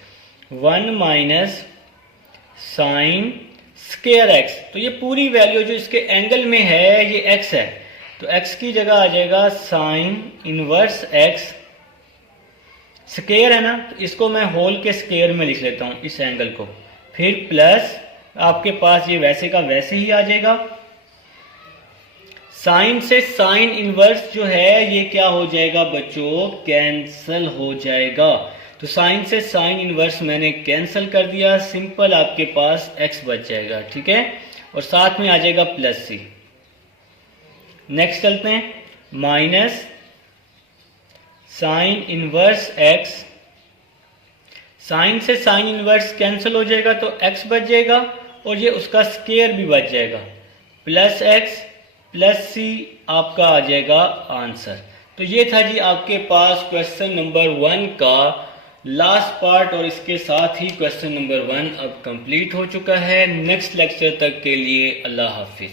1 minus sine square x. तो ये पूरी वैल्यू जो इसके एंगल में है ये एक्स है, तो एक्स की जगह आ जाएगा साइन इनवर्स एक्स, स्क्वायर है ना, तो इसको मैं होल के स्क्वायर में लिख लेता हूँ इस एंगल को, फिर प्लस आपके पास ये वैसे का वैसे ही आ जाएगा। साइन से साइन इनवर्स जो है ये क्या हो जाएगा बच्चों, कैंसल हो जाएगा। तो साइन से साइन इनवर्स मैंने कैंसिल कर दिया, सिंपल आपके पास एक्स बच जाएगा, ठीक है, और साथ में आ जाएगा प्लस सी। नेक्स्ट चलते हैं, minus sine inverse x, sine से साइन इनवर्स कैंसिल हो जाएगा तो एक्स बच जाएगा, और ये उसका स्क्वायर भी बच जाएगा, प्लस एक्स प्लस सी आपका आ जाएगा आंसर। तो ये था जी आपके पास क्वेश्चन नंबर 1 का लास्ट पार्ट, और इसके साथ ही क्वेश्चन नंबर 1 अब कंप्लीट हो चुका है। नेक्स्ट लेक्चर तक के लिए अल्लाह हाफिज।